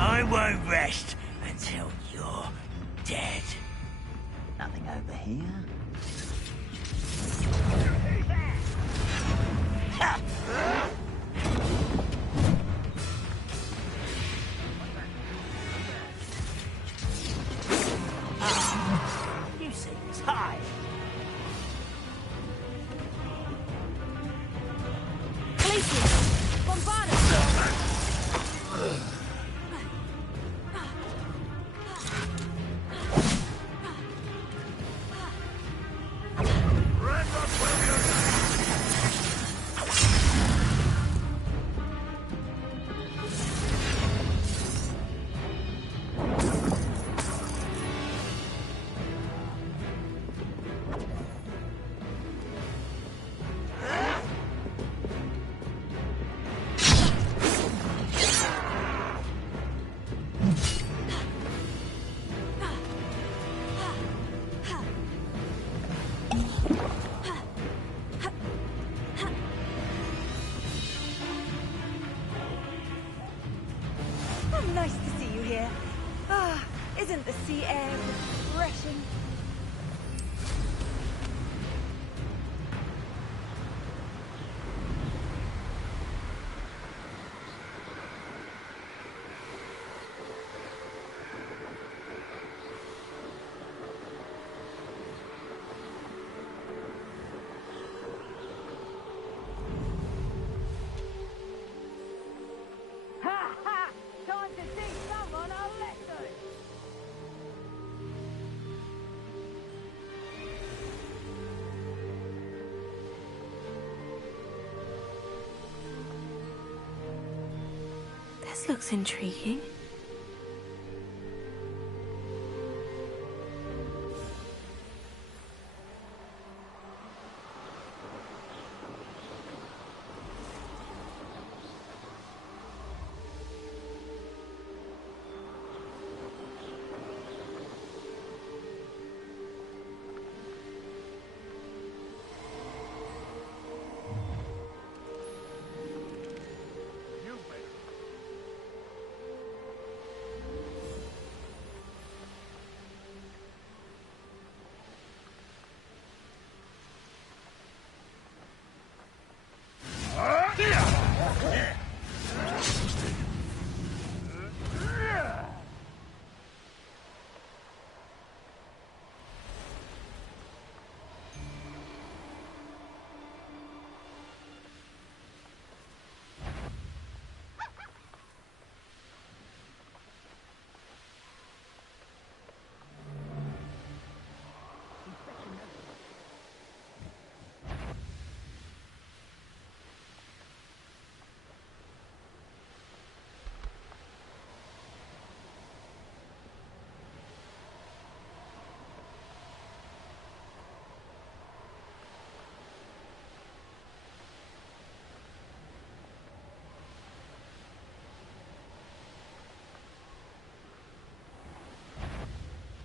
I won't rest until you're dead. Nothing over here? You see, it's high. Places! Bombard us! Nice to see you here. Ah, isn't the sea air refreshing? This looks intriguing.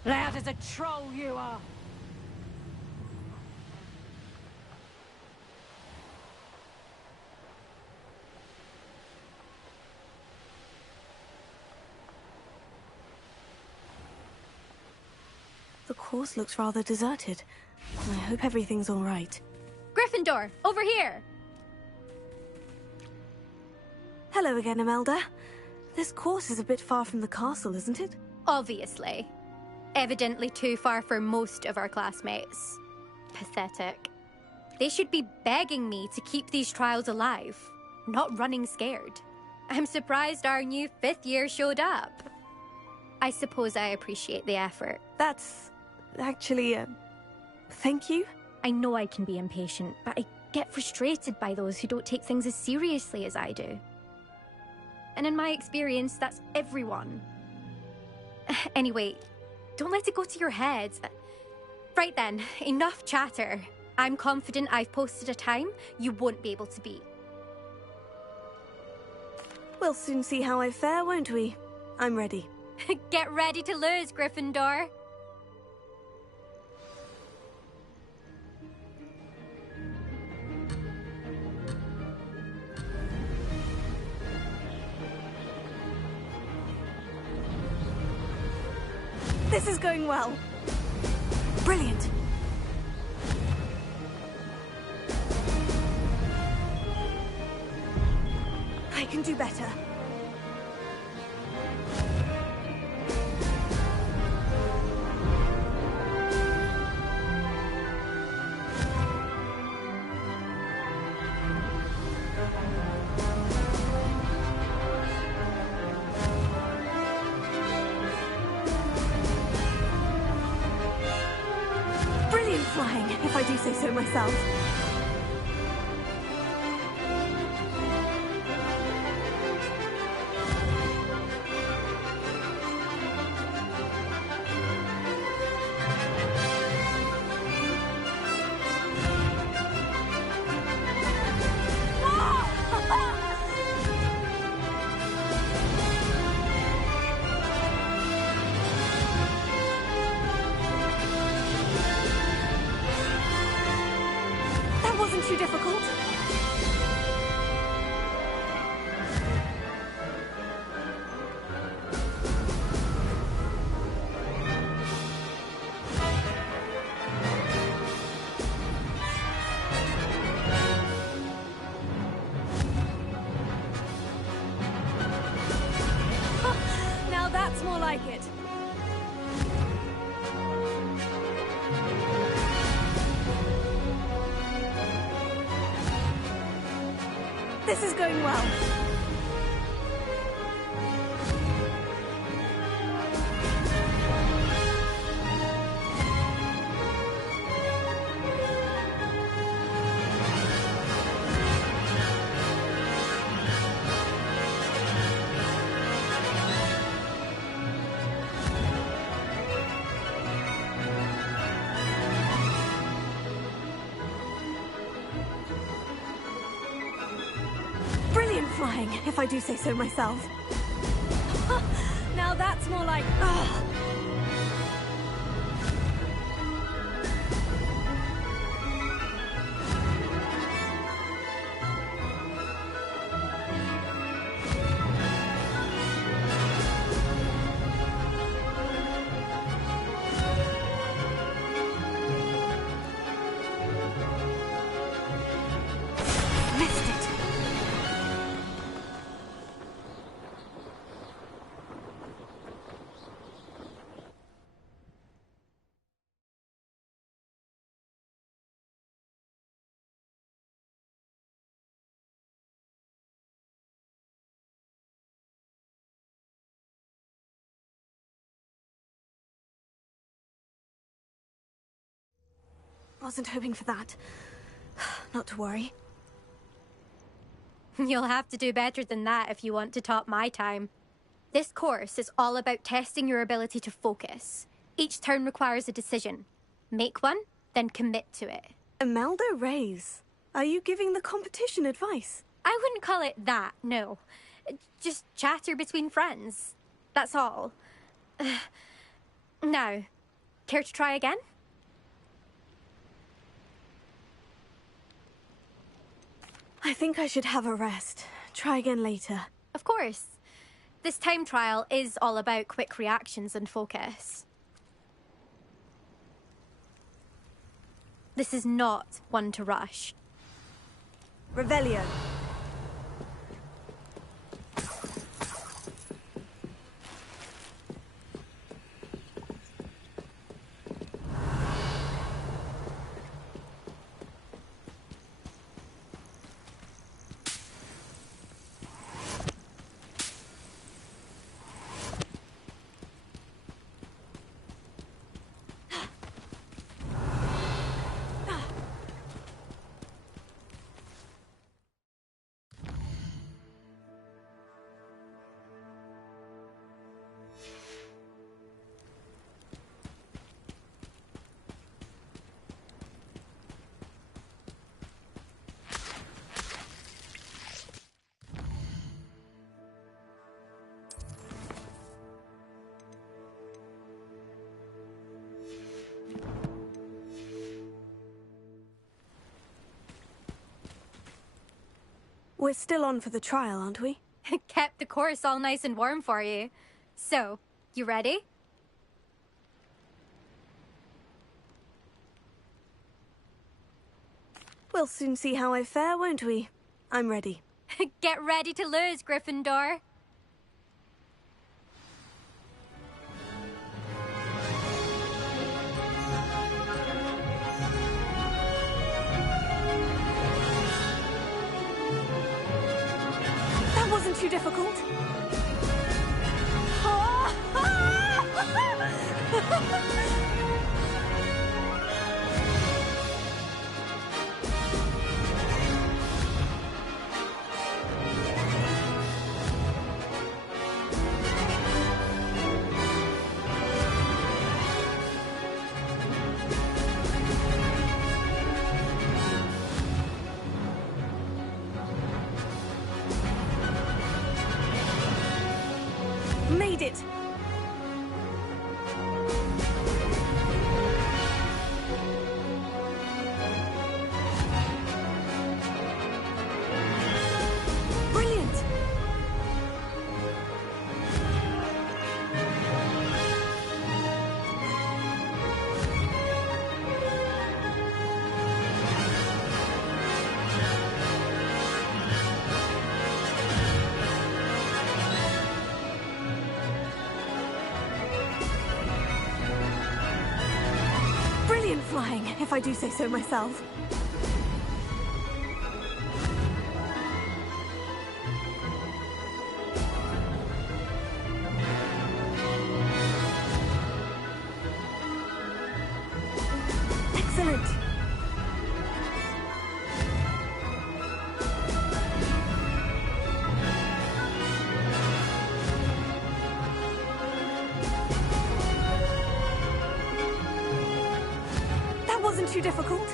Loud as a troll you are! The course looks rather deserted. I hope everything's all right. Gryffindor, over here! Hello again, Imelda. This course is a bit far from the castle, isn't it? Obviously. Evidently too far for most of our classmates. Pathetic. They should be begging me to keep these trials alive, not running scared. I'm surprised our new 5th year showed up. I suppose I appreciate the effort. That's actually, thank you. I know I can be impatient, but I get frustrated by those who don't take things as seriously as I do. And in my experience, that's everyone. Anyway, don't let it go to your head. Right then, enough chatter. I'm confident I've posted a time you won't be able to beat. We'll soon see how I fare, won't we? I'm ready. Get ready to lose, Gryffindor. This is going well. Brilliant. I can do better. Flying, if I do say so myself. Too difficult. Now that's more like it. This is going well. flying, if I do say so myself. Now that's more like... Wasn't hoping for that. Not to worry. You'll have to do better than that if you want to top my time. This course is all about testing your ability to focus. Each turn requires a decision. Make one, then commit to it. Imelda Reyes, are you giving the competition advice? I wouldn't call it that, no. Just chatter between friends. That's all. Now, care to try again? I think I should have a rest. Try again later. Of course. This time trial is all about quick reactions and focus. This is not one to rush. Revelio. We're still on for the trial, aren't we? Kept the course all nice and warm for you. So, you ready? We'll soon see how I fare, won't we? I'm ready. Get ready to lose, Gryffindor. That wasn't too difficult. Made it! Brilliant! Brilliant flying, if I do say so myself. Excellent. That wasn't too difficult.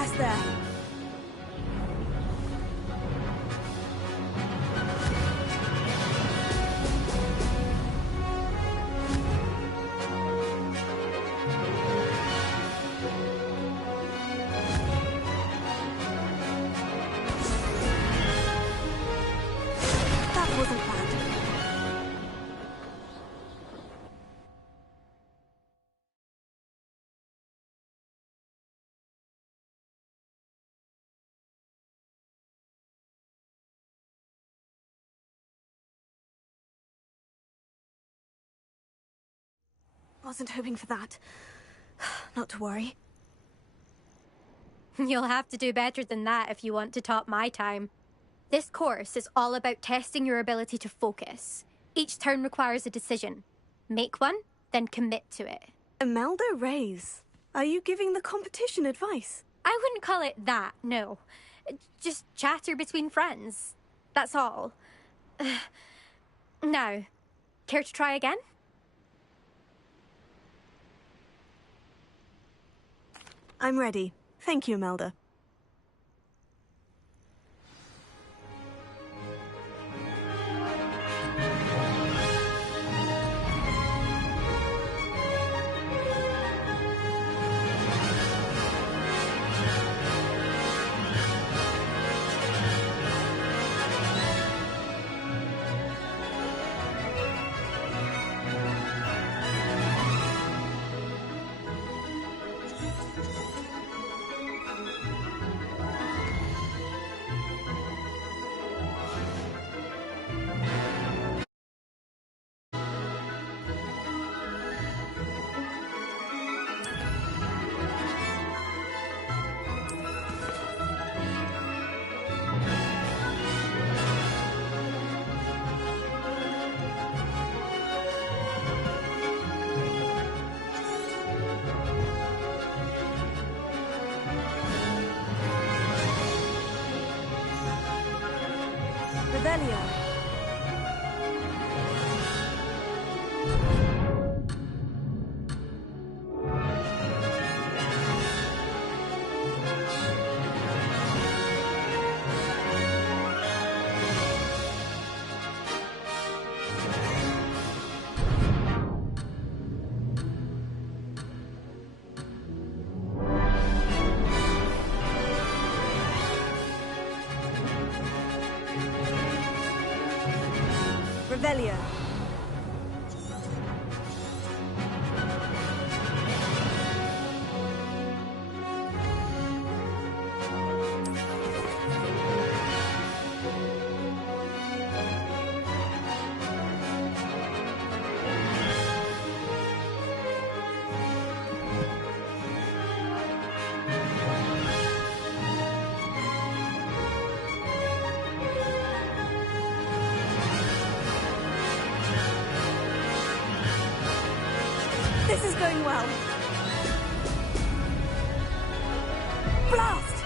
Past there. That wasn't bad. Wasn't hoping for that. Not to worry. You'll have to do better than that if you want to top my time. This course is all about testing your ability to focus. Each turn requires a decision. Make one, then commit to it. Imelda Reyes, are you giving the competition advice? I wouldn't call it that, no. Just chatter between friends. That's all. Now, care to try again? I'm ready. Thank you, Imelda. Revelio. Revelio. This is going well. Blast!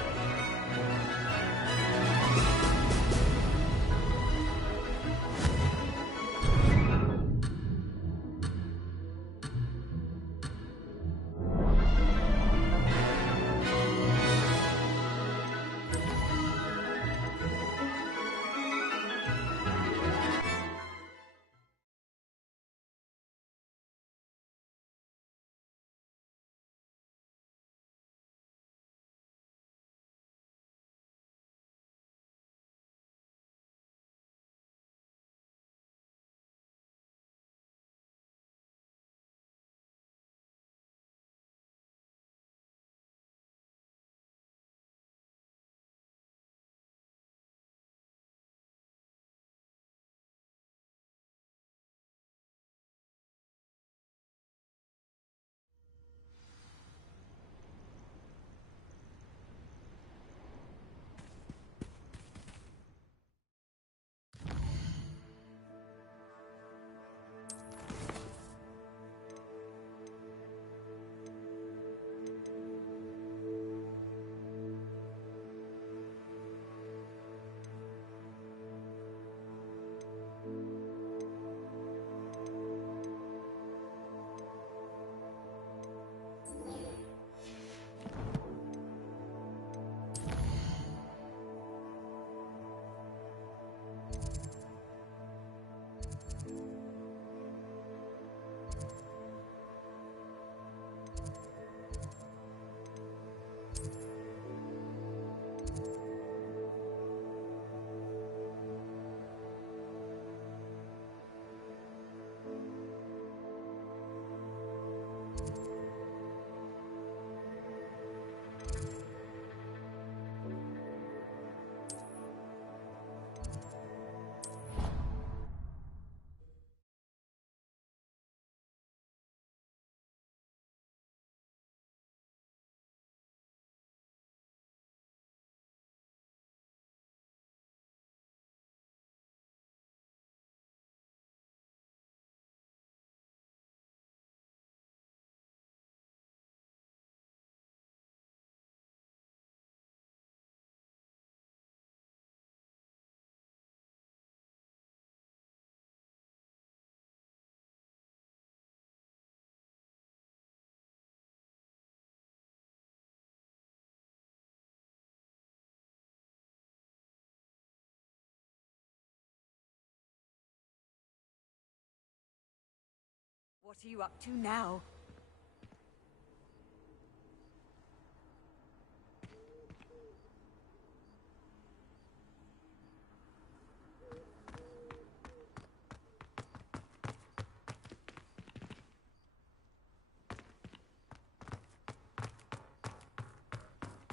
What are you up to now?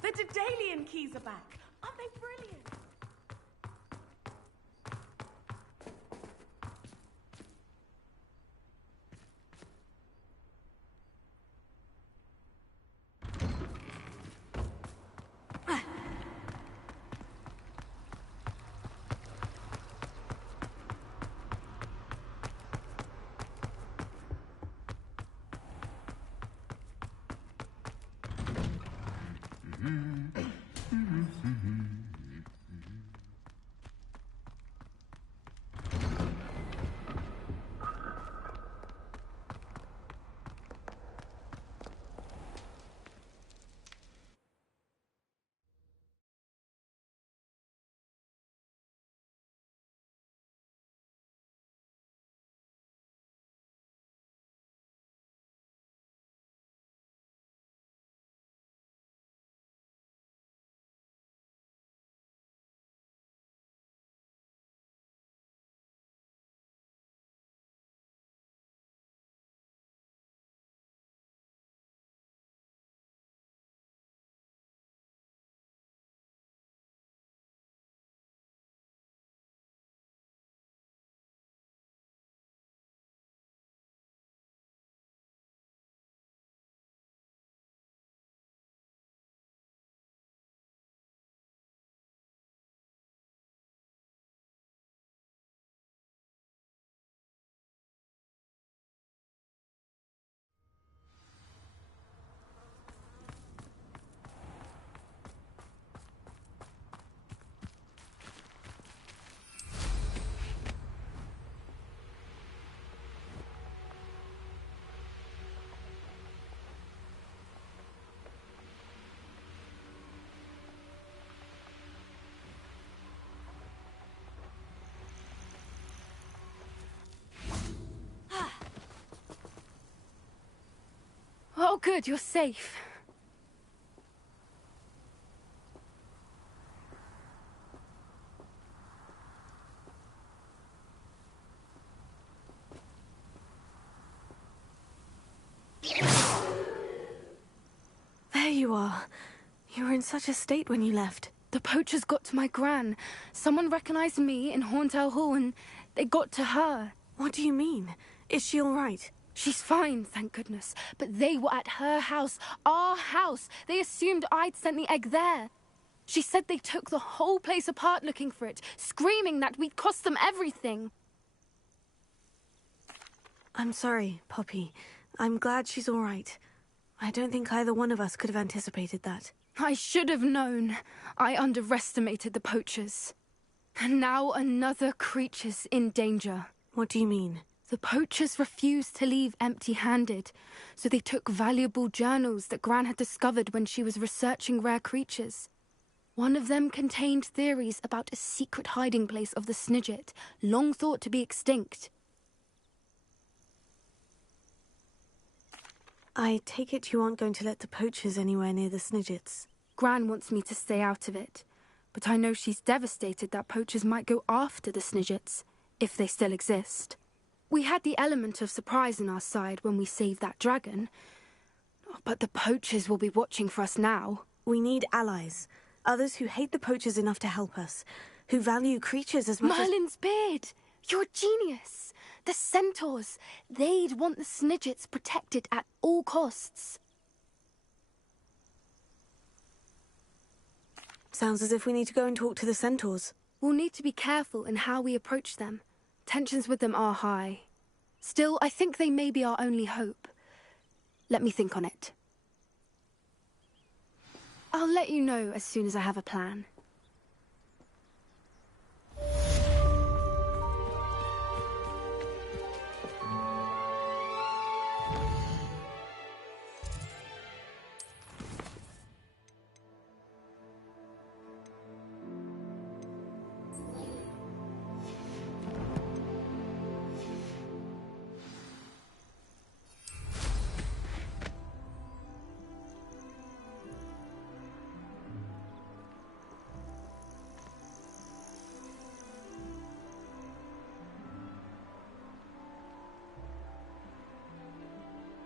The Daedalian keys are back. Aren't they brilliant? Oh, good, you're safe. There you are. You were in such a state when you left. The poachers got to my gran. Someone recognized me in Horntail Hall and they got to her. What do you mean? Is she all right? She's fine, thank goodness. But they were at her house, our house. They assumed I'd sent the egg there. She said they took the whole place apart looking for it, screaming that we'd cost them everything. I'm sorry, Poppy. I'm glad she's all right. I don't think either one of us could have anticipated that. I should have known. I underestimated the poachers. And now another creature's in danger. What do you mean? The poachers refused to leave empty-handed, so they took valuable journals that Gran had discovered when she was researching rare creatures. One of them contained theories about a secret hiding place of the Snidget, long thought to be extinct. I take it you aren't going to let the poachers anywhere near the Snidgets. Gran wants me to stay out of it, but I know she's devastated that poachers might go after the Snidgets, if they still exist. We had the element of surprise on our side when we saved that dragon, but the poachers will be watching for us now. We need allies. Others who hate the poachers enough to help us, who value creatures as much Merlin's beard! You're a genius! The centaurs! They'd want the Snidgets protected at all costs. Sounds as if we need to go and talk to the centaurs. We'll need to be careful in how we approach them. Tensions with them are high. Still, I think they may be our only hope. Let me think on it. I'll let you know as soon as I have a plan.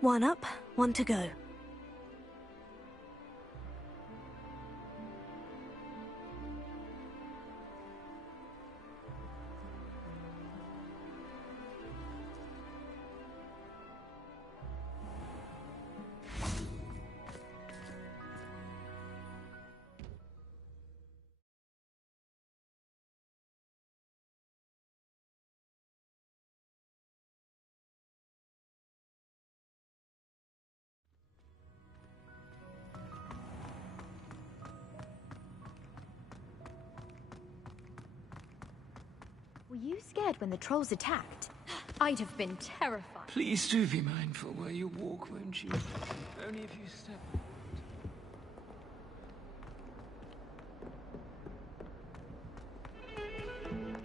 One up, one to go. Were you scared when the trolls attacked? I'd have been terrified. Please do be mindful where you walk, won't you? Only if you step...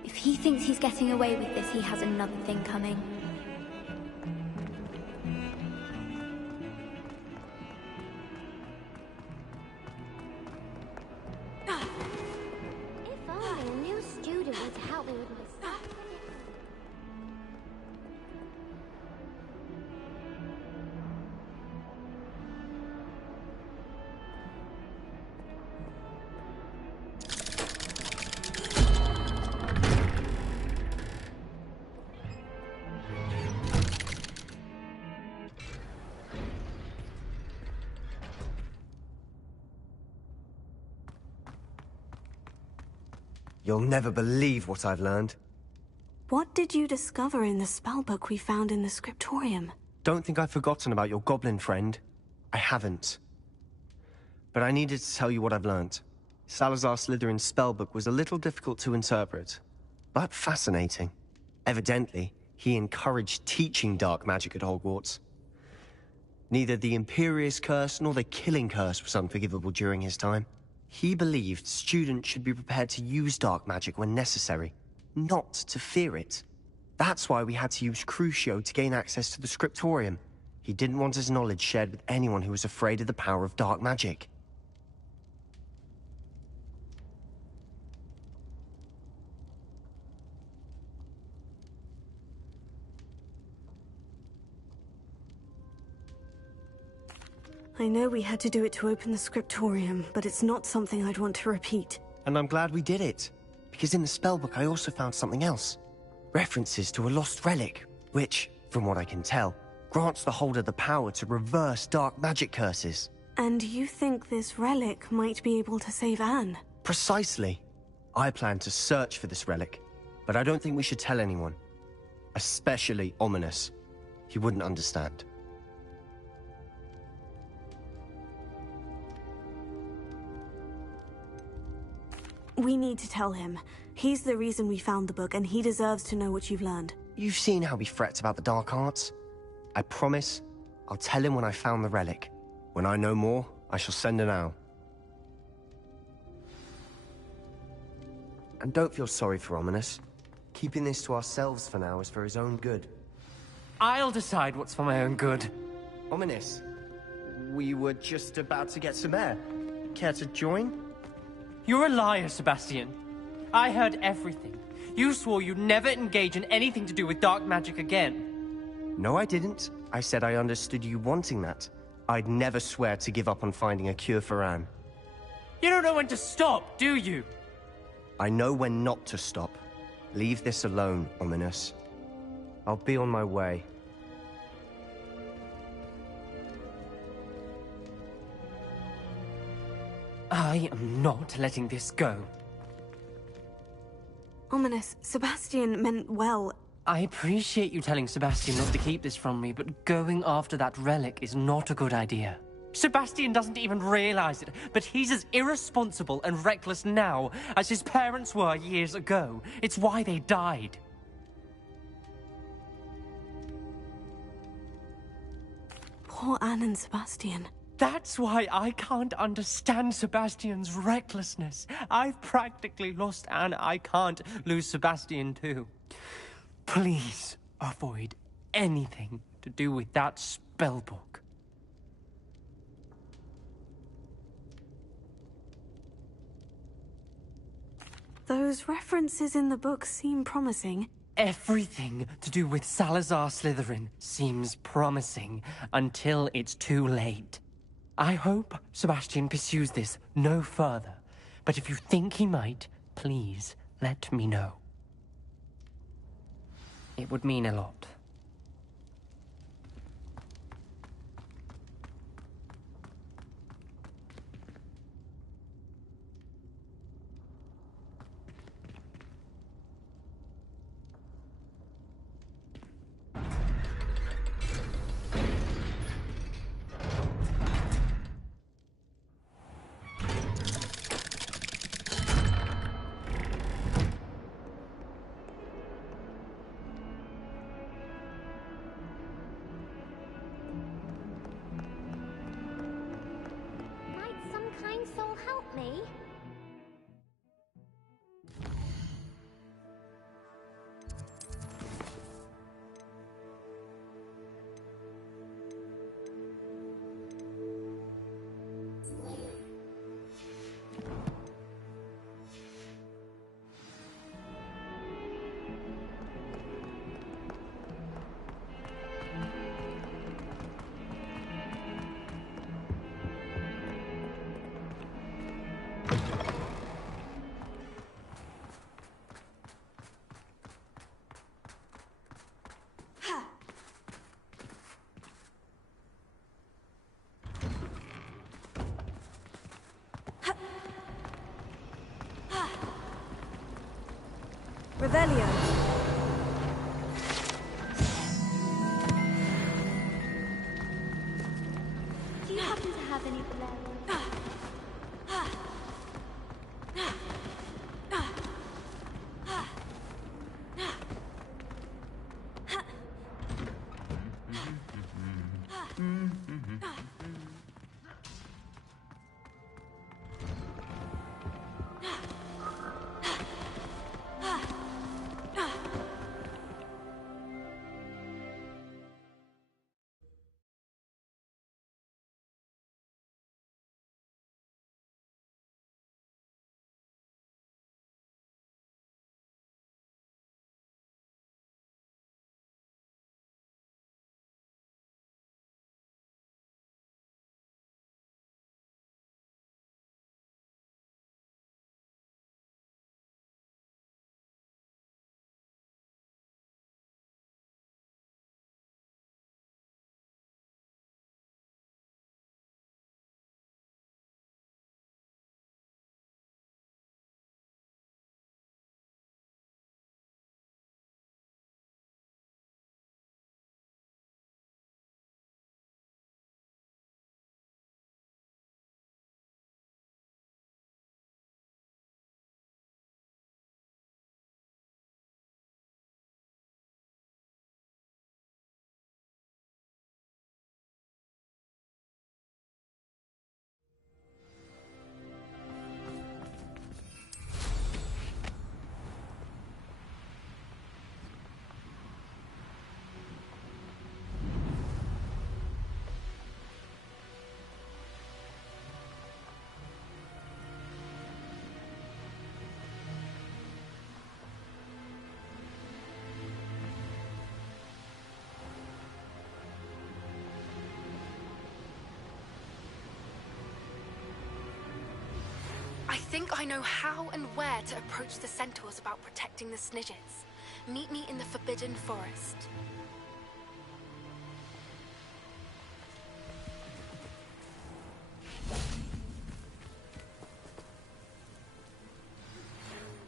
If he thinks he's getting away with this, he has another thing coming. If only a new student were to help me with my stuff. You'll never believe what I've learned. What did you discover in the spellbook we found in the scriptorium? Don't think I've forgotten about your goblin friend. I haven't. But I needed to tell you what I've learned. Salazar Slytherin's spellbook was a little difficult to interpret, but fascinating. Evidently, he encouraged teaching dark magic at Hogwarts. Neither the Imperious Curse nor the Killing Curse was unforgivable during his time. He believed students should be prepared to use dark magic when necessary, not to fear it. That's why we had to use Crucio to gain access to the scriptorium. He didn't want his knowledge shared with anyone who was afraid of the power of dark magic. I know we had to do it to open the scriptorium, but it's not something I'd want to repeat. And I'm glad we did it, because in the spellbook I also found something else. References to a lost relic, which, from what I can tell, grants the holder the power to reverse dark magic curses. And you think this relic might be able to save Anne? Precisely. I plan to search for this relic, but I don't think we should tell anyone. Especially Ominous. He wouldn't understand. We need to tell him. He's the reason we found the book, and he deserves to know what you've learned. You've seen how he frets about the dark arts. I promise, I'll tell him when I found the relic. When I know more, I shall send an owl. And don't feel sorry for Ominous. Keeping this to ourselves for now is for his own good. I'll decide what's for my own good. Ominous, we were just about to get some air. Care to join? You're a liar, Sebastian. I heard everything. You swore you'd never engage in anything to do with dark magic again. No, I didn't. I said I understood you wanting that. I'd never swear to give up on finding a cure for Anne. You don't know when to stop, do you? I know when not to stop. Leave this alone, Ominous. I'll be on my way. I am not letting this go. Ominous, Sebastian meant well. I appreciate you telling Sebastian not to keep this from me, but going after that relic is not a good idea. Sebastian doesn't even realize it, but he's as irresponsible and reckless now as his parents were years ago. It's why they died. Poor Anne and Sebastian. That's why I can't understand Sebastian's recklessness. I've practically lost Anne. I can't lose Sebastian too. Please avoid anything to do with that spellbook. Those references in the book seem promising. Everything to do with Salazar Slytherin seems promising until it's too late. I hope Sebastian pursues this no further, but if you think he might, please let me know. It would mean a lot. Revelio. Do you happen to have any Valerian? I think I know how and where to approach the centaurs about protecting the Snidgets. Meet me in the Forbidden Forest.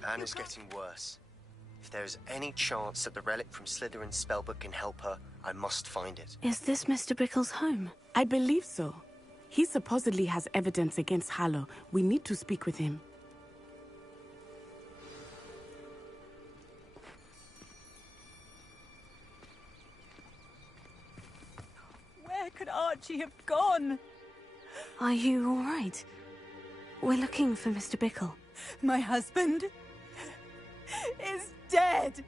Anna's getting worse. If there is any chance that the relic from Slytherin's spellbook can help her, I must find it. Is this Mr. Bickle's home? I believe so. He supposedly has evidence against Hallow. We need to speak with him. Where could Archie have gone? Are you all right? We're looking for Mr. Bickle. My husband is dead.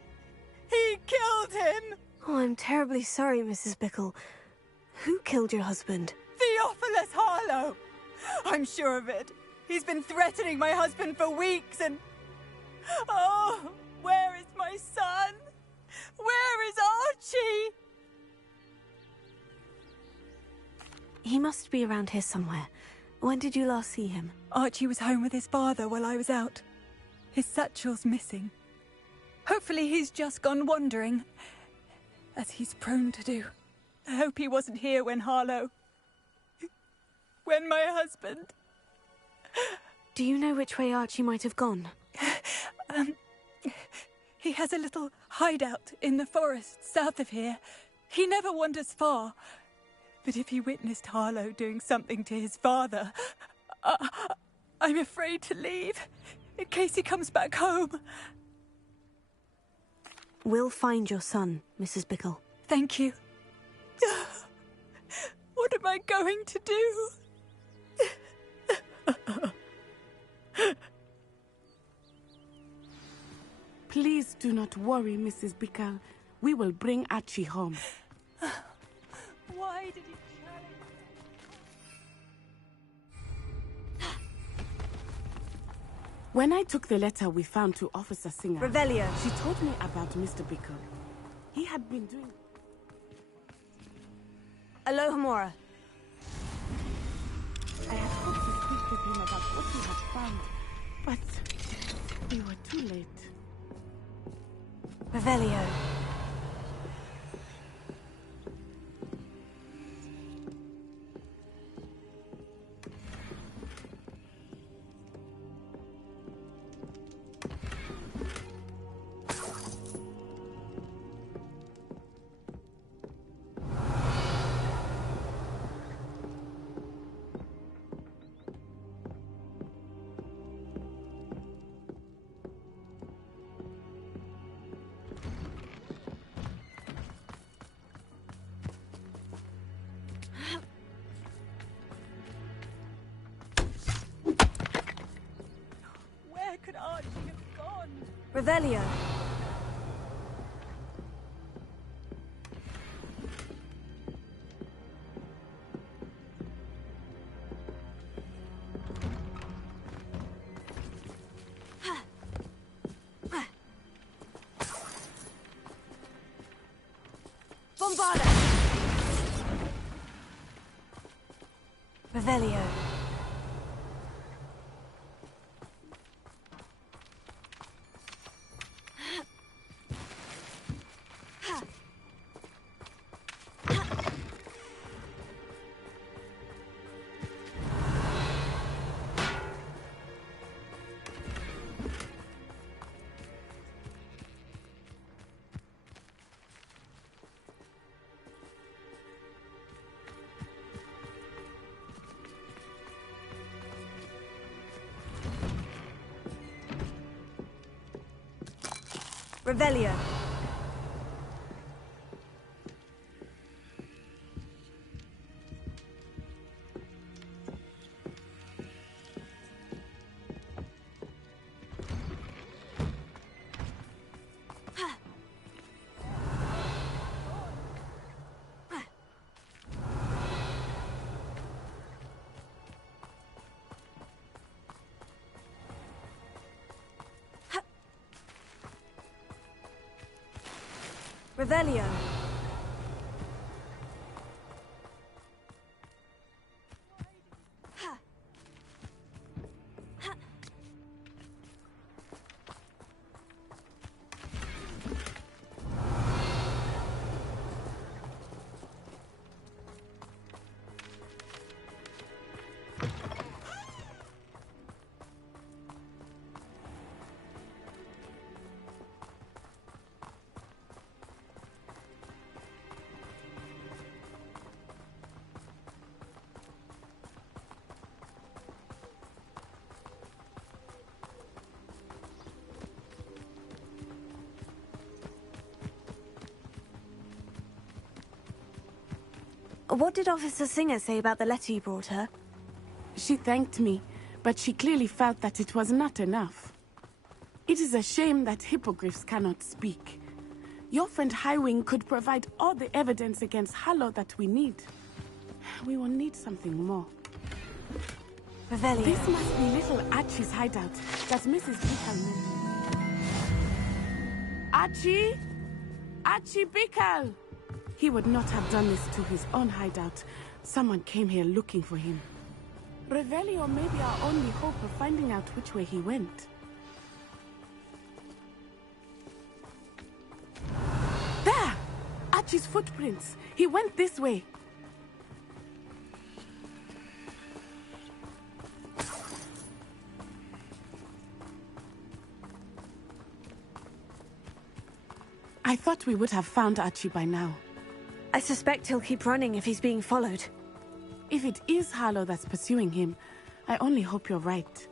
He killed him. Oh, I'm terribly sorry, Mrs. Bickle. Who killed your husband? Theophilus Harlow. I'm sure of it. He's been threatening my husband for weeks and... Oh, where is my son? Where is Archie? He must be around here somewhere. When did you last see him? Archie was home with his father while I was out. His satchel's missing. Hopefully he's just gone wandering, as he's prone to do. I hope he wasn't here when Harlow... when my husband... Do you know which way Archie might have gone? He has a little hideout in the forest south of here. He never wanders far. But if he witnessed Harlow doing something to his father, I'm afraid to leave, in case he comes back home. We'll find your son, Mrs. Bickle. Thank you. What am I going to do? Please do not worry, Mrs. Bickle. We will bring Archie home. Why did he challenge? When I took the letter we found to Officer Singer... Revelio. She told me about Mr. Bickle. He had been doing... Alohomora. I had hoped to speak with him about what he had found, but we were too late. Revelio. Where could Archie have gone? Revelio. Bombarda. Revelio. Revelio. Revelio. What did Officer Singer say about the letter you brought her? She thanked me, but she clearly felt that it was not enough. It is a shame that hippogriffs cannot speak. Your friend Highwing could provide all the evidence against Harlow that we need. We will need something more. Revelio. This must be little Archie's hideout that Mrs. Bickle mentioned. Archie? Archie Bickle! He would not have done this to his own hideout. Someone came here looking for him. Revelio may be our only hope of finding out which way he went. There! Archie's footprints. He went this way. I thought we would have found Archie by now. I suspect he'll keep running if he's being followed. If it is Harlow that's pursuing him, I only hope you're right.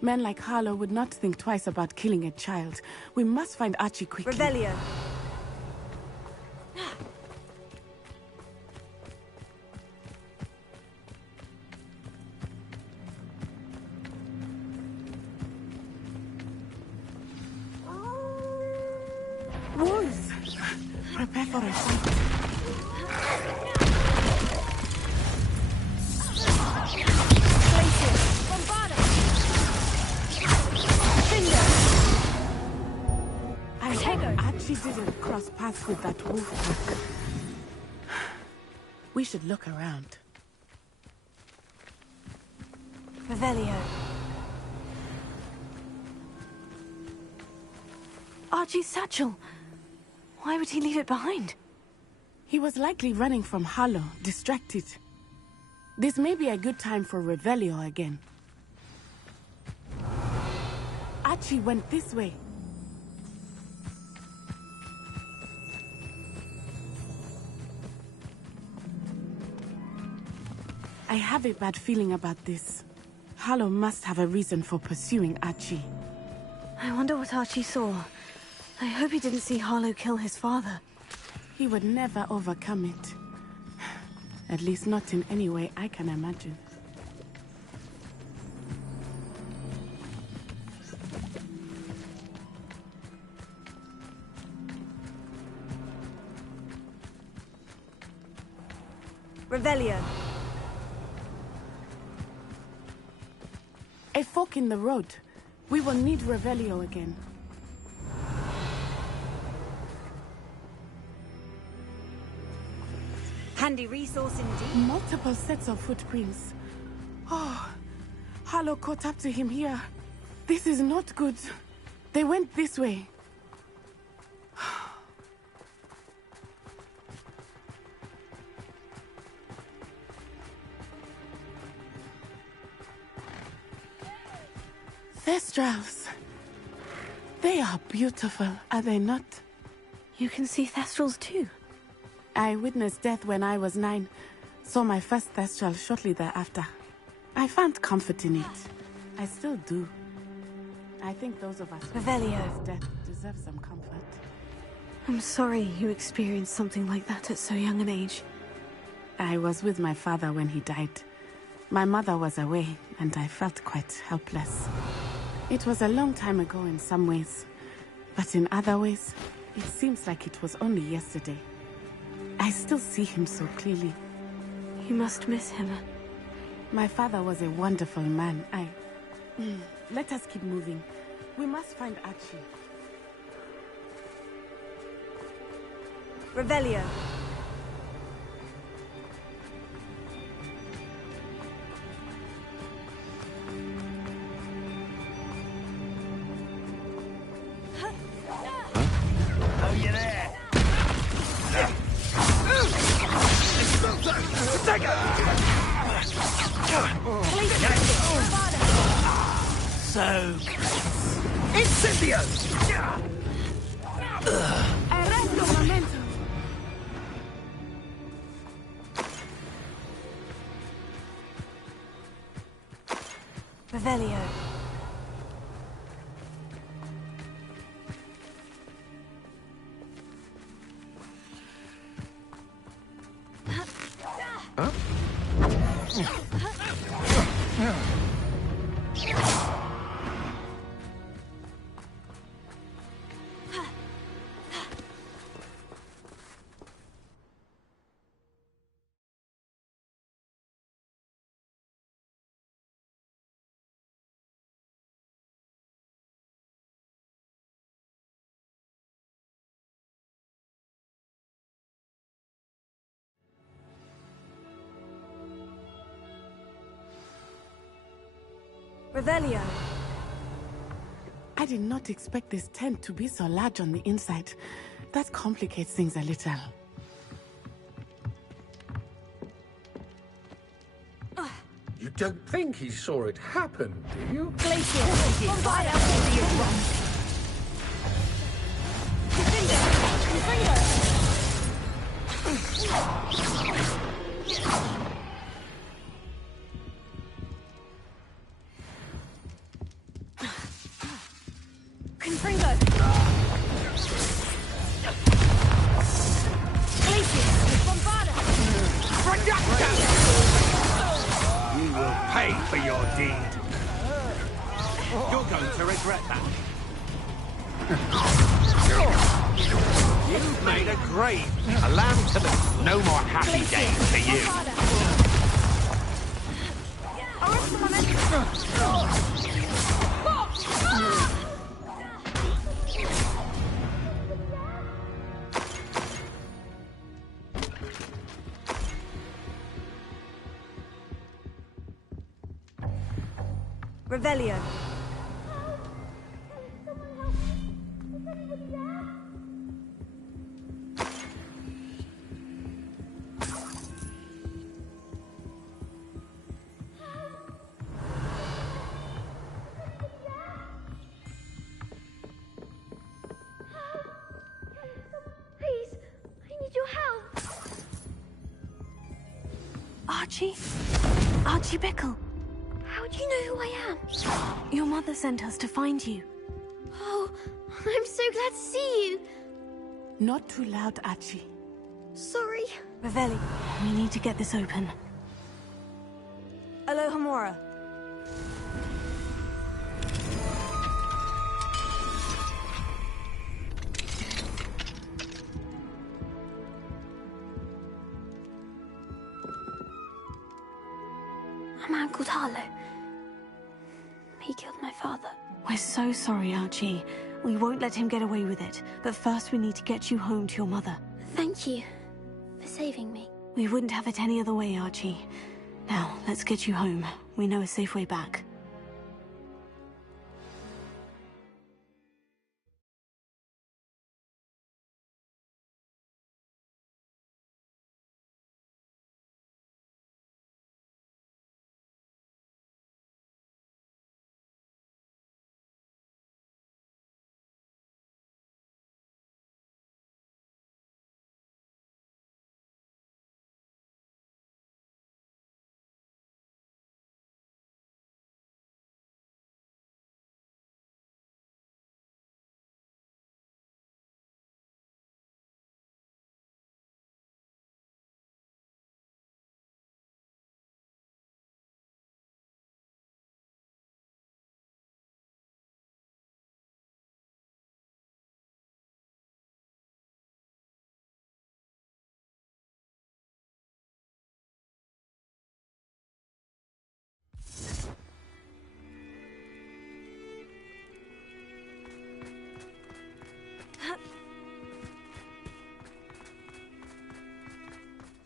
Men like Harlow would not think twice about killing a child. We must find Archie quickly. Revelio. Wolves! Prepare for a fight. I hope Archie didn't cross paths with that wolf pack. We should look around. Revelio. Archie's satchel. Why would he leave it behind? He was likely running from Harlow, distracted. This may be a good time for Revelio again. Archie went this way. I have a bad feeling about this. Harlow must have a reason for pursuing Archie. I wonder what Archie saw. I hope he didn't see Harlow kill his father. He would never overcome it. At least not in any way I can imagine. Revelio. A fork in the road. We will need Revelio again. Handy resource indeed. Multiple sets of footprints. Oh, Harlow caught up to him here. This is not good. They went this way. Thestrals. They are beautiful, are they not? You can see Thestrals too. I witnessed death when I was 9. Saw my first Thestral shortly thereafter. I found comfort in it. I still do. I think those of us who witnessed death deserve some comfort. I'm sorry you experienced something like that at so young an age. I was with my father when he died. My mother was away, and I felt quite helpless. It was a long time ago in some ways, but in other ways, it seems like it was only yesterday. I still see him so clearly. You must miss him. My father was a wonderful man. Let us keep moving. We must find Archie. Revelio. Oh, you're there. Take it! So... Incendio! Arresto momento! Revelio. Revelio. I did not expect this tent to be so large on the inside. That complicates things a little. You don't think he saw it happen, do you? Glacier. Confringo. Glacier. Bombarda. You will pay for your deed. You're going to regret that. You've made a grave. A lamb to the... No more happy days for you. Revelio. Please, I need your help. Archie? Archie Bickle. How do you know who I am? Your mother sent us to find you. Oh, I'm so glad to see you. Not too loud, Archie. Sorry. Revelli, we need to get this open. Alohomora. A man called Harlow. He killed my father. We're so sorry, Archie. We won't let him get away with it. But first we need to get you home to your mother. Thank you for saving me. We wouldn't have it any other way, Archie. Now, let's get you home. We know a safe way back.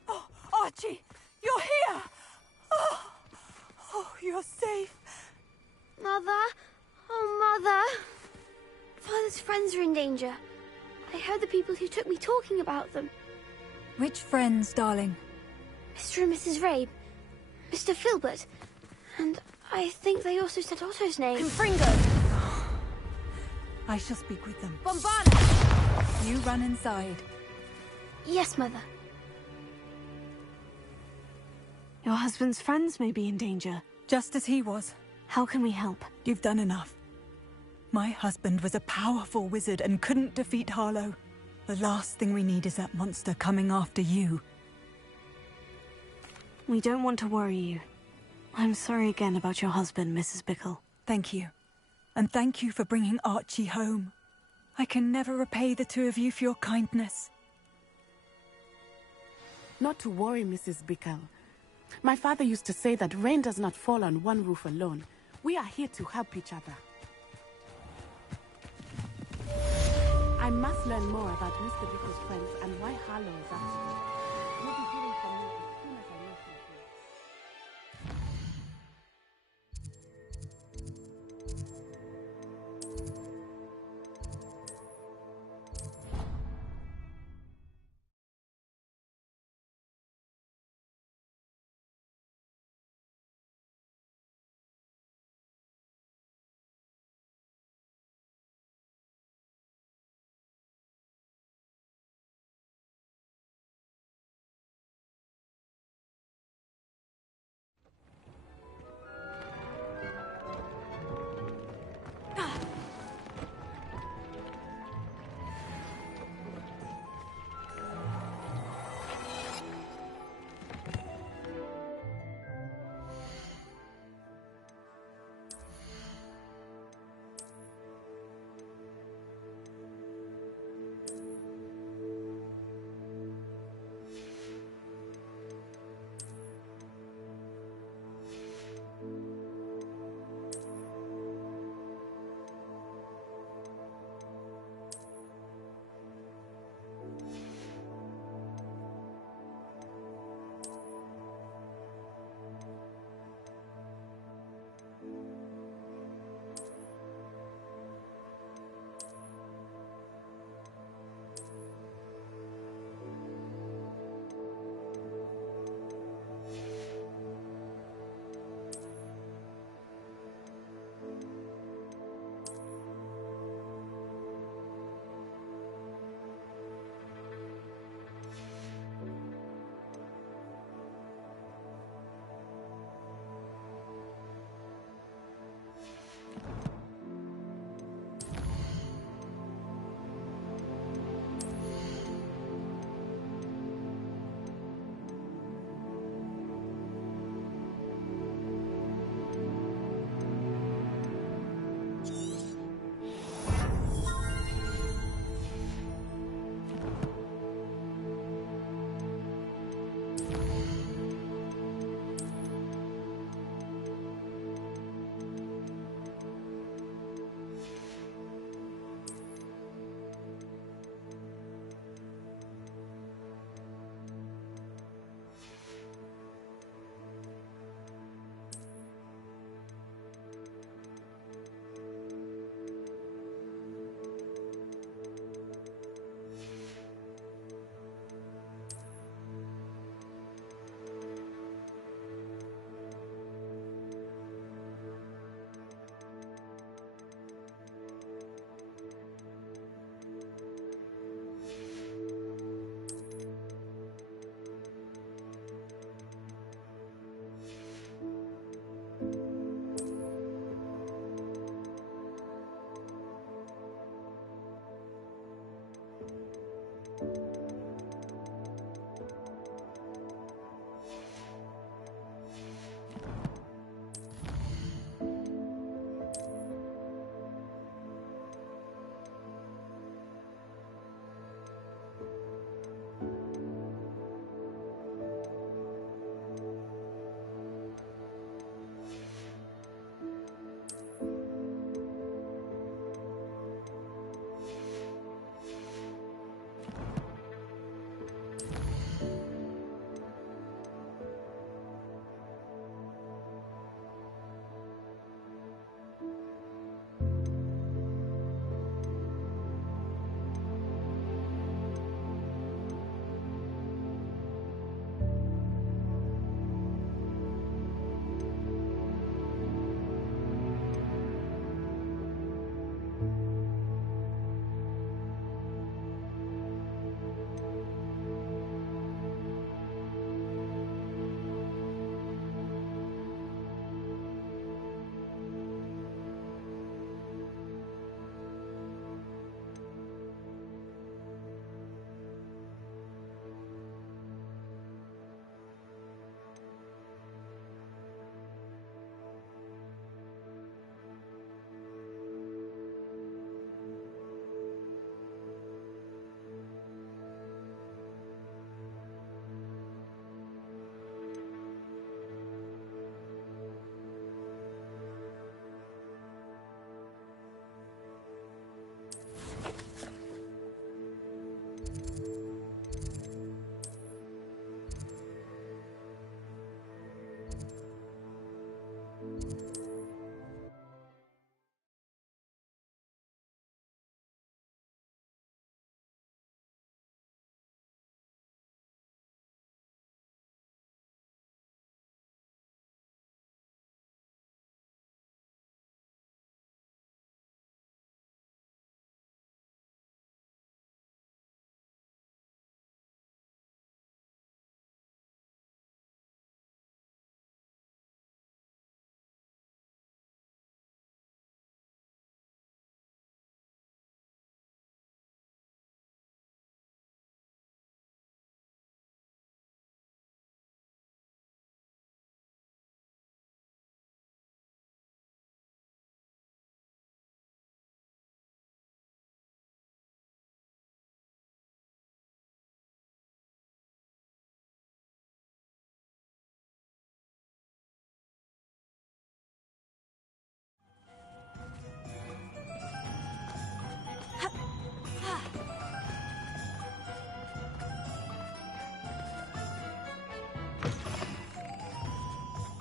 Oh, Archie, you're here! Oh, you're safe. Mother? Oh, Mother. Father's friends are in danger. I heard the people who took me talking about them. Which friends, darling? Mr. and Mrs. Rabe, Mr. Filbert, and I think they also said Otto's name. Confringo! I shall speak with them. Bombarda! You run inside. Yes, Mother. Your husband's friends may be in danger. Just as he was. How can we help? You've done enough. My husband was a powerful wizard and couldn't defeat Harlow. The last thing we need is that monster coming after you. We don't want to worry you. I'm sorry again about your husband, Mrs. Bickle. Thank you. And thank you for bringing Archie home. I can never repay the two of you for your kindness. Not to worry, Mrs. Bickle. My father used to say that rain does not fall on one roof alone. We are here to help each other. I must learn more about Mr. Bickle's friends and why Harlow is after them. You'll be hearing from me as soon as I know something.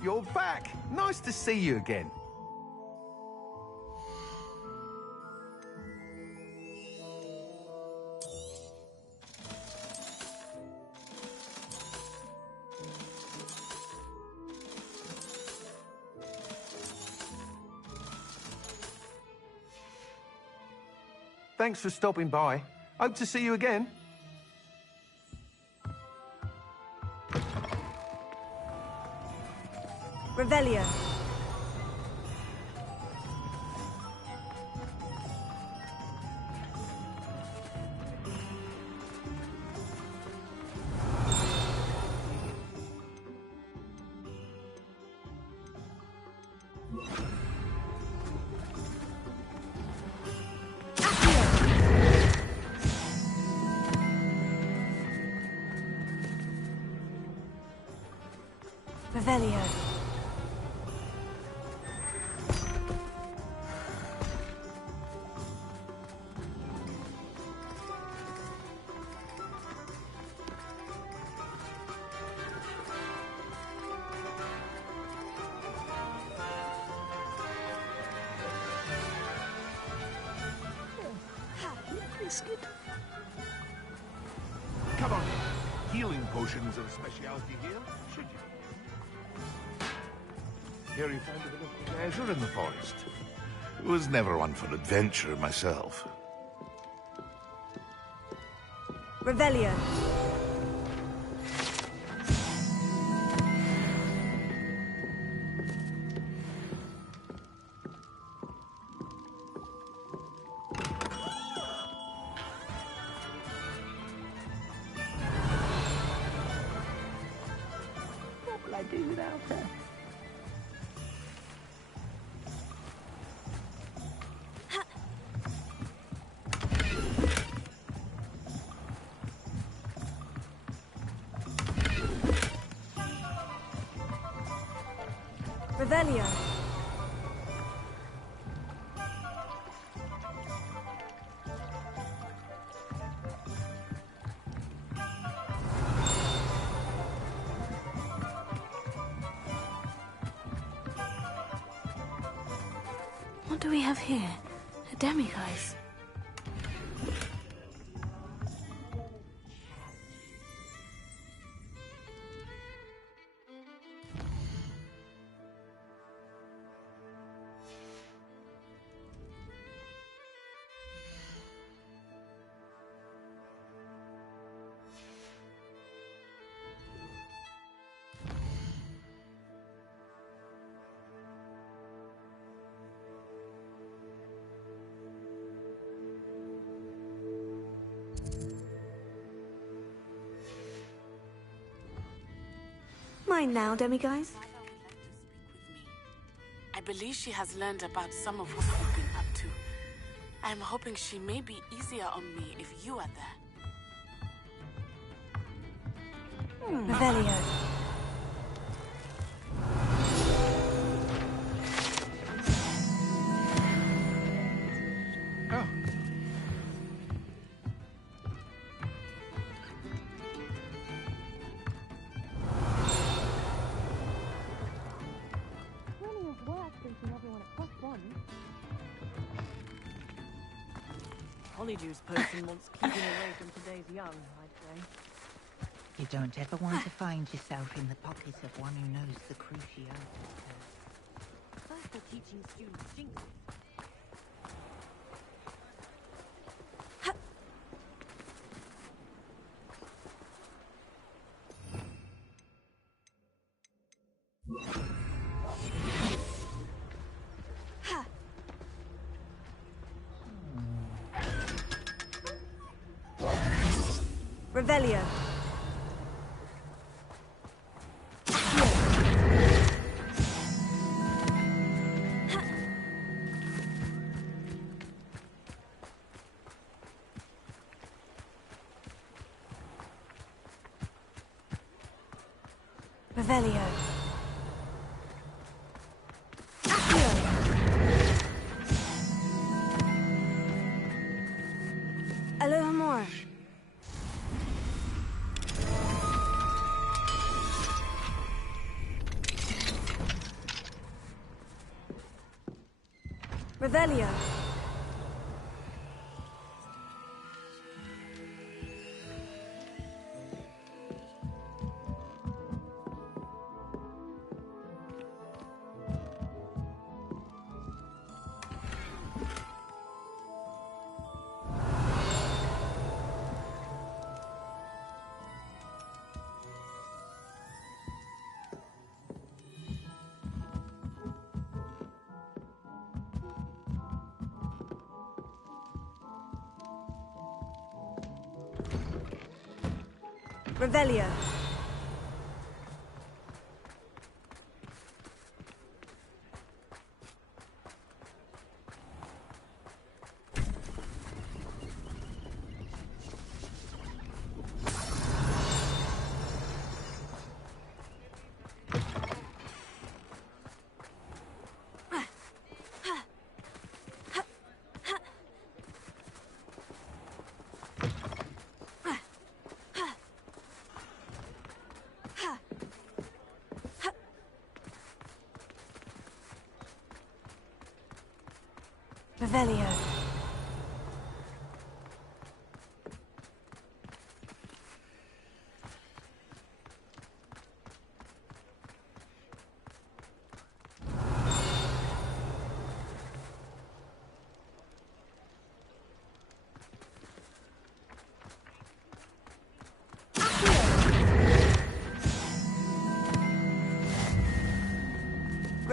You're back. Nice to see you again. Thanks for stopping by. Hope to see you again. Revelio. Revelio. Come on. Healing potions are a specialty here, should you? Here you found a bit of pleasure in the forest. Was never one for adventure myself. Revelio. What will I do without her? Revelio. What do we have here? A demiguise. Mine now, demiguise. I believe she has learned about some of what we've been up to. I'm hoping she may be easier on me if you are there. Revelio. Polyjuice person wants keeping away from today's young, I'd say. You don't ever want to find yourself in the pocket of one who knows the crucial. First for teaching students jinx. Revelio. Revelio. Alohomora. Revelio. Revelio. Revelio.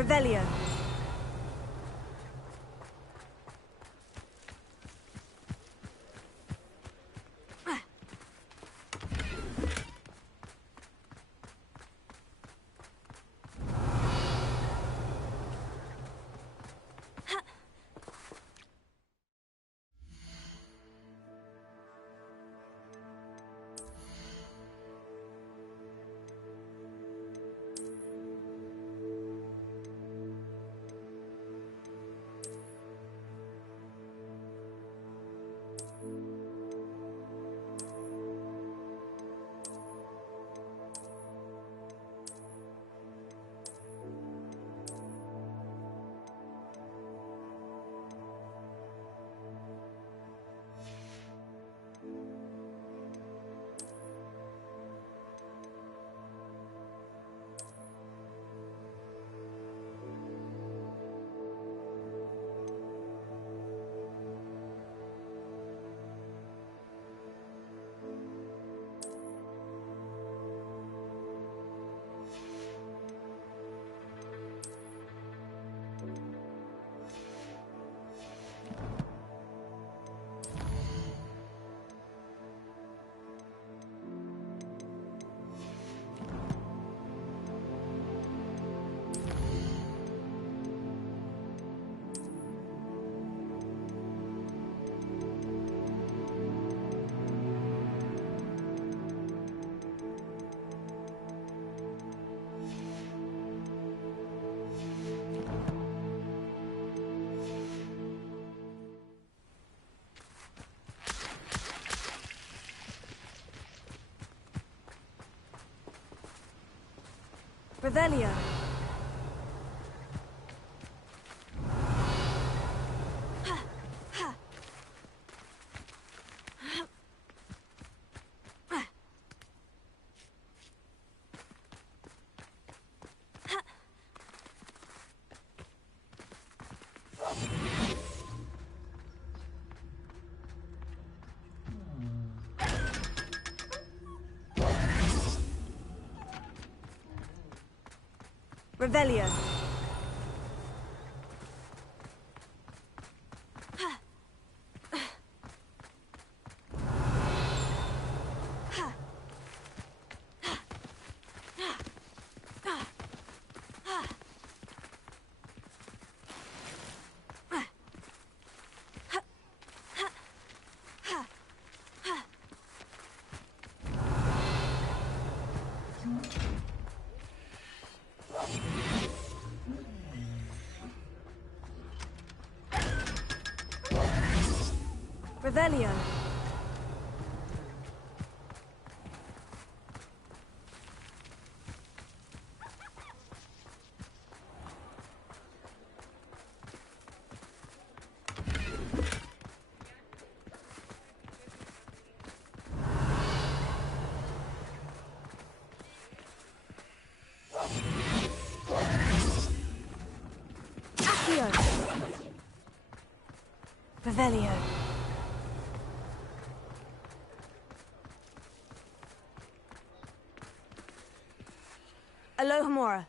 Revelio. Revelio. Revelio. Revelio. Revelio. Alohomora.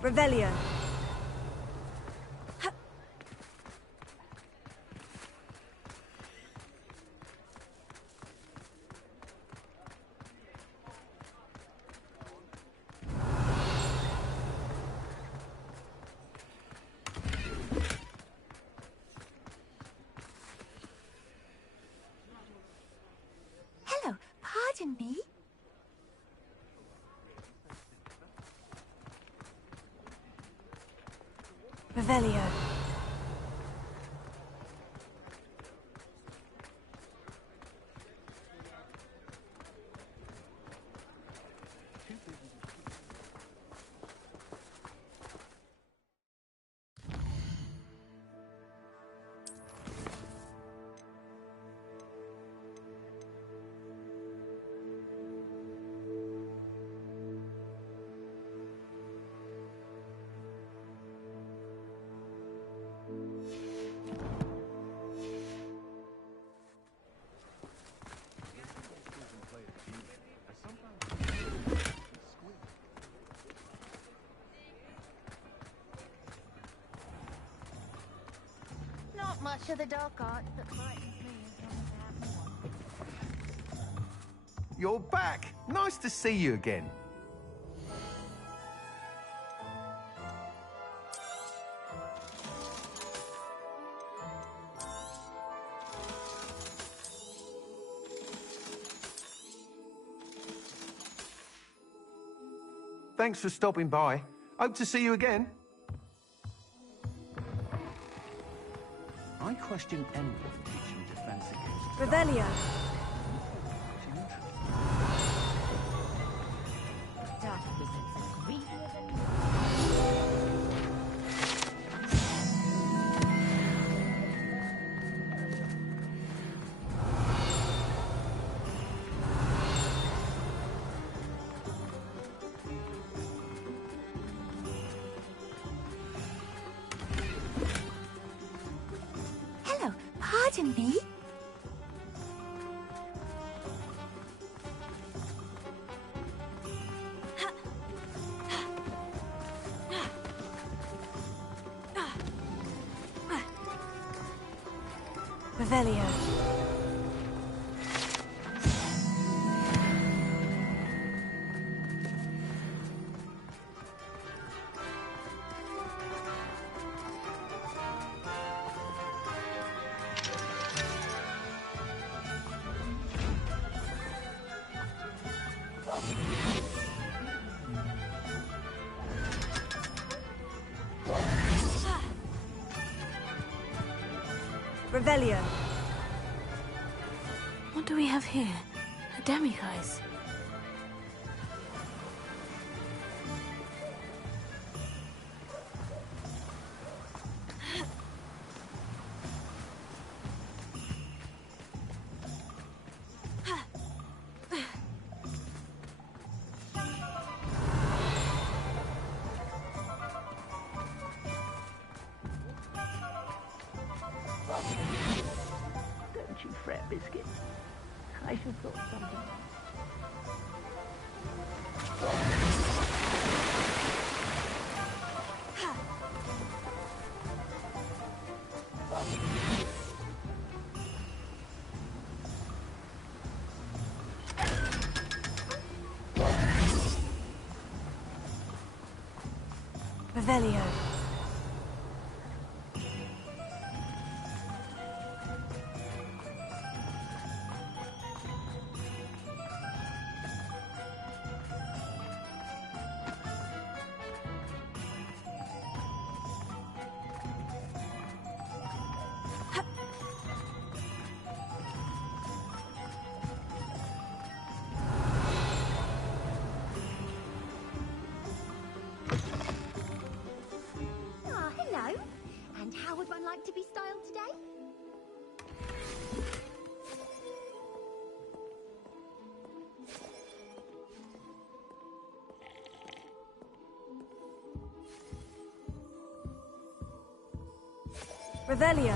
Revelio. Hello, pardon me? Revelio. Not much of the dark art that frightens me as long as I have one. You're back. Nice to see you again. Thanks for stopping by. Hope to see you again. I question anyone teaching defense against... Revelio. Hello, pardon me? Revelio. Revelio. What do we have here? A demiguise. Don't you fret, Biscuit. I should have thought something. Revelio. like to be styled today? Revelio.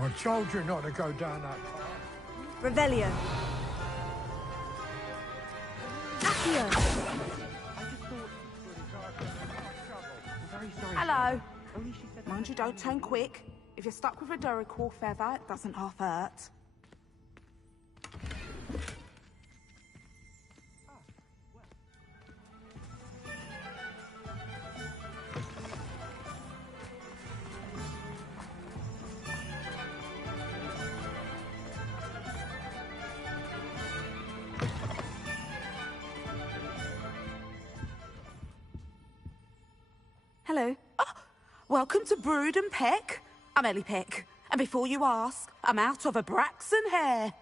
I told you not to go down that path. Revelio. Accio. Hello. Mind you, don't turn quick. If you're stuck with a Duracell feather, it doesn't half hurt. Hello. Oh, welcome to Brood and Peck. I'm Ellie Peck. And before you ask, I'm out of a Braxton hair.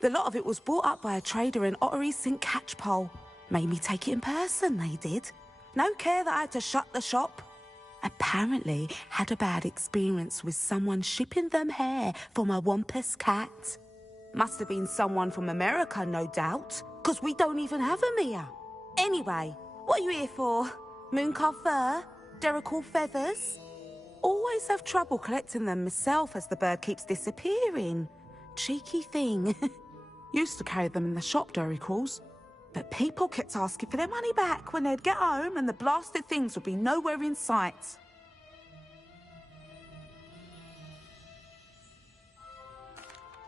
The lot of it was bought up by a trader in Ottery St. Catchpole. Made me take it in person, they did. No care that I had to shut the shop. Apparently had a bad experience with someone shipping them hair for my Wampus cat. Must have been someone from America, no doubt, because we don't even have them here. Anyway, what are you here for? Mooncar fur? Duracell feathers? Always have trouble collecting them myself as the bird keeps disappearing. Cheeky thing. Used to carry them in the shop, Duracells. But people kept asking for their money back when they'd get home and the blasted things would be nowhere in sight.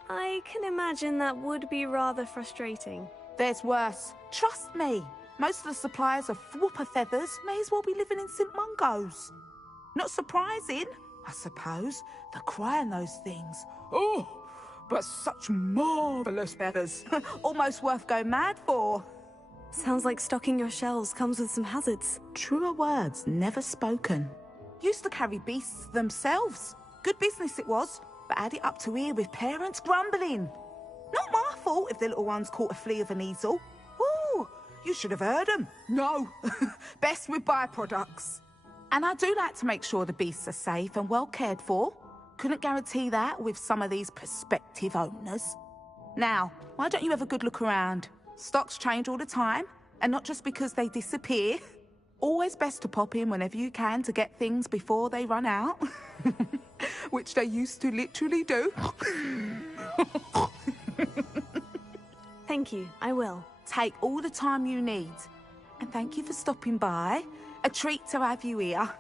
I can imagine that would be rather frustrating. There's worse. Trust me. Most of the suppliers of whooper feathers may as well be living in St. Mungo's. Not surprising, I suppose, the cry on those things. Oh, but such marvellous feathers. Almost worth going mad for. Sounds like stocking your shelves comes with some hazards. Truer words never spoken. Used to carry beasts themselves. Good business it was, but add it up to here with parents grumbling. Not my fault if the little ones caught a flea of an easel. Ooh, you should have heard them. No, best with byproducts. And I do like to make sure the beasts are safe and well cared for. Couldn't guarantee that with some of these prospective owners. Now, why don't you have a good look around? Stocks change all the time, and not just because they disappear. Always best to pop in whenever you can to get things before they run out. Which they used to literally do. Thank you, I will. Take all the time you need. And thank you for stopping by. A treat to have you here.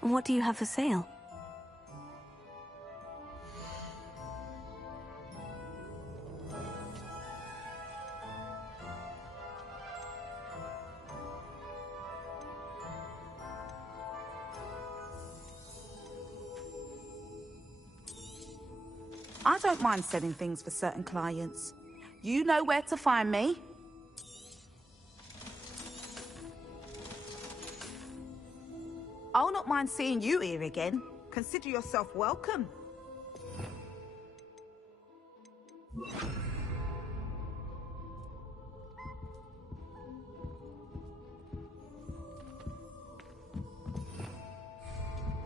And what do you have for sale? I don't mind selling things for certain clients. You know where to find me. I'll not mind seeing you here again. Consider yourself welcome.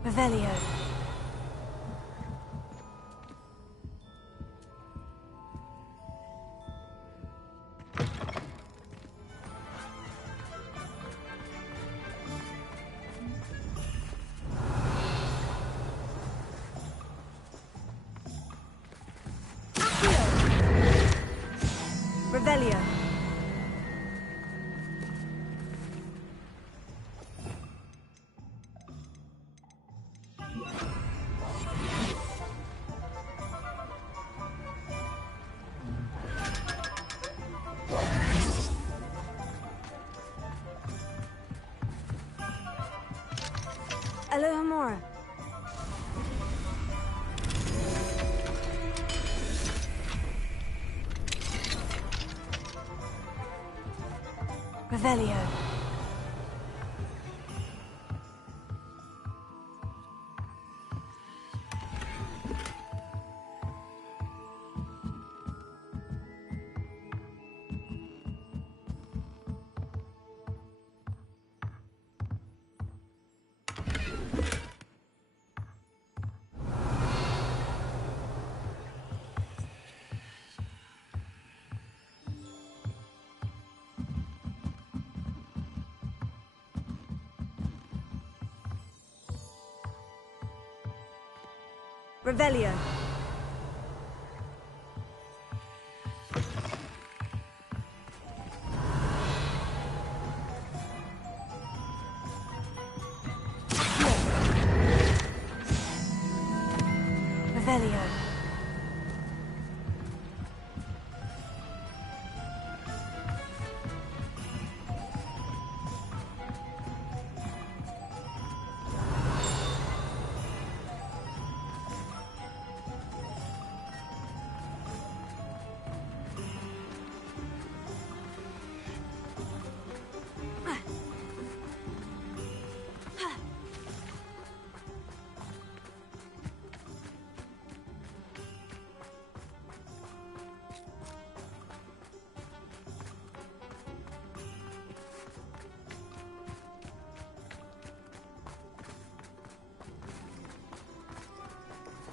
Revelio. Revelio. Alohomora. Revelio. Revelio. Revelio.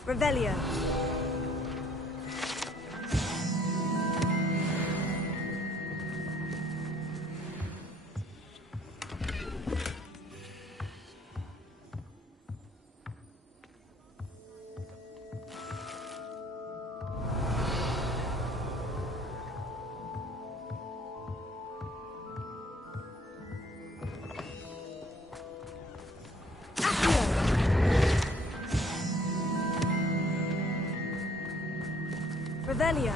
Revelio. Revelio.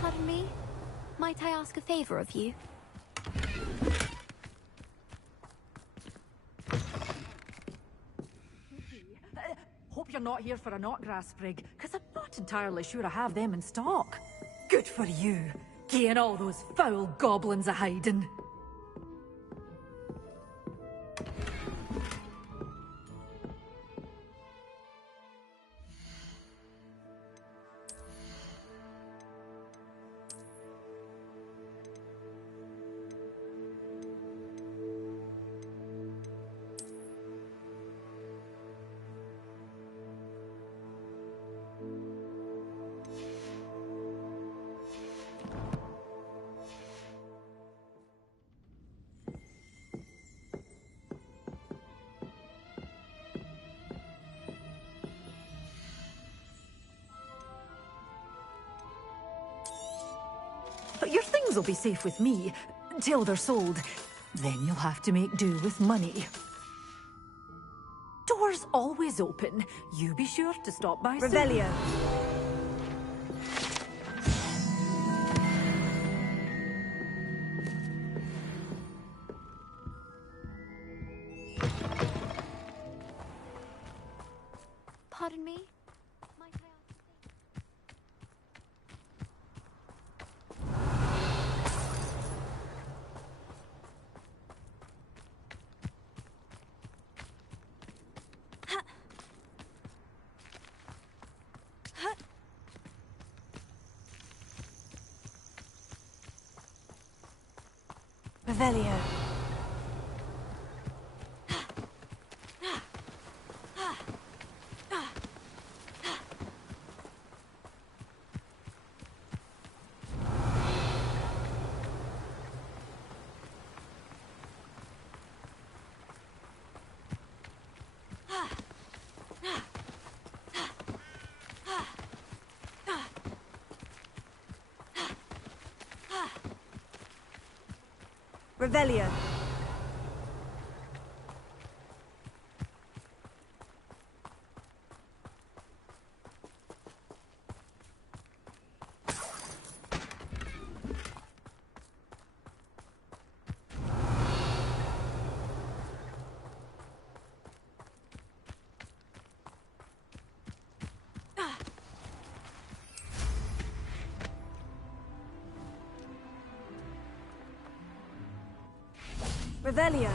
Pardon me? Might I ask a favor of you? Hope you're not here for a knotgrass sprig, because I'm not entirely sure I have them in stock. Good for you, getting all those foul goblins a-hiding. But your things will be safe with me, till they're sold. Then you'll have to make do with money. Doors always open. You be sure to stop by soon. Revelio. Pardon me? Revelio. Revelio. Revelio.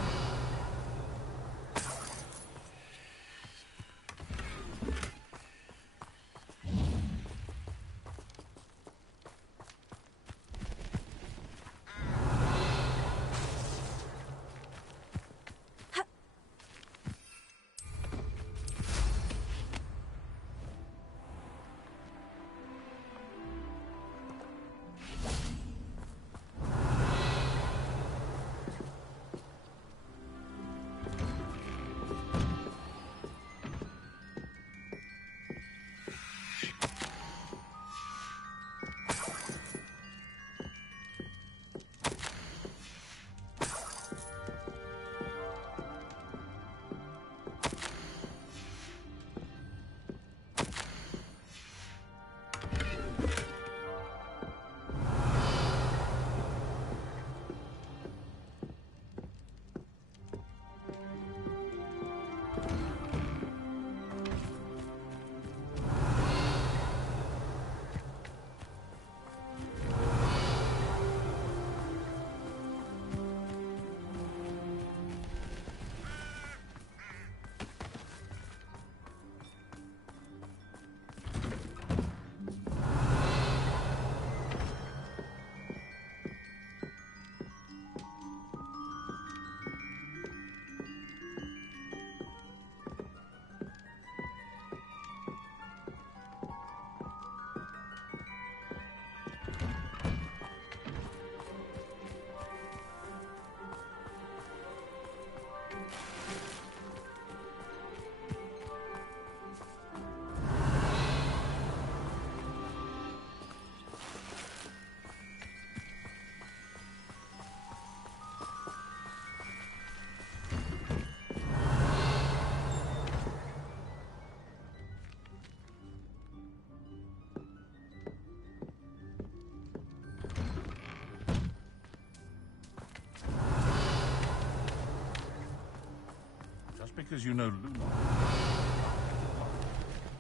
Because you know Luna.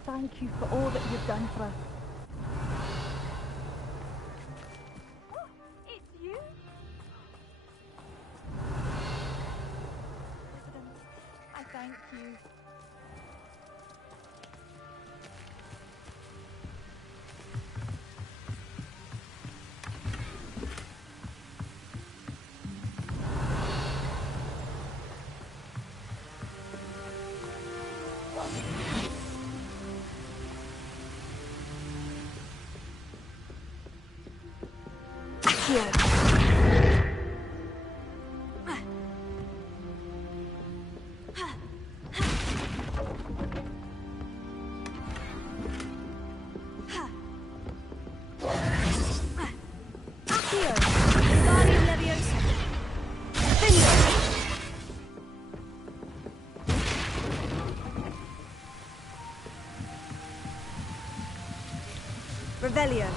Thank you for all that you've done for us. It's you? President, I thank you. Revelio.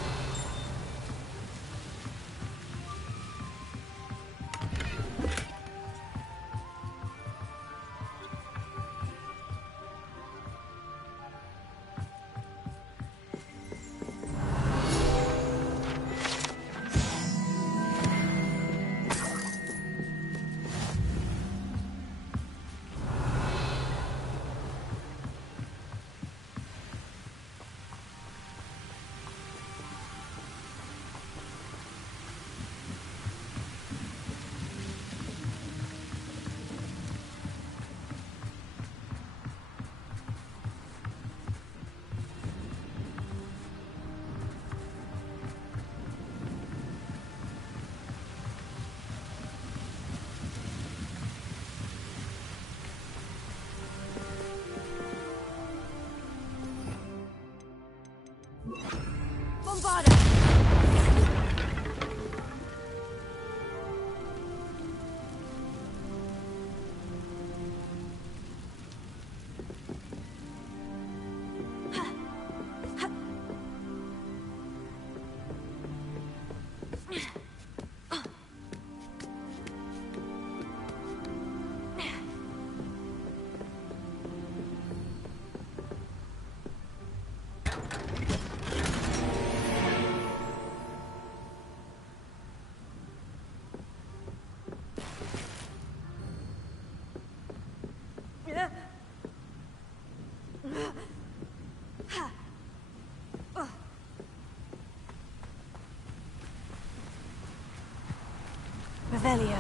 Revelio.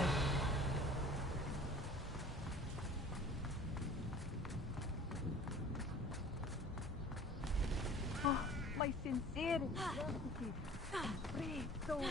Oh, my sincerest gratitude. Brave soul.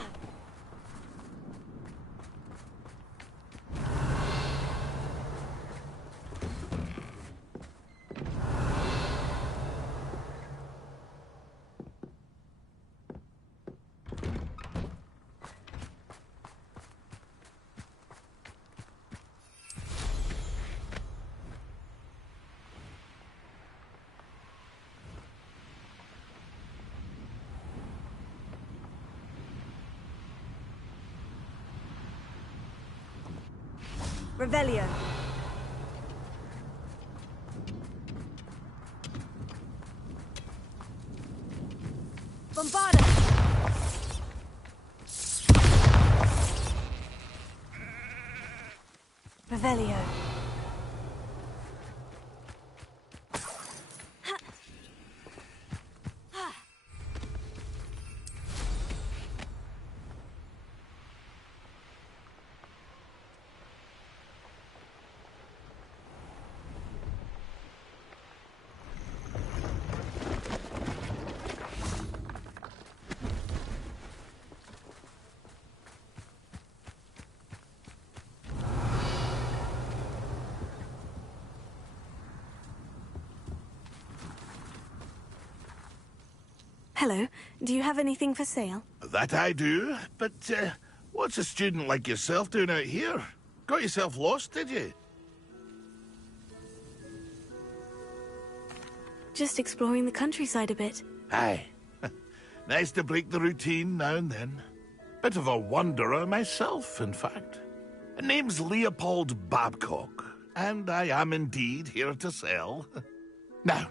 Revelio. Bombarda. Revelio. Hello. Do you have anything for sale? That I do, but what's a student like yourself doing out here? Got yourself lost, did you? Just exploring the countryside a bit. Aye. Nice to break the routine now and then. Bit of a wanderer myself, in fact. Name's Leopold Babcock, and I am indeed here to sell. Now,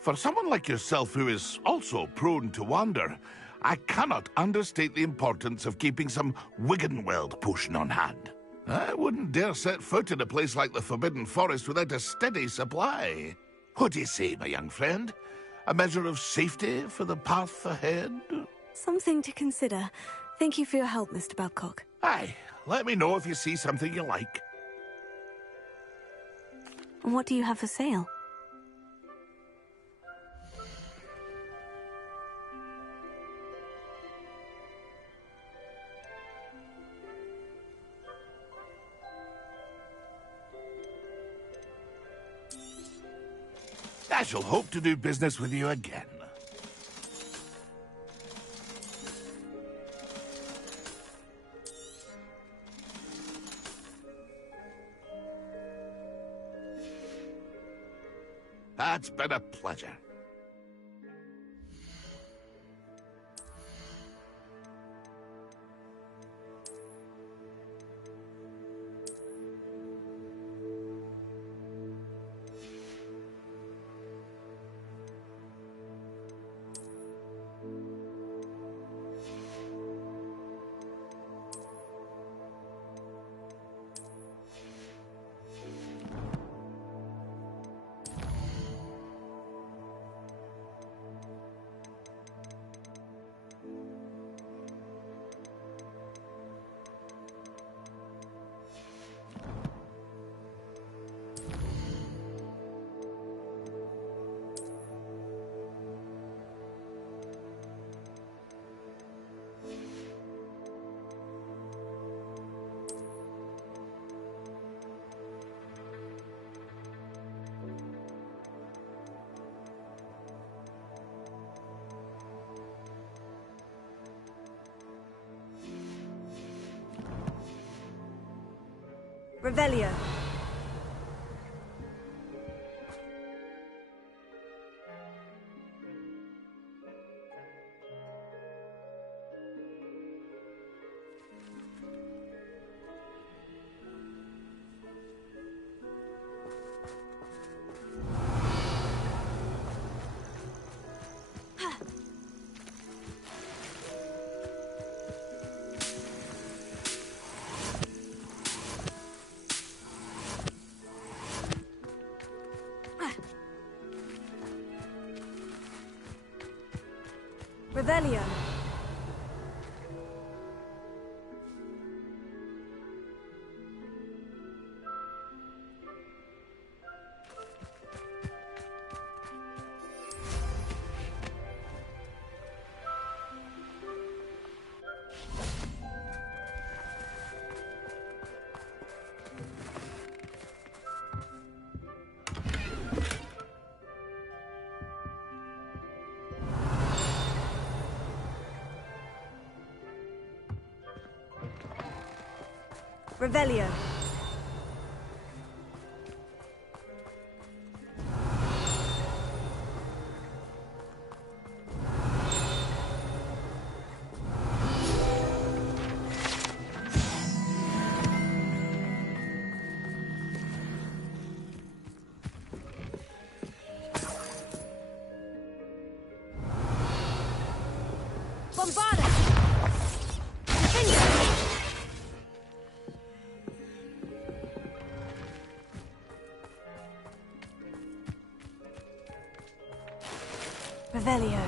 for someone like yourself who is also prone to wander, I cannot understate the importance of keeping some Wiggenweld potion on hand. I wouldn't dare set foot in a place like the Forbidden Forest without a steady supply. What do you say, my young friend? A measure of safety for the path ahead? Something to consider. Thank you for your help, Mr. Babcock. Aye, let me know if you see something you like. What do you have for sale? I shall hope to do business with you again. That's been a pleasure. Revelio. Revelio. Revelio. Revelio.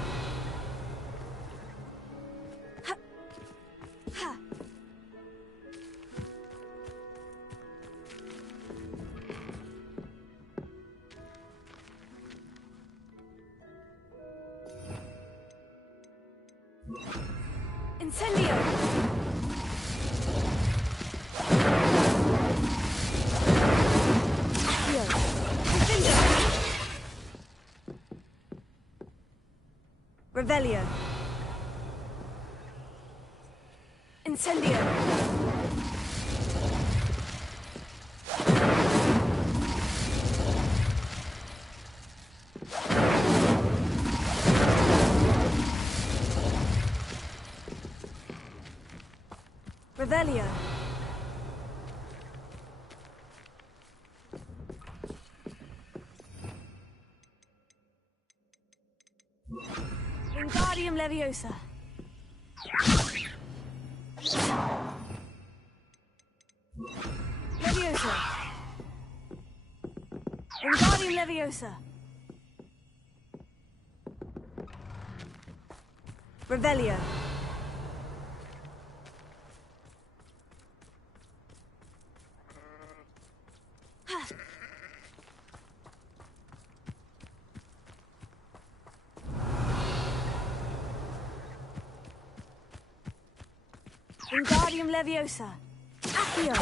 Incendio. Revelio. Incendio. Revelio. Wingardium Leviosa. Leviosa. Wingardium Leviosa. Revelio. Wingardium Leviosa. Accio.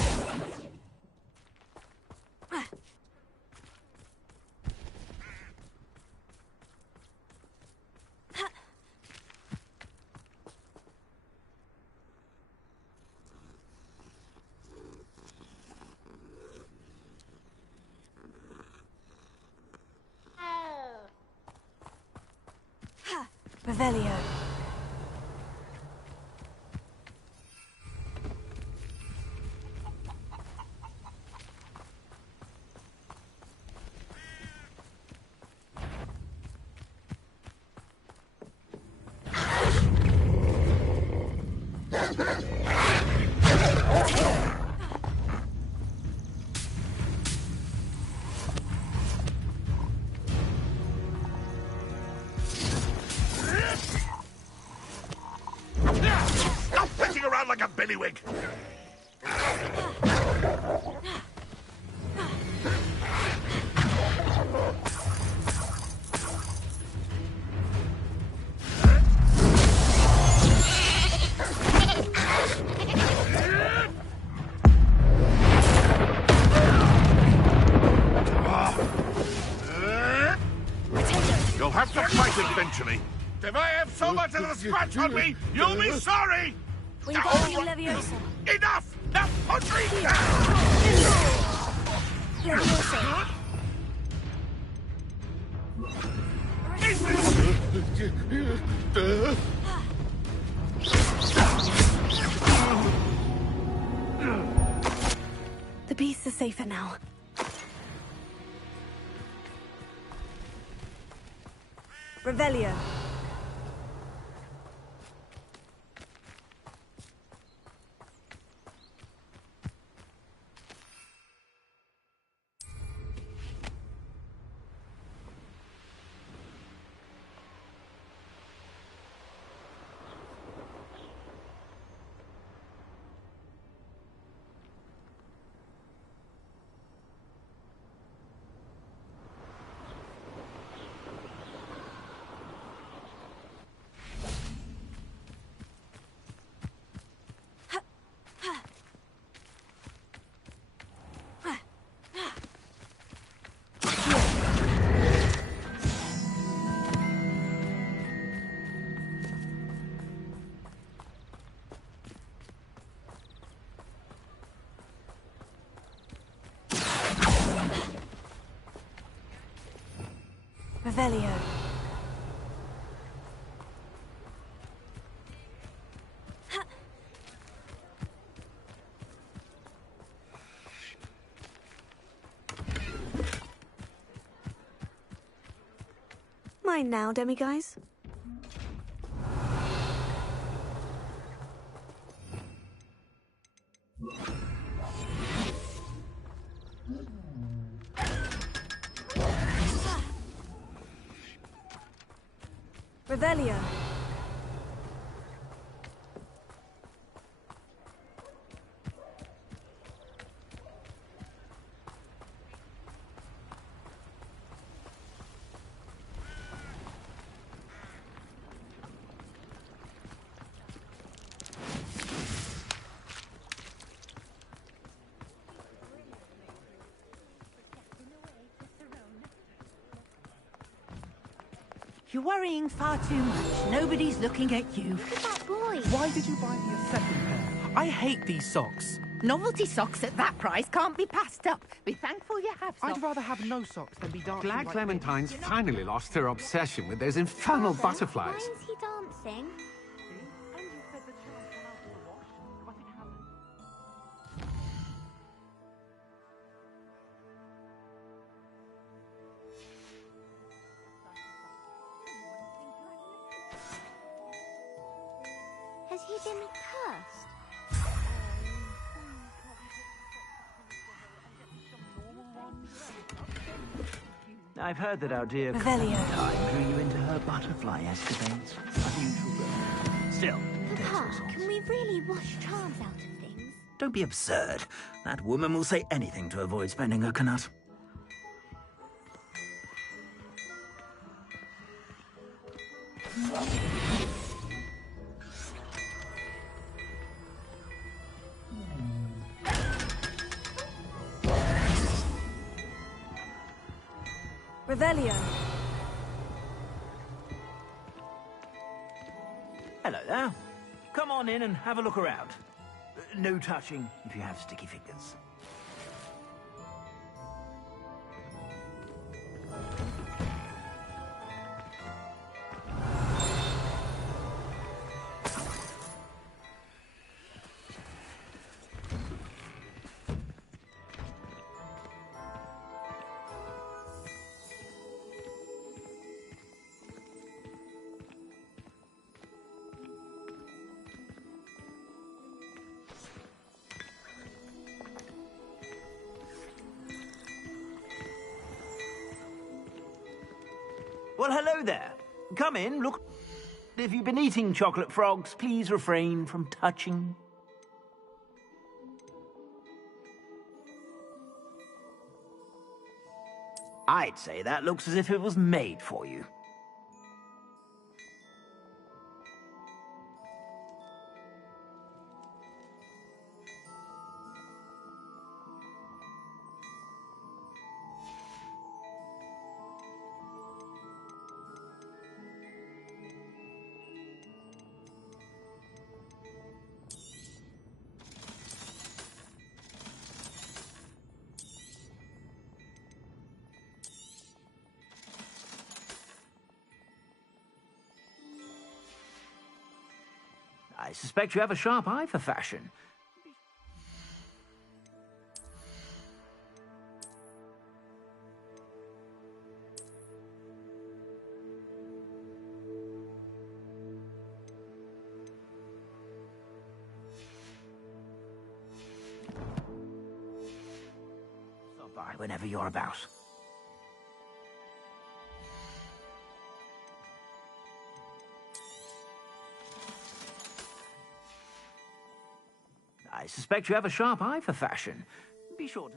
Revelio. Stop messing around like a billywig! You'll have to fight eventually. If I have so much as a scratch on me, you'll be sorry! Wingardium Leviosa. Enough! Now put me down! Leviosa. The beasts are safer now. Revelio. Revelio. Mine now, demiguise. Revelio. You're worrying far too much. Nobody's looking at you. Look at that boy. Why did you buy me a second pair? I hate these socks. Novelty socks at that price can't be passed up. Be thankful you have some. I'd rather have no socks than be dancing Glad like Clementine's finally lost her obsession with those infernal butterflies. Why is he dancing? Has he been cursed? I've heard that our dear Revelio. Clementine drew you into her butterfly escapades. Unusual. Still, Papa, can we really wash charms out of things? don't be absurd. That woman will say anything to avoid spending her kanut. Revelio. Hello there. Come on in and have a look around. No touching if you have sticky fingers. Well, hello there. Come in, look. If you've been eating chocolate frogs, please refrain from touching. I'd say that looks as if it was made for you. I suspect you have a sharp eye for fashion. Stop by whenever you're about. I suspect you have a sharp eye for fashion. Be sure to...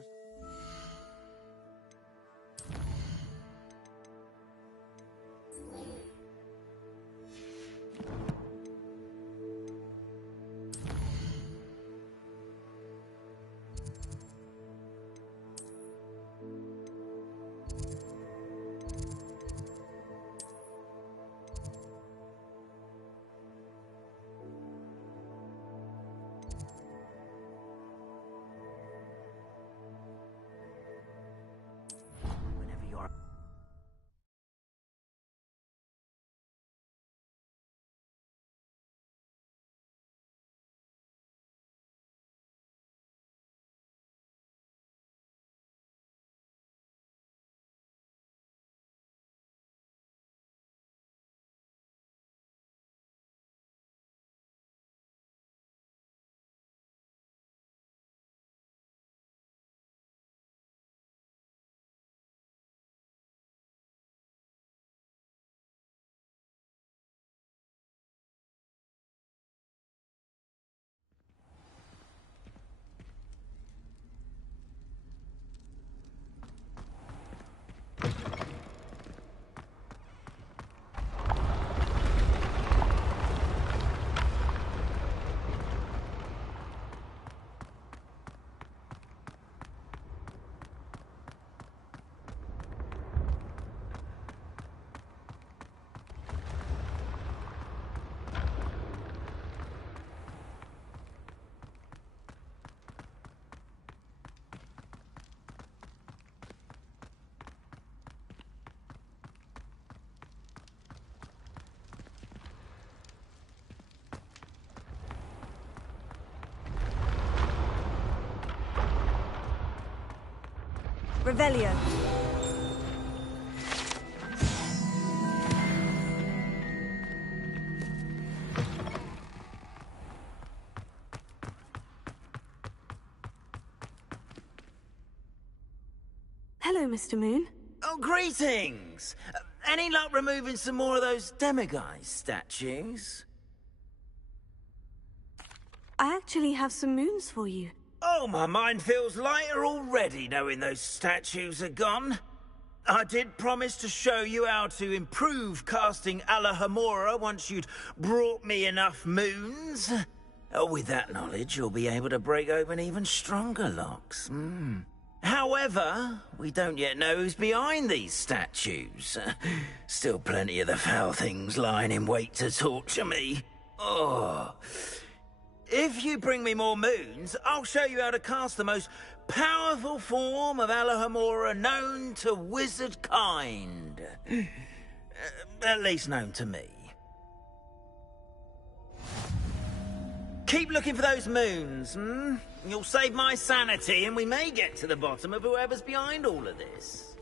Revelio. Hello, Mr. Moon. Oh, greetings! Any luck removing some more of those demiguise statues? I actually have some moons for you. Oh, my mind feels lighter already knowing those statues are gone. I did promise to show you how to improve casting Alohomora once you'd brought me enough moons. Oh, with that knowledge, you'll be able to break open even stronger locks. However, we don't yet know who's behind these statues. Still plenty of the foul things lying in wait to torture me. Oh. If you bring me more moons, I'll show you how to cast the most powerful form of Alohomora known to wizard kind. At least known to me. Keep looking for those moons, You'll save my sanity and we may get to the bottom of whoever's behind all of this.